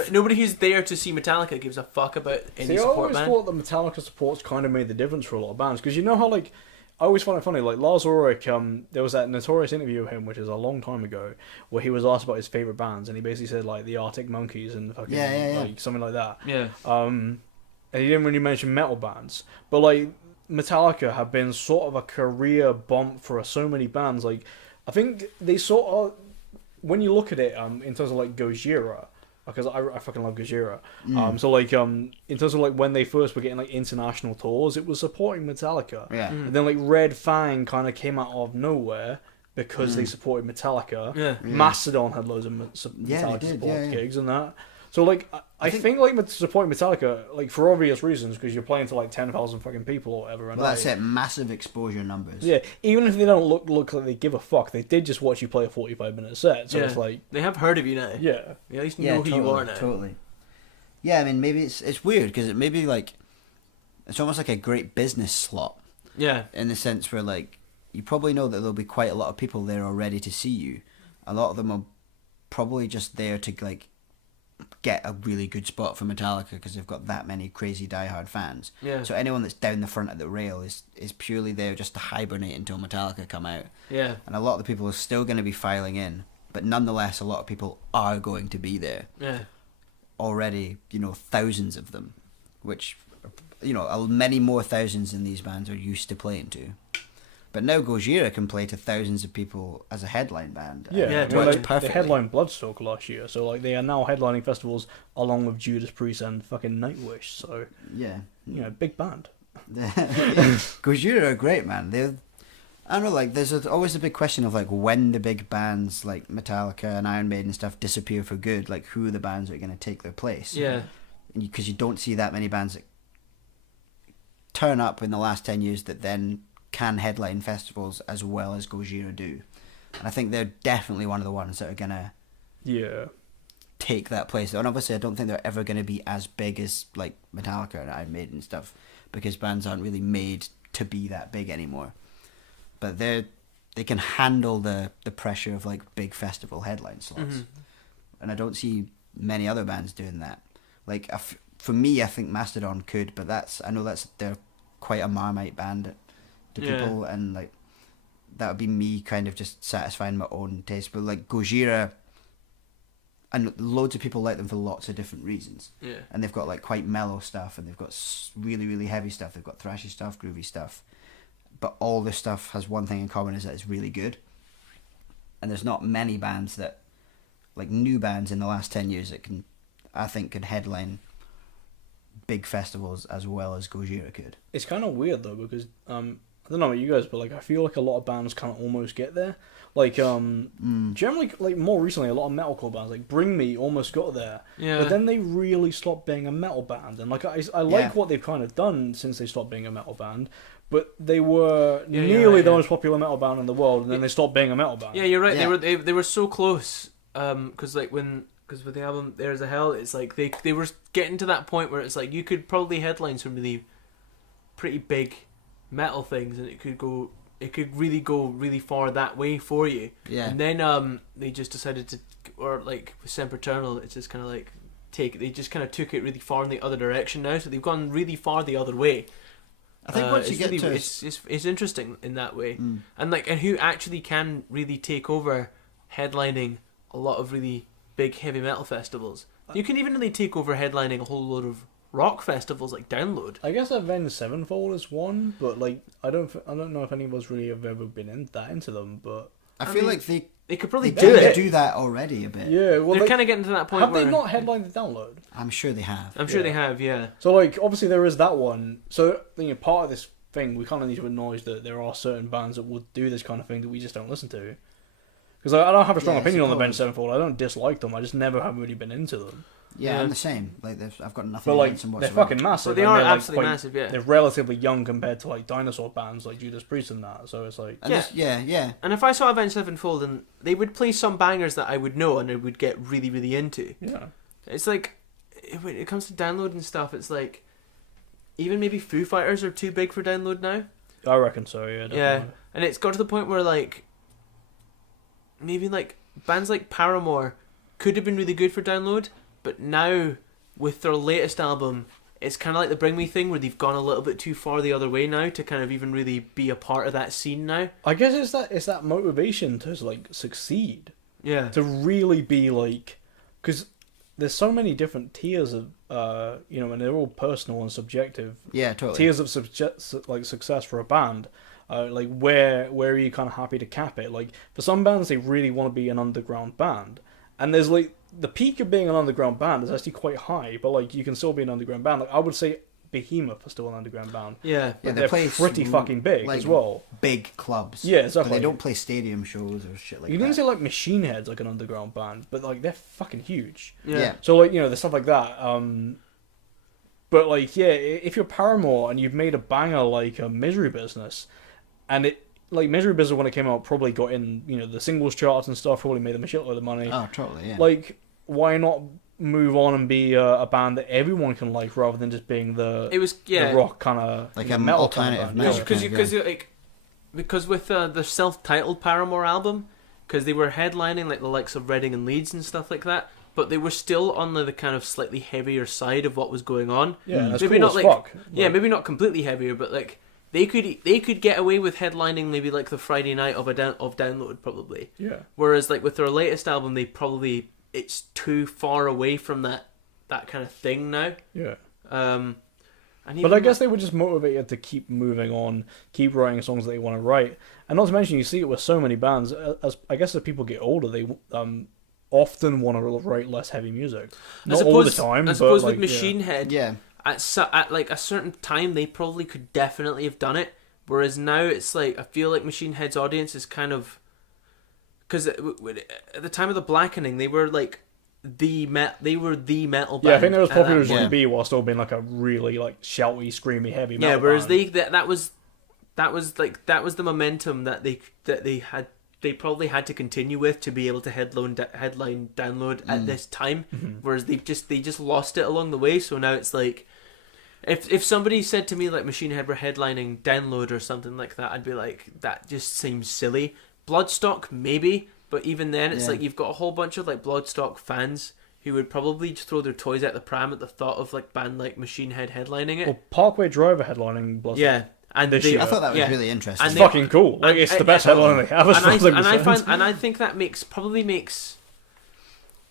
Nobody who's there to see Metallica gives a fuck about any support band. I always thought that Metallica supports kind of made the difference for a lot of bands, because you know how like I always find it funny, like Lars Ulrich, there was that notorious interview of him, which is a long time ago, where he was asked about his favourite bands, and he basically said like the Arctic Monkeys and fucking like something like that. Yeah. And he didn't really mention metal bands, but like Metallica have been sort of a career bump for so many bands. Like I think they sort of, when you look at it in terms of like Gojira, because I fucking love Gojira. So like in terms of like when they first were getting like international tours, it was supporting Metallica. Yeah. And then like Red Fang kind of came out of nowhere because they supported Metallica. Yeah. Mastodon had loads of Metallica support gigs and that. So like I think like supporting Metallica, like for obvious reasons, because you're playing to like 10,000 fucking people or whatever. Well, that's it. Massive exposure numbers. Yeah, even if they don't look like they give a fuck, they did just watch you play a 45-minute set. So it's like they have heard of you now. Yeah, they at least know who you are now. Totally. Yeah, I mean, maybe it's weird because it may be like it's almost like a great business slot. Yeah. In the sense where like you probably know that there'll be quite a lot of people there already to see you. A lot of them are probably just there to like get a really good spot for Metallica because they've got that many crazy diehard fans. Yeah. So anyone that's down the front of the rail is purely there just to hibernate until Metallica come out. Yeah. And a lot of the people are still going to be filing in, but nonetheless, a lot of people are going to be there. Yeah. Already, thousands of them, which, many more thousands than these bands are used to playing to. But now Gojira can play to thousands of people as a headline band. Yeah, Yeah, I mean, totally. like, they headlined Bloodstock last year, so like they are now headlining festivals along with Judas Priest and fucking Nightwish. So Yeah. big band. Gojira are great, man. I don't know, like, there's always a big question of, like, when the big bands like Metallica and Iron Maiden and stuff disappear for good, like, who are the bands that are going to take their place? Yeah. Because you don't see that many bands that turn up in the last 10 years that then can headline festivals as well as Gojira do. And I think they're definitely one of the ones that are going to take that place. And obviously, I don't think they're ever going to be as big as, like, Metallica and Iron Maiden and stuff, because bands aren't really made to be that big anymore. But they can handle the pressure of, like, big festival headline slots. Mm-hmm. And I don't see many other bands doing that. Like, for me, I think Mastodon could, but I know they're quite a Marmite band to people, and, like, that would be me kind of just satisfying my own taste. But, like, Gojira, and loads of people like them for lots of different reasons. Yeah. And they've got, like, quite mellow stuff, and they've got really, really heavy stuff. They've got thrashy stuff, groovy stuff. But all this stuff has one thing in common, is that it's really good. And there's not many bands that, like, new bands in the last 10 years that could headline big festivals as well as Gojira could. It's kind of weird though, because I don't know about you guys, but like I feel like a lot of bands kind of almost get there. Like generally, like more recently, a lot of metalcore bands like Bring Me almost got there, but then they really stopped being a metal band. And like I like what they've kind of done since they stopped being a metal band, but they were nearly the most popular metal band in the world, and then they stopped being a metal band. Yeah, you're right. Yeah. They were so close. Because with the album There's a Hell, it's like they were getting to that point where it's like you could probably headline some really pretty big metal things, and it could really go really far that way for you. Yeah. And then they just decided to, or like with Sempiternal, it's just kind of like they just kind of took it really far in the other direction now. So they've gone really far the other way. I think once you it's get really, to it's interesting in that way, and who actually can really take over headlining a lot of really big heavy metal festivals. You can even really take over headlining a whole load of rock festivals like Download. I guess Avenged Sevenfold is one, but like I don't know if any of us really have ever been into them. But I feel like they could probably do that already a bit. Yeah, well, they're kind of getting to that point. Have where they not headlined the Download? I'm sure they have. I'm sure they have. Yeah. So like obviously there is that one. So part of this thing, we kind of need to acknowledge that there are certain bands that would do this kind of thing that we just don't listen to. Because I don't have a strong opinion on the Avenged Sevenfold. I don't dislike them. I just never have really been into them. Yeah, I'm the same. Like I've got nothing But against them they're whatsoever. fucking massive. But they and are they're, like, absolutely massive. Yeah. They're relatively young compared to like dinosaur bands like Judas Priest and that. So it's like Yeah. And if I saw Avenged Sevenfold, and they would play some bangers that I would know and I would get really, really into. Yeah. It's like when it comes to Download and stuff, it's like even maybe Foo Fighters are too big for Download now. I reckon so. Yeah. Definitely. Yeah, and it's got to the point where like maybe like bands like Paramore could have been really good for Download, but now with their latest album, it's kind of like the Bring Me thing where they've gone a little bit too far the other way now to kind of even really be a part of that scene now. I guess it's that motivation to like succeed. Yeah. To really be like, because there's so many different tiers of and they're all personal and subjective. Yeah, totally. Tiers of success for a band. Like where are you kind of happy to cap it? Like for some bands, they really want to be an underground band, and there's like the peak of being an underground band is actually quite high, but like you can still be an underground band. Like I would say Behemoth are still an underground band. Yeah, but they they're play pretty fucking big like, as well. Big clubs. Yeah, exactly. But they don't play stadium shows or shit like that. You didn't say like Machine Head's like an underground band, but like they're fucking huge. Yeah. So like there's stuff like that. But like if you're Paramore and you've made a banger like a Misery Business, and it like Misery Business when it came out probably got in the singles charts and stuff, probably made them a shitload of money. Oh, totally. Yeah. Like why not move on and be a band that everyone can like rather than just being the rock kind of like an metal alternative kind of metal. Because with the self-titled Paramore album, because they were headlining like the likes of Reading and Leeds and stuff like that, but they were still on the kind of slightly heavier side of what was going on. Yeah, that's maybe cool not as like fuck. maybe not completely heavier, but like they could get away with headlining maybe like the Friday night of Download probably. Yeah. Whereas like with their latest album, it's too far away from that kind of thing now. Yeah. And And But I guess they were just motivated to keep moving on, keep writing songs that they want to write. And not to mention, you see it with so many bands. As people get older, they often want to write less heavy music. Not all the time. I suppose but with Machine Head, at like a certain time, they probably could definitely have done it. Whereas now, it's like I feel like Machine Head's audience is kind of, because at the time of the Blackening, they were like the metal band. Yeah, I think they're as popular as you could be while still being like a really like shouty, screamy, heavy metal. Yeah, whereas band. that was the momentum that they had. They probably had to continue with to be able to headline Download at this time. Mm-hmm. Whereas they just lost it along the way. So now it's like, if somebody said to me like Machine Head were headlining Download or something like that, I'd be like, that just seems silly. Bloodstock maybe, but even then it's like you've got a whole bunch of like Bloodstock fans who would probably just throw their toys at the pram at the thought of like band like Machine Head headlining it. Well, Parkway Drive are headlining Bloodstock. Yeah. And I thought that was really interesting. It's fucking cool. Like, it's the best headline they have. I think that makes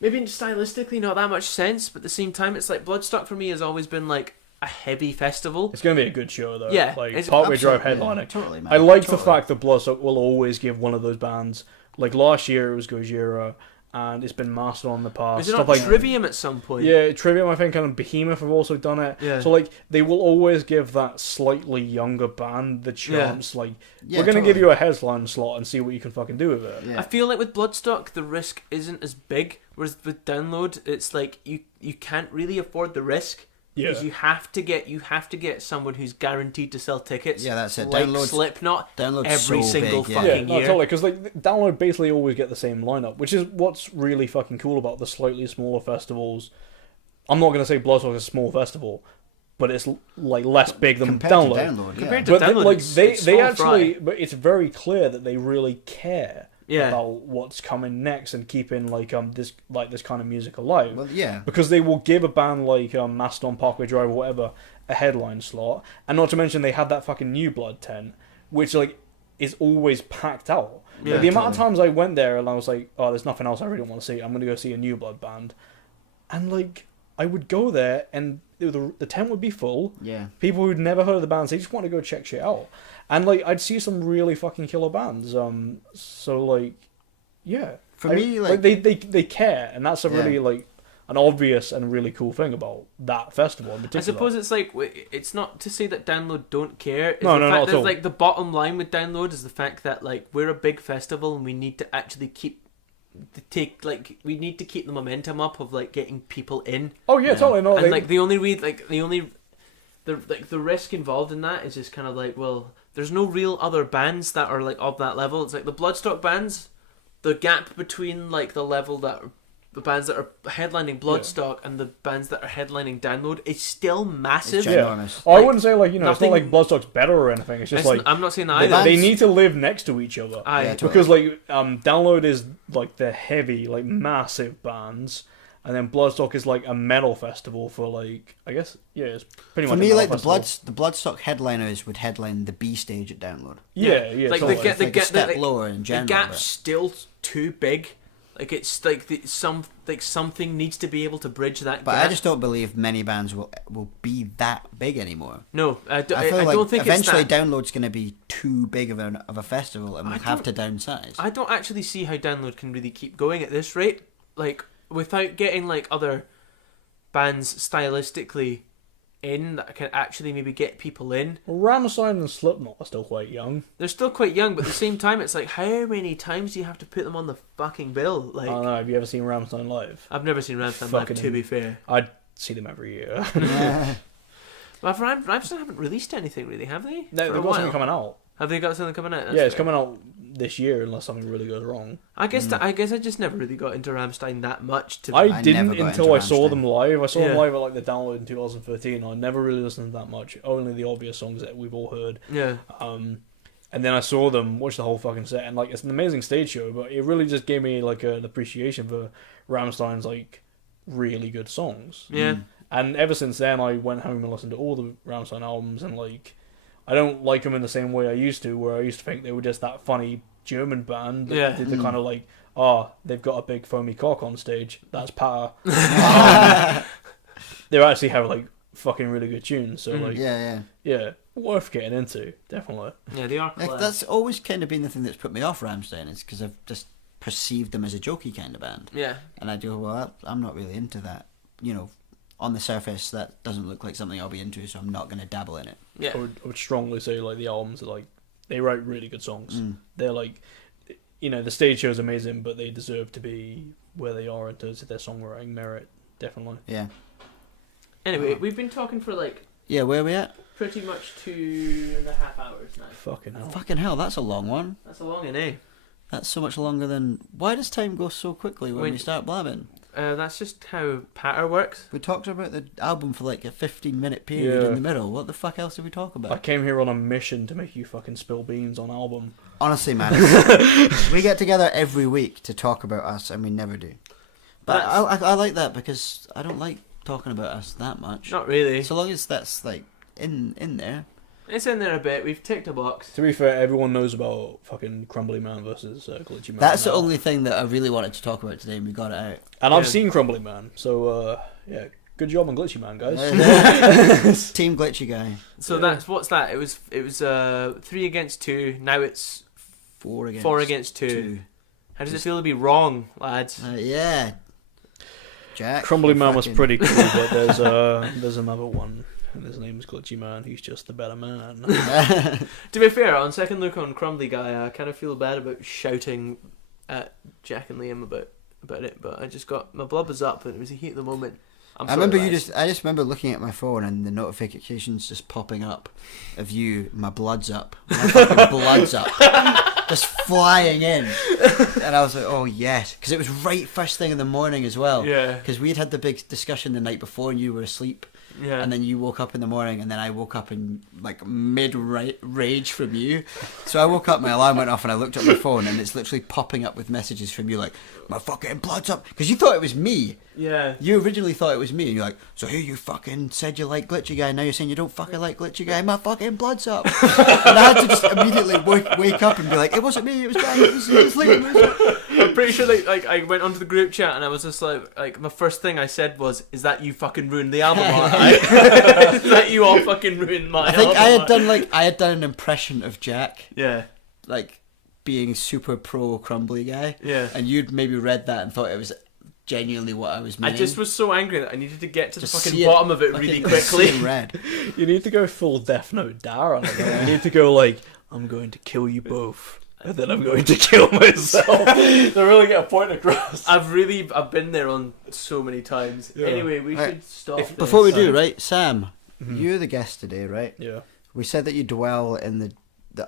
maybe stylistically not that much sense, but at the same time, it's like Bloodstock for me has always been like a heavy festival. It's going to be a good show though. Yeah, like Parkway Drive headlining. Yeah, totally, man. I like the fact that Bloodstock will always give one of those bands. Like last year, it was Gojira, and it's been Mastodon in the past. Was it not like Trivium at some point? Yeah, Trivium, I think, and Behemoth have also done it. Yeah. So, like, they will always give that slightly younger band the chance. Like, we're going to give you a headline slot and see what you can fucking do with it. Yeah. I feel like with Bloodstock, the risk isn't as big, whereas with Download, it's like you can't really afford the risk. Yeah. Because you have to get someone who's guaranteed to sell tickets. Yeah, that's it. Like Slipknot, every single fucking year. Totally, because like Download basically always get the same lineup, which is what's really fucking cool about the slightly smaller festivals. I'm not going to say Bloodstock is a small festival, but it's like less big than Download. Compared to But Download, they actually, but it's very clear that they really care. Yeah. About what's coming next and keeping this kind of music alive. Well, yeah. Because they will give a band like Mastodon, Parkway Drive, or whatever, a headline slot, and not to mention they had that fucking New Blood tent, which like is always packed out. Yeah, like, the amount of times I went there and I was like, oh, there's nothing else I really want to see. I'm gonna go see a New Blood band, and like I would go there and the tent would be full. Yeah. People who'd never heard of the bands, they just want to go check shit out. And like I'd see some really fucking killer bands. So like, yeah. For me, like they care, and that's a really like an obvious and really cool thing about that festival in particular. I suppose it's like it's not to say that Download don't care. It's No, the fact not that, at all. like the bottom line with Download is the fact that like we're a big festival and we need to actually we need to keep the momentum up of like getting people in. Oh yeah, totally. No, And like the risk involved in that is just kind of like, well, there's no real other bands that are like of that level. It's like the Bloodstock bands, the gap between like the level that the bands that are headlining Bloodstock and the bands that are headlining Download is still massive. It's ginormous. I wouldn't say like, it's not like Bloodstock's better or anything. It's just like I'm not saying that either. they need to live next to each other. Yeah, totally. Because like Download is like the heavy, like massive bands, and then Bloodstock is like a metal festival for like, I guess, it's pretty For much me, a like metal the festival. Bloodstock headliners would headline the B stage at Download. Yeah, Like totally. Like a step lower in general. The gap's but- still too big. Like it's like something needs to be able to bridge that But gap. I just don't believe many bands will be that big anymore. No, I feel like don't think eventually it's that. Download's going to be too big of a festival and we'll have to downsize. I don't actually see how Download can really keep going at this rate. Like without getting like other bands stylistically in that can actually maybe get people in. Well, Rammstein and Slipknot are still quite young. They're still quite young, but at the same time, it's like how many times do you have to put them on the fucking bill? Like I don't know. Have you ever seen Rammstein live? I've never seen Rammstein live. To be fair, I'd see them every year. well, Rammstein haven't released anything really, have they? No, For a they've got while. something coming out. Have they got something coming out? That's Yeah, it's fair. coming out this year unless something really goes wrong. I guess I just never really got into Rammstein that much. I didn't never got until into I saw Rammstein. them live. I saw them Yeah. live at like the Download in 2013. I never really listened to that much. Only the obvious songs that we've all heard. Yeah. And then I saw them, watched the whole fucking set, and like it's an amazing stage show. But it really just gave me like an appreciation for Rammstein's like really good songs. Yeah. And ever since then, I went home and listened to all the Rammstein albums, and like I don't like them in the same way I used to, where I used to think they were just that funny German band that did the kind of like, they've got a big foamy cock on stage. That's power. They actually have like fucking really good tunes. So like, yeah, worth getting into, definitely. Yeah, they are. Like, that's always kind of been the thing that's put me off Rammstein, is because I've just perceived them as a jokey kind of band. Yeah. And I go, well, I'm not really into that. You know, on the surface, that doesn't look like something I'll be into, so I'm not going to dabble in it. Yeah. I would strongly say like the albums are like, they write really good songs. They're like, you know, the stage show is amazing, but they deserve to be where they are in terms of their songwriting merit, definitely. Yeah. Anyway, we've been talking for like... Yeah, where are we at? Pretty much 2.5 hours now. Fucking hell. Fucking hell, that's a long one. That's a long one, eh? That's so much longer than... Why does time go so quickly when we start blabbing? That's just how patter works. We talked about the album for like a 15-minute period in the middle. What the fuck else did we talk about? I came here on a mission to make you fucking spill beans on album. Honestly, man, we get together every week to talk about us, and we never do. But I like that because I don't like talking about us that much. Not really. So long as that's like in there. It's in there a bit. We've ticked a box. To be fair, everyone knows about fucking Crumbly Man versus Glitchy Man. That's the only thing that I really wanted to talk about today, and we got it out. And I've seen Crumbly Man, so yeah, good job on Glitchy Man, guys. Team Glitchy Guy. So what's that? It was 3 against 2. Now it's 4 against 2. How does it feel to be wrong, lads? Yeah. Jack. Crumbly Man was pretty cool, but there's another one. And his name's Glitchy Man. He's just the better man. To be fair, on second look on Crumbly Guy, I kind of feel bad about shouting at Jack and Liam about it, but I just got my blood was up and it was the heat of the moment. I just remember looking at my phone and the notifications just popping up of you. My blood's up. My fucking blood's up. Just flying in, and I was like, "Oh yes," because it was right first thing in the morning as well. Yeah. Because we'd had the big discussion the night before, and you were asleep. Yeah. And then you woke up in the morning, and then I woke up in like mid rage from you. So I woke up, my alarm went off, and I looked at my phone, and it's literally popping up with messages from you like, "My fucking blood's up," because you thought it was me. Yeah. You originally thought it was me, and you're like, "So here you fucking said you like Glitchy Guy, now you're saying you don't fucking like Glitchy Guy. My fucking blood's up." And I had to just immediately wake up and be like, "It wasn't me. It was Guy. It was Liam." I'm pretty sure like I went onto the group chat and I was just like my first thing I said was, "Is that you fucking ruined the album art? Is that you all fucking ruined my album?" I had done an impression of Jack. Yeah. Like being super pro Crumbly Guy. Yeah. And you'd maybe read that and thought it was genuinely what I was meaning. I just was so angry that I needed to get to Just the fucking see bottom of it really quickly. Red. You need to go full Death Note Dara. You need to go like, "I'm going to kill you both, and then I'm going to kill myself." To really get a point across. I've been there on so many times. Yeah. Anyway, we should stop this. Before we do, right, Sam, you're the guest today, right? Yeah. We said that you dwell in the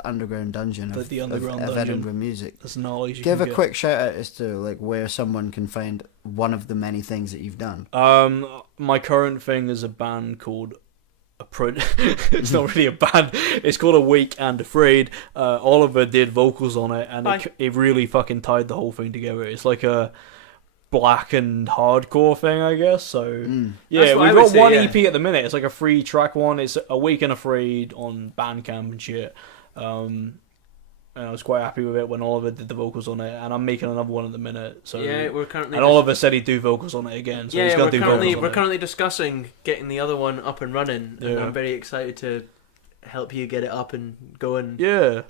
underground dungeon of underground dungeon. Edinburgh music. That's knowledge you Give can a get. quick shout out as to like where someone can find one of the many things that you've done. My current thing is a band called it's not really a band. It's called Awake and Afraid. Oliver did vocals on it, and it really fucking tied the whole thing together. It's like a black and hardcore thing, I guess. So yeah, we've got one EP at the minute. It's like a 3-track one. It's Awake and Afraid on Bandcamp and shit. And I was quite happy with it when Oliver did the vocals on it, and I'm making another one at the minute. So yeah, we're currently. And Oliver said he'd do vocals on it again. So he's gonna do vocals on it. We're currently discussing getting the other one up and running, and I'm very excited to help you get it up and going. Yeah.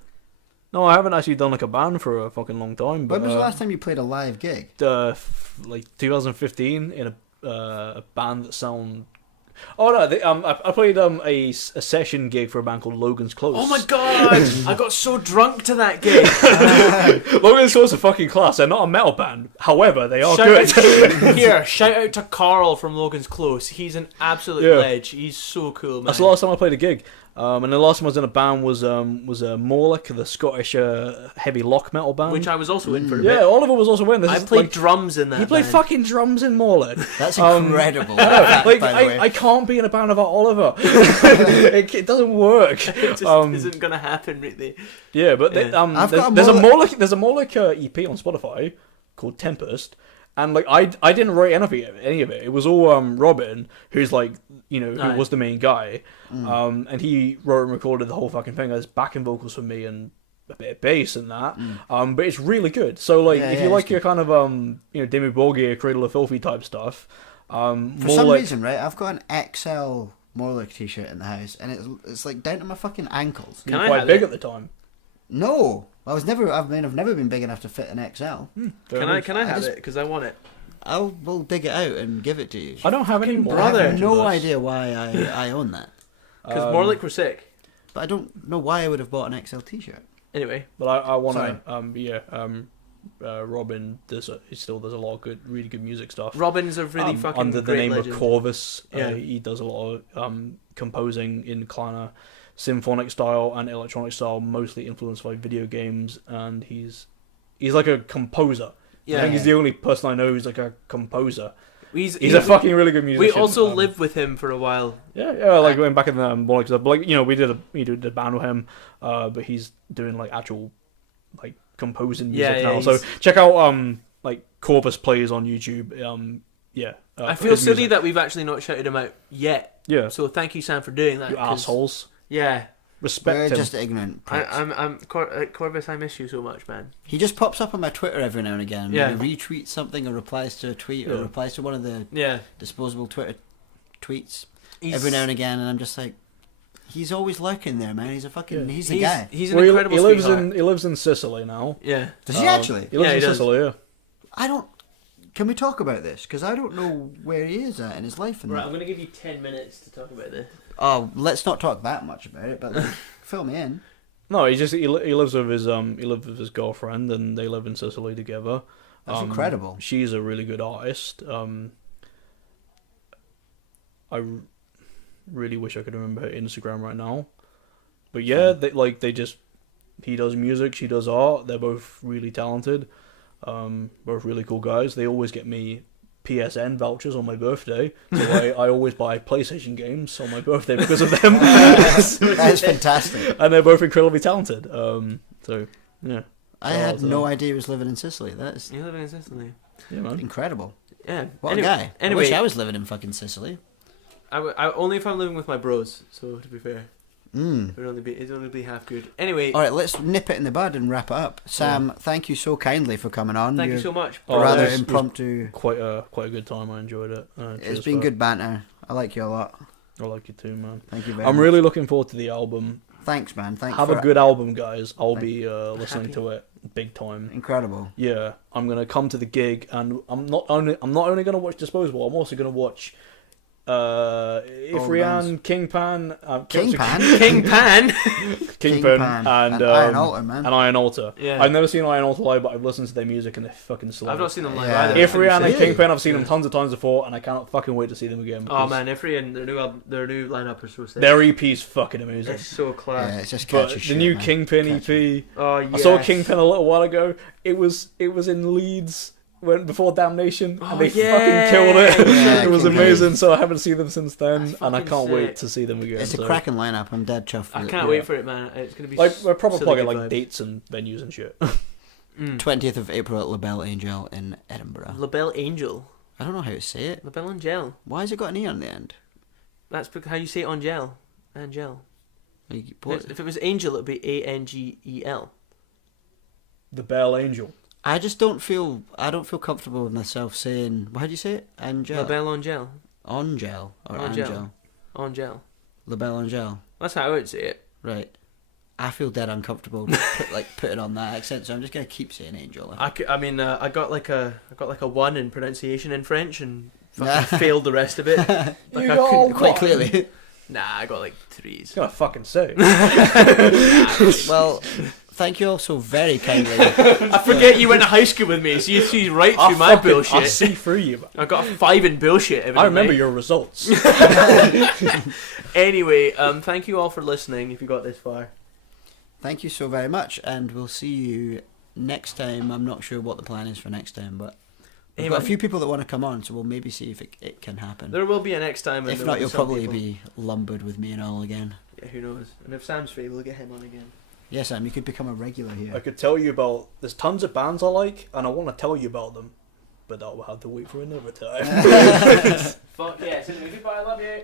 No, I haven't actually done like a band for a fucking long time. But, when was the last time you played a live gig? Like 2015 in a band that sound. Oh no! I played a session gig for a band called Logan's Close. Oh my god! I got so drunk to that gig. Logan's Close are fucking class. They're not a metal band, however, they are good. Shout out to Carl from Logan's Close. He's an absolute ledge. He's so cool, man. That's the last time I played a gig. And the last time I was in a band was Morlock, the Scottish heavy lock metal band, which I was also in for a bit. Yeah, Oliver was also in. I played drums in that. He played fucking drums in Morlock. That's incredible. I can't be in a band about Oliver. It doesn't work. It just isn't gonna happen, really. Yeah, but there's a Morlock EP on Spotify called Tempest. And like I didn't write any of it. It was all Robin, who's like who was the main guy, and he wrote and recorded the whole fucking thing as backing vocals for me and a bit of bass and that. But it's really good. So like if you like your kind of Dimmu Borgir, Cradle of Filthy type stuff, for some reason, right? I've got an XL Morlock t-shirt in the house, and it's like down to my fucking ankles. You Can were I quite have big it? at the time. No, I've never been big enough to fit an XL. Fair Can enough. I have just- it? Because I want it. We'll dig it out and give it to you. I don't have any more. brother. I have no idea why I own that, Because Morlick were sick. but I don't know why I would have bought an XL t-shirt. Anyway. But I want Sorry. to. Robin he still does a lot of really good music stuff. Robin's a really fucking under the great name legend. of Corvus. Yeah. He does a lot of composing in kind of symphonic style and electronic style, mostly influenced by video games. And he's like a composer. I think he's the only person I know who's like a composer. He's a fucking really good musician. We also lived with him for a while. Yeah, like going back in the Morning stuff. But like, you know, we did a band with him, but he's doing like actual like composing music now. So check out like Corvus Plays on YouTube. I feel silly that we've actually not shouted him out yet. Yeah. So thank you, Sam, for doing that. You assholes. Yeah. Respect We're him. just ignorant. pricks. Corvus, I miss you so much, man. He just pops up on my Twitter every now and again. Yeah. He retweets something or replies to a tweet or Yeah. replies to one of the Yeah. Disposable Twitter tweets He's, every now and again, and I'm just like, he's always lurking there, man. He's a fucking, Yeah. he's the guy. He's an Well, incredible he lives sweetheart. he lives in Sicily now. Yeah. Does he actually? He lives Yeah, in he does. Sicily, yeah. I don't. Can we talk about this? Because I don't know where he is at in his life. And Right, I'm going to give you 10 minutes to talk about this. oh, let's not talk that much about it. But like, fill me in. No, he lives with his girlfriend, and they live in Sicily together. That's incredible. She's a really good artist. Really wish I could remember her Instagram right now. But yeah, he does music, she does art. They're both really talented. Both really cool guys. They always get me PSN vouchers on my birthday, so I always buy PlayStation games on my birthday because of them. That's fantastic. And they're both incredibly talented. So yeah, I had no idea he was living in Sicily. That's You're living in Sicily. yeah, man. incredible. Yeah. What a guy. Anyway, I wish I was living in fucking Sicily. I only if I'm living with my bros, so to be fair. Mm. It'd only be half good. Anyway, All right, let's nip it in the bud and wrap it up. Sam, thank you so kindly for coming on. thank you You're so much. Oh, rather it was impromptu. Quite a good time. I enjoyed it. It's Cheers been for good banter. I like you a lot. it. I like you too, man. Thank you very I'm much. really looking forward to the album. Thanks, man. Thanks. Have for a good album, guys. I'll Thank- be listening Happy. to it big time. Incredible. Yeah, I'm gonna come to the gig, and I'm not only gonna watch Disposable. I'm also gonna watch Ifrian, Kingpan, Kingpan? King Pan. Kingpan, and Iron Altar, man. and Iron Altar. Yeah. I've never seen Iron Altar live, but I've listened to their music and they're fucking slow. I've not seen them live Yeah. either. Ifrian and Really? Kingpan, I've seen them tons of times before, and I cannot fucking wait to see them again. Oh because man, Ifri and their new lineup are so sick. their EP's fucking amazing. It's so class. Yeah, it's just But catchy the shit, new man. Kingpin Catchy. EP, Oh yeah. I saw Kingpin a little while ago. It was in Leeds before Damnation, Oh, and they yeah. fucking killed it. Yeah, It was Kingpin. amazing. So I haven't seen them since then, That's and I fucking can't wait sick. to see them again. It's a so. cracking lineup. I'm dead chuffed. I with it. can't wait for it, man. It's gonna be Like we're proper silly plugging good like vibes. dates and venues and shit. 20th of April at La Belle Angel in Edinburgh. Labelle Angel. I don't know how to say it. Labelle Angel. Why has it got an E on the end? That's how you say Angel. Angel. Like, what? If it was Angel, it'd be Angel. The Bell Angel. I just don't feel. I don't feel comfortable with myself saying. How do you say it? Angel. Labelle Angel. Angel or Angel. Angel. Angel. La Belle Angel. That's how I would say it. Right. I feel dead uncomfortable putting on that accent, so I'm just gonna keep saying Angel. I got like a 1 in pronunciation in French and fucking failed the rest of it. Like You I got couldn't- Quite clearly. Nah, I got like 3s. Gotta fucking say. Well, thank you all so very kindly. I forget you went to high school with me, so you see right through my I bullshit. see through you. Man. I got a 5 in bullshit. I remember evidently. your results. Anyway, thank you all for listening. If you got this far, Thank you so very much, and we'll see you next time. I'm not sure what the plan is for next time, but we've Hey, got a man. few people that want to come on, so we'll maybe see if it can happen. there will be a next time. And If there not, will be you'll some probably people. be lumbered with me and all again. Yeah, who knows? And if Sam's free, we'll get him on again. Yes, Sam, you could become a regular here. I could tell you about. There's tons of bands I like, and I want to tell you about them, but that will have to wait for another time. Fuck yes. Anyway, goodbye. I love you.